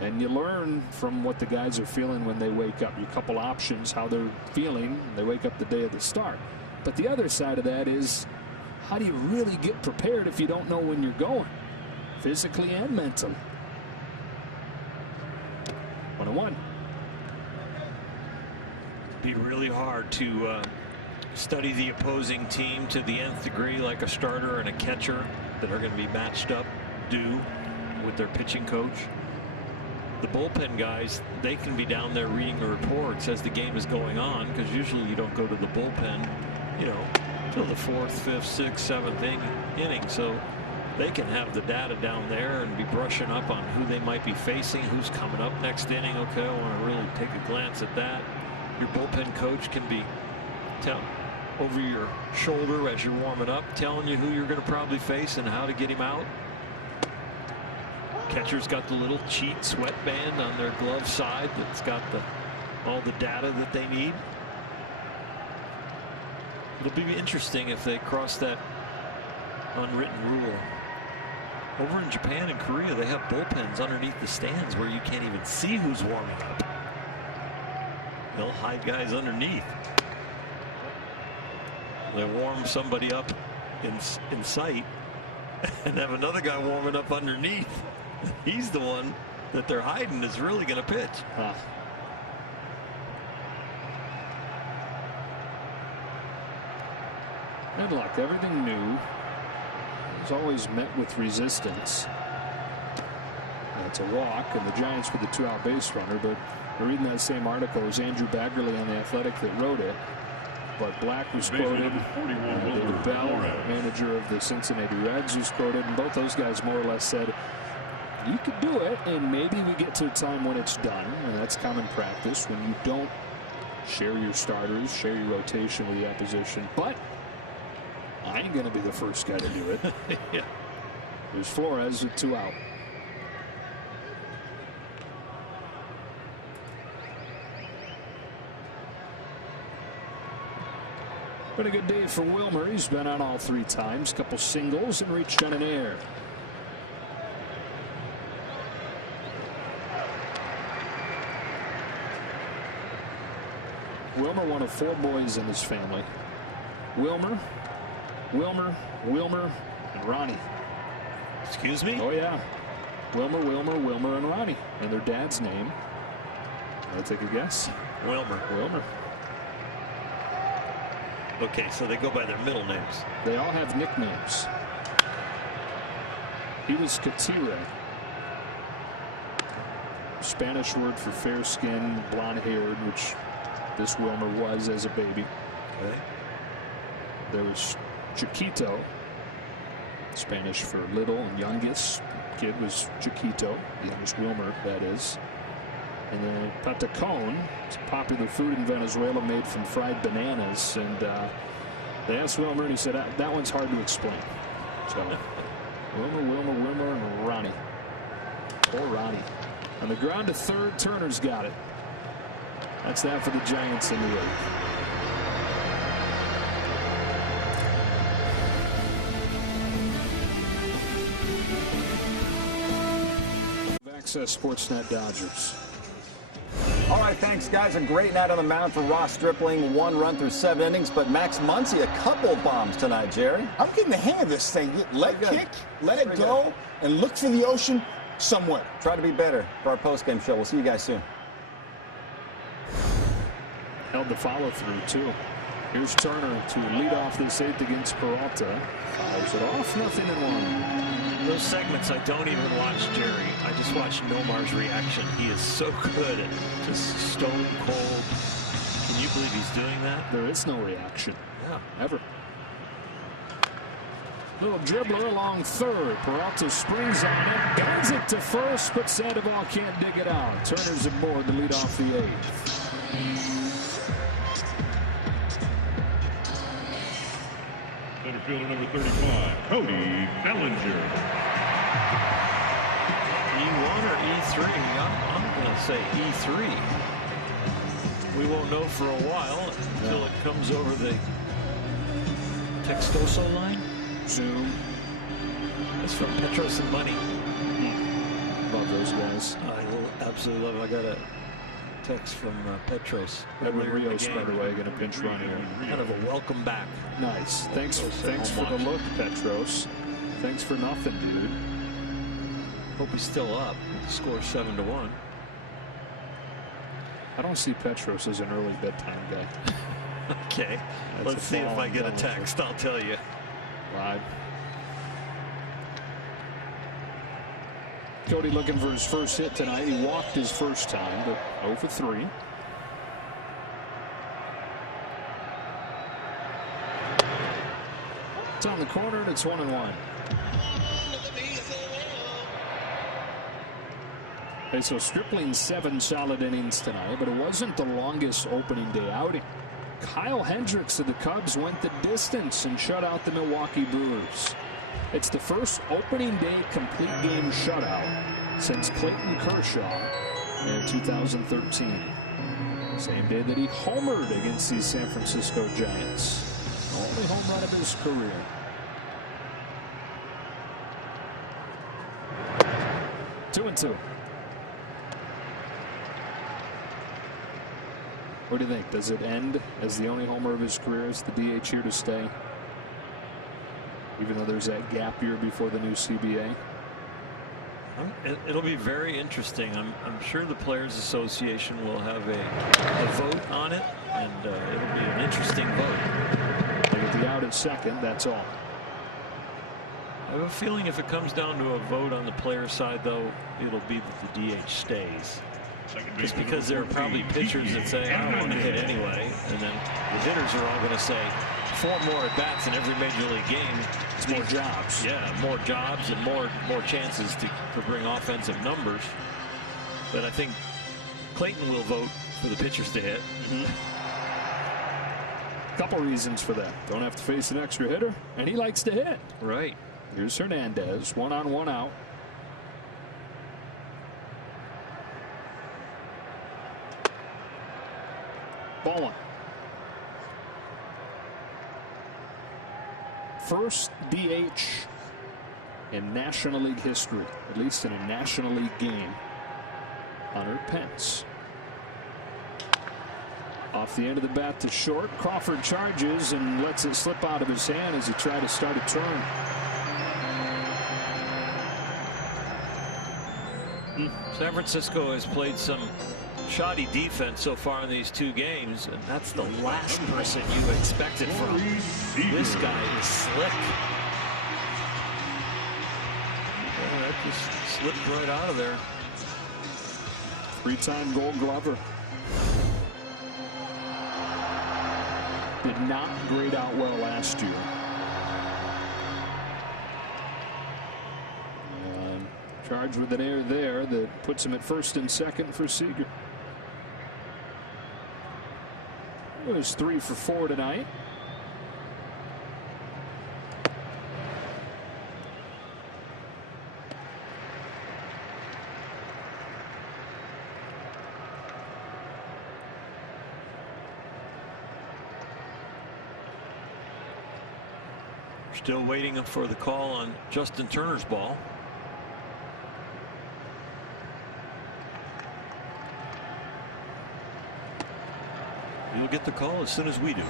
And you learn from what the guys are feeling when they wake up. You couple options, how they're feeling. They wake up the day of the start. But the other side of that is, how do you really get prepared if you don't know when you're going, physically and mentally? 1-1. Be really hard to study the opposing team to the nth degree, like a starter and a catcher that are going to be matched up do with their pitching coach. The bullpen guys, they can be down there reading the reports as the game is going on, because usually you don't go to the bullpen, you know, till the 4th, 5th, 6th, 7th inning. So they can have the data down there and be brushing up on who they might be facing, who's coming up next inning. Okay, I want to really take a glance at that. Your bullpen coach can be over your shoulder as you're warming up, telling you who you're going to probably face and how to get him out. Catcher's got the little cheat sweatband on their glove side that's got all the data that they need. It'll be interesting if they cross that unwritten rule. Over in Japan and Korea, they have bullpens underneath the stands where you can't even see who's warming up. They'll hide guys underneath. They warm somebody up in sight and have another guy warming up underneath. He's the one that they're hiding is really going to pitch. Good luck. Everything new is always met with resistance. It's a walk, and the Giants with the 2-out base runner. But reading that same article, it was Andrew Baggerly on The Athletic that wrote it. But Black was quoted, David Bell, manager of the Cincinnati Reds, was quoted, and both those guys more or less said, you could do it, and maybe we get to a time when it's done, and that's common practice when you don't share your starters, share your rotation with the opposition. But I ain't going to be the first guy to do it. Yeah. There's Flores with 2 out. Been a good day for Wilmer. He's been out all 3 times, couple singles, and reached on an air. Wilmer, one of 4 boys in his family. Wilmer, and Ronnie. Excuse me? Oh, yeah. Wilmer, and Ronnie. And their dad's name. Want to take a guess? Wilmer. Okay, so they go by their middle names. They all have nicknames. He was Catire. Spanish word for fair-skinned, blonde-haired, which this Wilmer was as a baby. Okay. There was Chiquito, Spanish for little and youngest. Kid was Chiquito, youngest Wilmer, that is. And then patacon, it's a popular food in Venezuela made from fried bananas. And they asked Wilmer, and he said, that one's hard to explain. So Wilmer, and Ronnie. Poor Ronnie. On the ground to third, Turner's got it. That's that for the Giants in the 8th. Access Sportsnet Dodgers. All right, thanks, guys. A great night on the mound for Ross Stripling. 1 run through 7 innings, but Max Muncy, a couple bombs tonight, Jerry. I'm getting the hang of this thing. Let kick, let it go, and look for the ocean somewhere. Try to be better for our postgame show. We'll see you guys soon. Held the follow through, too. Here's Turner to lead off this 8th against Peralta. Fouls it off, 0-1. Those segments I don't even watch, Jerry. I just watch Nomar's reaction. He is so good at just stone cold. Can you believe he's doing that? There is no reaction. Yeah. Ever. Little dribbler along third. Peralta springs on it, guns it to first, but Sandoval can't dig it out. Turner's aboard to lead off the 8th. Center fielder number 35, Cody Bellinger. E1 or E3? I'm going to say E3. We won't know for a while until it comes over the Textoso line. Zoom. That's from Petros and Money. Love those guys. I absolutely love it. I got a text from Petros. Edwin Rios, by the way, going to pinch run here. Kind of a welcome back. Nice. Thanks for the look, Petros. Thanks for nothing, dude. Hope he's still up. Score 7-1. I don't see Petros as an early bedtime guy. Okay. Let's see if I get a text. I'll tell you. Live. Cody looking for his first hit tonight. He walked his first time, but 0 for 3. It's on the corner, and it's 1-1. Okay, so Stripling's 7 solid innings tonight, but it wasn't the longest opening day outing. Kyle Hendricks of the Cubs went the distance and shut out the Milwaukee Brewers. It's the first opening day complete game shutout since Clayton Kershaw in 2013. Same day that he homered against the San Francisco Giants. Only home run of his career. What do you think? Does it end as the only homer of his career? Is the DH here to stay? Even though there's that gap year before the new CBA? It'll be very interesting. I'm sure the Players Association will have a vote on it, and it'll be an interesting vote. They get the out at second, that's all. I have a feeling if it comes down to a vote on the player side, though, it'll be that the DH stays. Just because there are probably pitchers that say, I don't want to hit anyway, and then the hitters are all going to say 4 more at bats in every major league game. It's more jobs. Yeah, more jobs and more chances to bring offensive numbers. But I think Clayton will vote for the pitchers to hit. Couple reasons for that. Don't have to face an extra hitter, and he likes to hit. Right. Here's Hernandez, 1 on 1 out. Ball 1. First DH in National League history, at least in a National League game. Hunter Pence. Off the end of the bat to short. Crawford charges and lets it slip out of his hand as he tried to start a turn. San Francisco has played some shoddy defense so far in these 2 games, and that's the last person you expected from. This guy is slick. Oh, that just slipped right out of there. 3-time Gold Glover. Did not grade out well last year. And charged with an error there that puts him at first and second for Seager. It was 3 for 4 tonight. Still waiting for the call on Justin Turner's ball. You'll get the call as soon as we do.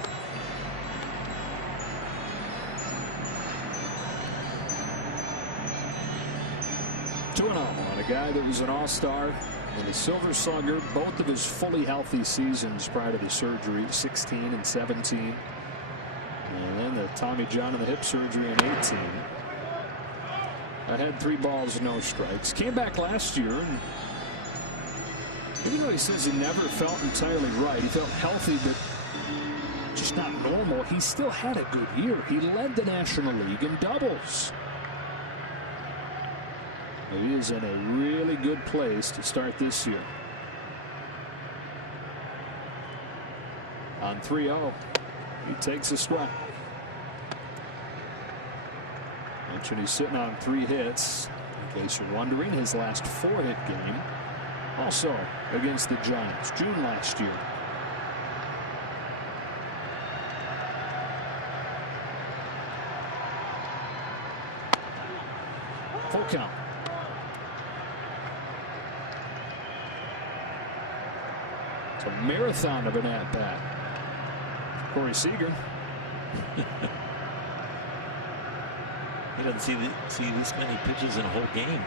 Two and on a guy that was an all-star and a Silver Slugger, both of his fully healthy seasons prior to the surgery, 16 and 17. And then the Tommy John and the hip surgery in 18. I had 3 balls, no strikes. Came back last year, and even though he says he never felt entirely right, he felt healthy but just not normal, he still had a good year. He led the National League in doubles. He is in a really good place to start this year. On 3-0, he takes a strike. Mentioned he's sitting on 3 hits. In case you're wondering, his last 4-hit game also against the Giants, June last year. Full count. It's a marathon of an at-bat. Corey Seager. He doesn't see this many pitches in a whole game.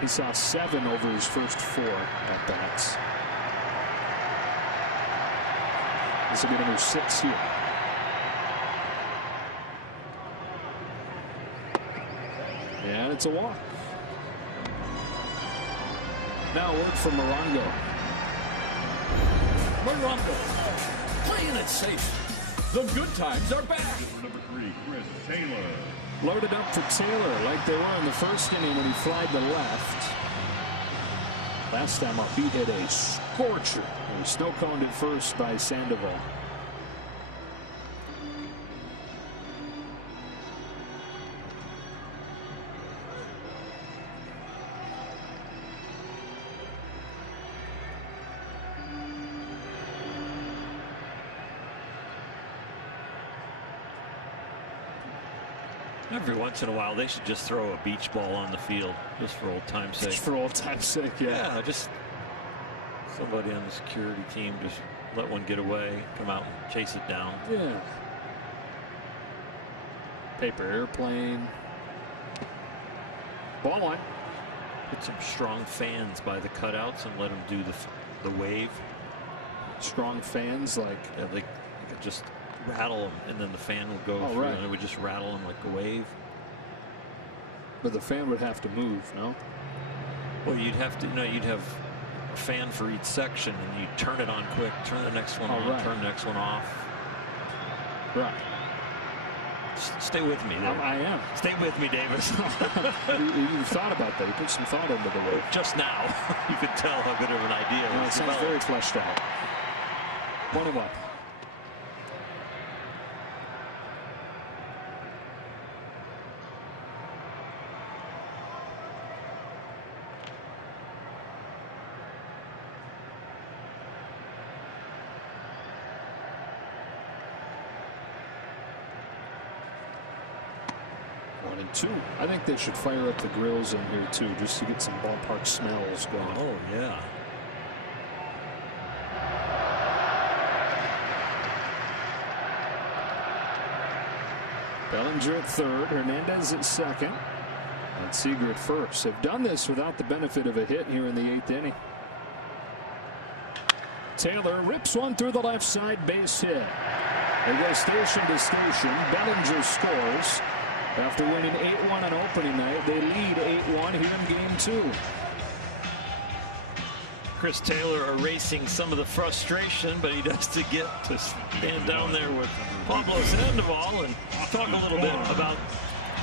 He saw 7 over his first 4 at-bats. This will be number 6 here. And it's a walk. Now word from Morongo. Playing it safe. The good times are back. Number 3, Chris Taylor. Loaded up for Taylor like they were in the first inning when he flied to left. Last time up, he hit a scorcher. He was snow-coned at first by Sandoval. Every once in a while, they should just throw a beach ball on the field, just for old time's sake. Just for old time's sake, yeah. Yeah, just Somebody on the security team just let one get away, come out and chase it down. Yeah. Paper airplane. Ball one. Put some strong fans by the cutouts and let them do the wave. Strong fans, like they could just rattle them, and then the fan would go through, and it would just rattle them like a wave. But the fan would have to move, no? Well, you'd have to, you'd have a fan for each section, and you'd turn it on quick, turn the next one on, turn the next one off. Right. Stay with me there. I am. Stay with me, Davis. you thought about that. You put some thought into the wave. Just now, you could tell how good of an idea it was. It sounds very fleshed out. 1-1. And 2. I think they should fire up the grills in here too, just to get some ballpark smells going. Oh yeah. Bellinger at third, Hernandez at second, and Seager at first. Have done this without the benefit of a hit here in the 8th inning. Taylor rips one through the left side, base hit. They go station to station. Bellinger scores. After winning 8-1 on opening night, they lead 8-1 here in game 2. Chris Taylor erasing some of the frustration, but he does to get to stand down there with Pablo Sandoval and talk a little bit about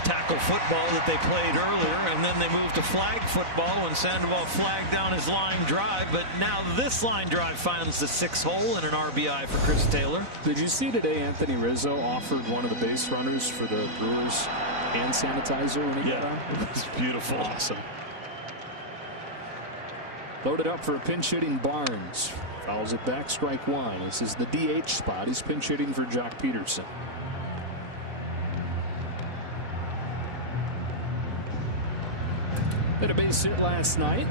tackle football that they played earlier, and then they moved to flag football when Sandoval flagged down his line drive, but now this line drive finds the 6th hole and an RBI for Chris Taylor. Did you see today Anthony Rizzo offered one of the base runners for the Brewers hand sanitizer when he got on? It was beautiful. Awesome. Loaded up for a pinch hitting Barnes. Fouls it back, strike 1. This is the DH spot. He's pinch hitting for Jock Peterson. Hit a base hit last night.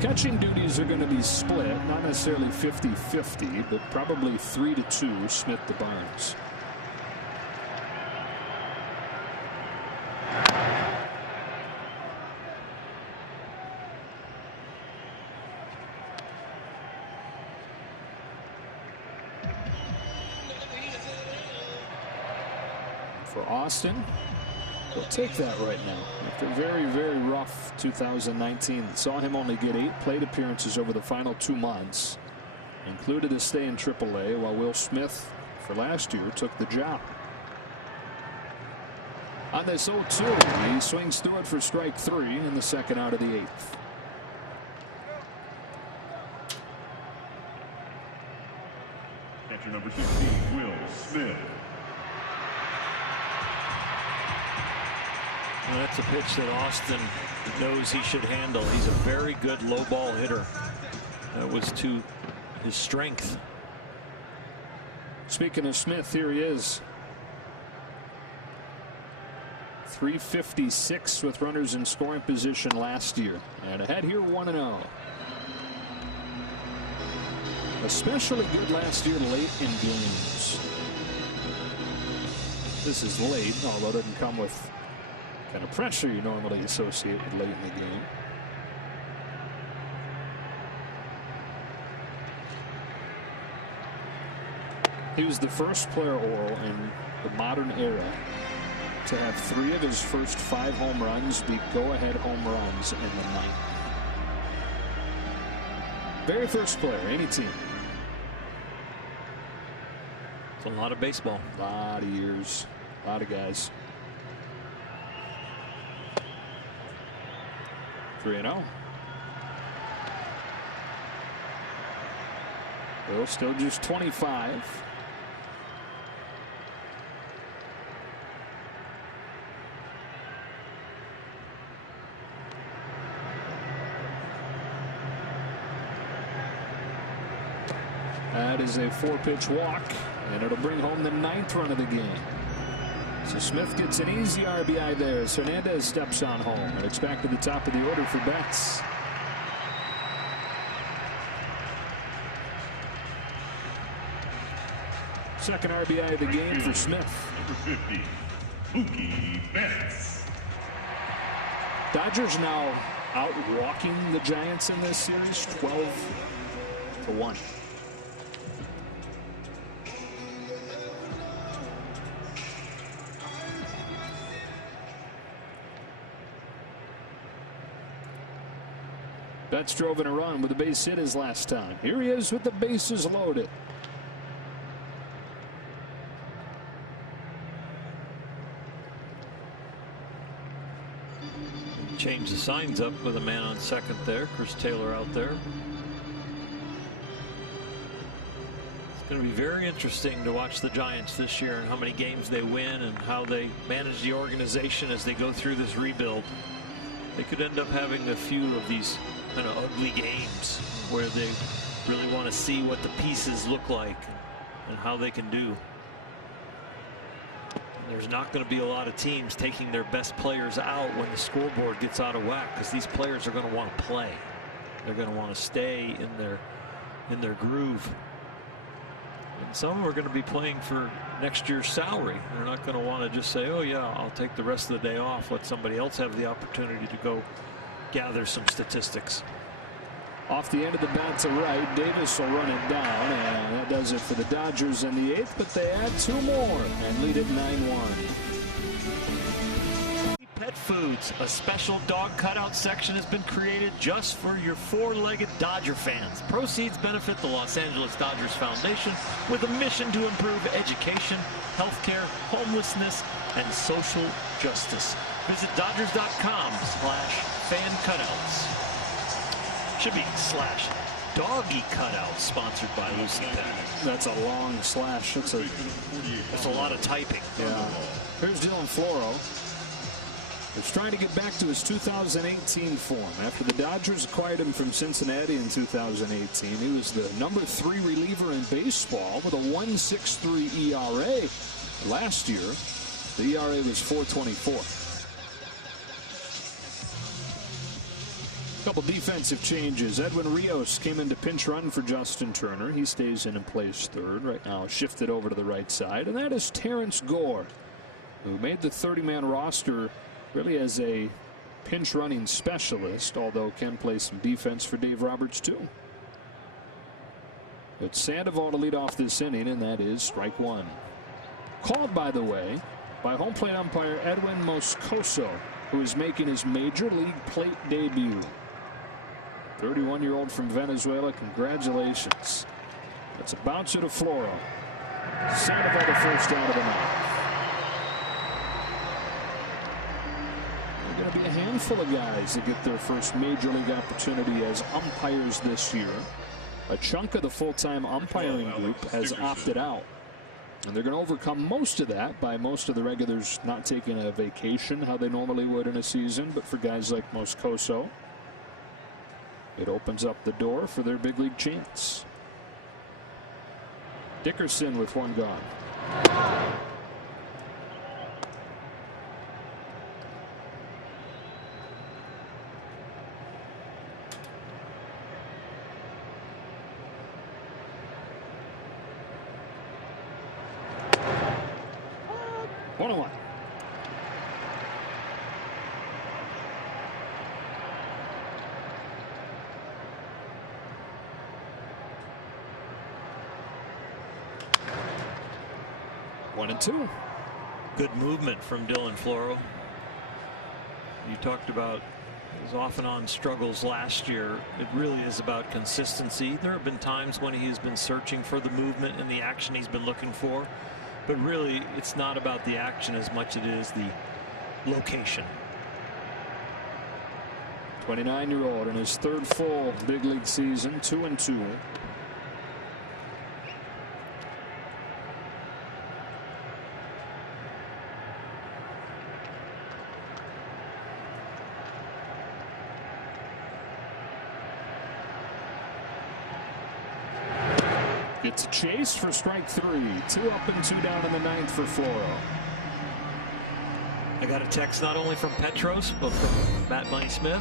Catching duties are going to be split, not necessarily 50-50, but probably 3-2 Smith to Barnes. For Austin, he'll take that right now. After a very, very rough 2019, saw him only get 8 plate appearances over the final 2 months, included a stay in AAA, while Will Smith, for last year, took the job. On this 0-2, he swings through it for strike 3 in the second out of the 8th. Catcher number 16, Will Smith. Well, that's a pitch that Austin knows he should handle. He's a very good low ball hitter. That was to his strength. Speaking of Smith, here he is. 356 with runners in scoring position last year, and ahead here 1-0. Especially good last year late in games. This is late, although it doesn't come with kind of pressure you normally associate with late in the game. He was the first player, Oral, in the modern era to have 3 of his first 5 home runs be go-ahead home runs in the 9th. Very first player, any team. It's a lot of baseball. A lot of years, a lot of guys. 3-0. Will still just 25. That is a 4-pitch walk, and it'll bring home the 9th run of the game. So Smith gets an easy RBI there as Hernandez steps on home, and it's back to the top of the order for Betts. Second RBI of the game for Smith. Number 50, Mookie Betts. Dodgers now out walking the Giants in this series, 12-1. Betts drove in a run with a base hit his last time. Here he is with the bases loaded. Change the signs up with a man on second there. Chris Taylor out there. It's going to be very interesting to watch the Giants this year and how many games they win and how they manage the organization as they go through this rebuild. They could end up having a few of these kind of ugly games where they really want to see what the pieces look like and how they can do. There's not going to be a lot of teams taking their best players out when the scoreboard gets out of whack, because these players are going to want to play. They're going to want to stay in their groove. And some of them are going to be playing for next year's salary. They're not going to want to just say, oh yeah, I'll take the rest of the day off, let somebody else have the opportunity to go gather some statistics. Off the end of the bat to right, Davis will run it down, and that does it for the Dodgers in the 8th, but they add 2 more and lead it 9-1. Pet Foods, a special dog cutout section has been created just for your four-legged Dodger fans. Proceeds benefit the Los Angeles Dodgers Foundation with a mission to improve education, healthcare, homelessness, and social justice. Visit Dodgers.com/fan-cutouts. Should be /doggy cutouts, sponsored by Lucy Pet. That's a long slash. That's a lot of typing. Yeah. Here's Dylan Floro. He's trying to get back to his 2018 form. After the Dodgers acquired him from Cincinnati in 2018, he was the #3 reliever in baseball with a 1.63 ERA. Last year, the ERA was 4.24. Couple defensive changes. Edwin Rios came in to pinch run for Justin Turner. He stays in and plays third. Right now shifted over to the right side. And that is Terrence Gore, who made the 30-man roster really as a pinch running specialist, although can play some defense for Dave Roberts too. It's Sandoval to lead off this inning, and that is strike one. Called, by the way, by home plate umpire Edwin Moscoso, who is making his major league plate debut. 31-year-old from Venezuela. Congratulations. That's a bouncer to Floro. Sandoval the first out of the ninth. There are going to be a handful of guys that get their first major league opportunity as umpires this year. A chunk of the full-time umpiring group has opted out. And they're going to overcome most of that by most of the regulars not taking a vacation how they normally would in a season. But for guys like Moscoso, it opens up the door for their big league chance. Dickerson with one gone. One on one. One and two. Good movement from Dylan Floro. You talked about his off and on struggles last year. It really is about consistency. There have been times when he has been searching for the movement and the action he's been looking for, but really it's not about the action as much as it is the location. 29-year-old in his third full big league season, 2-2. It's a chase for strike three. 2 up and 2 down in the ninth for Floro. I got a text not only from Petros, but from Matt Money Smith.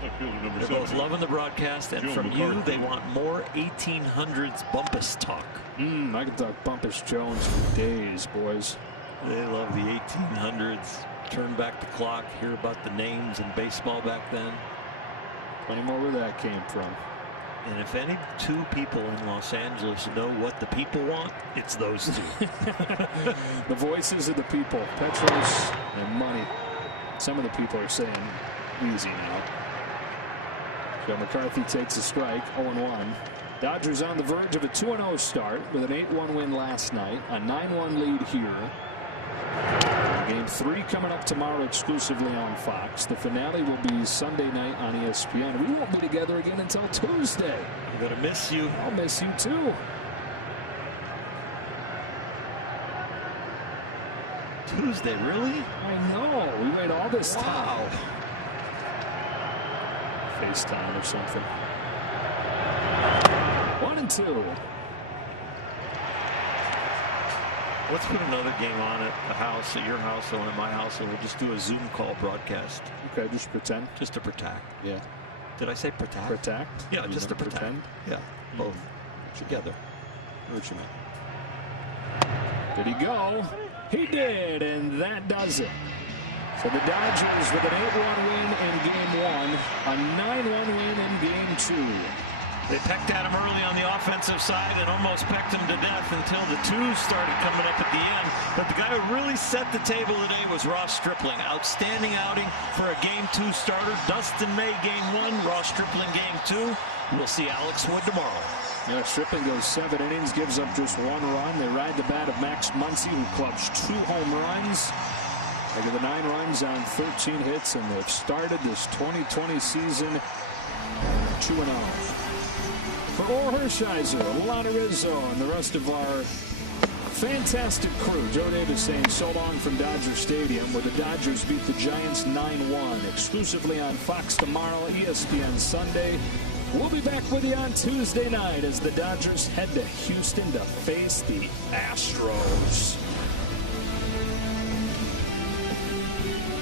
They're both loving the broadcast, and from you, they want more 1800s Bumpus talk. I can talk Bumpus Jones for days, boys. They love the 1800s. Turn back the clock, hear about the names in baseball back then. Plenty more where that came from. And if any two people in Los Angeles know what the people want, it's those two. The voices of the people, Petros and money. Some of the people are saying easy now. Joe McCarthy takes a strike, 0-1. Dodgers on the verge of a 2-0 start with an 8-1 win last night, a 9-1 lead here. Game 3 coming up tomorrow exclusively on Fox. The finale will be Sunday night on ESPN. We won't be together again until Tuesday. I'm going to miss you. I'll miss you too. Tuesday, really? I know. We wait all this time. FaceTime or something. 1-2. Let's put another game on at the house, at your house, or at my house, and we'll just do a Zoom call broadcast. Okay, just pretend. Just to protect. Yeah. Did I say protect? Protect? Yeah, just to pretend. Yeah, both together. What you mean? Did he go? He did, and that does it. So the Dodgers with an 8-1 win in Game 1, a 9-1 win in Game 2. They pecked at him early on the offensive side and almost pecked him to death until the twos started coming up at the end. But the guy who really set the table today was Ross Stripling. Outstanding outing for a Game 2 starter. Dustin May Game 1, Ross Stripling Game 2. We'll see Alex Wood tomorrow. Yeah, Stripling goes 7 innings, gives up just 1 run. They ride the bat of Max Muncy, who clubs 2 home runs. They get the 9 runs on 13 hits, and they've started this 2020 season 2-0. For Orr Hershiser, Lana Rizzo, and the rest of our fantastic crew, Joe Davis saying so long from Dodger Stadium, where the Dodgers beat the Giants 9-1. Exclusively on Fox tomorrow, ESPN Sunday. We'll be back with you on Tuesday night as the Dodgers head to Houston to face the Astros.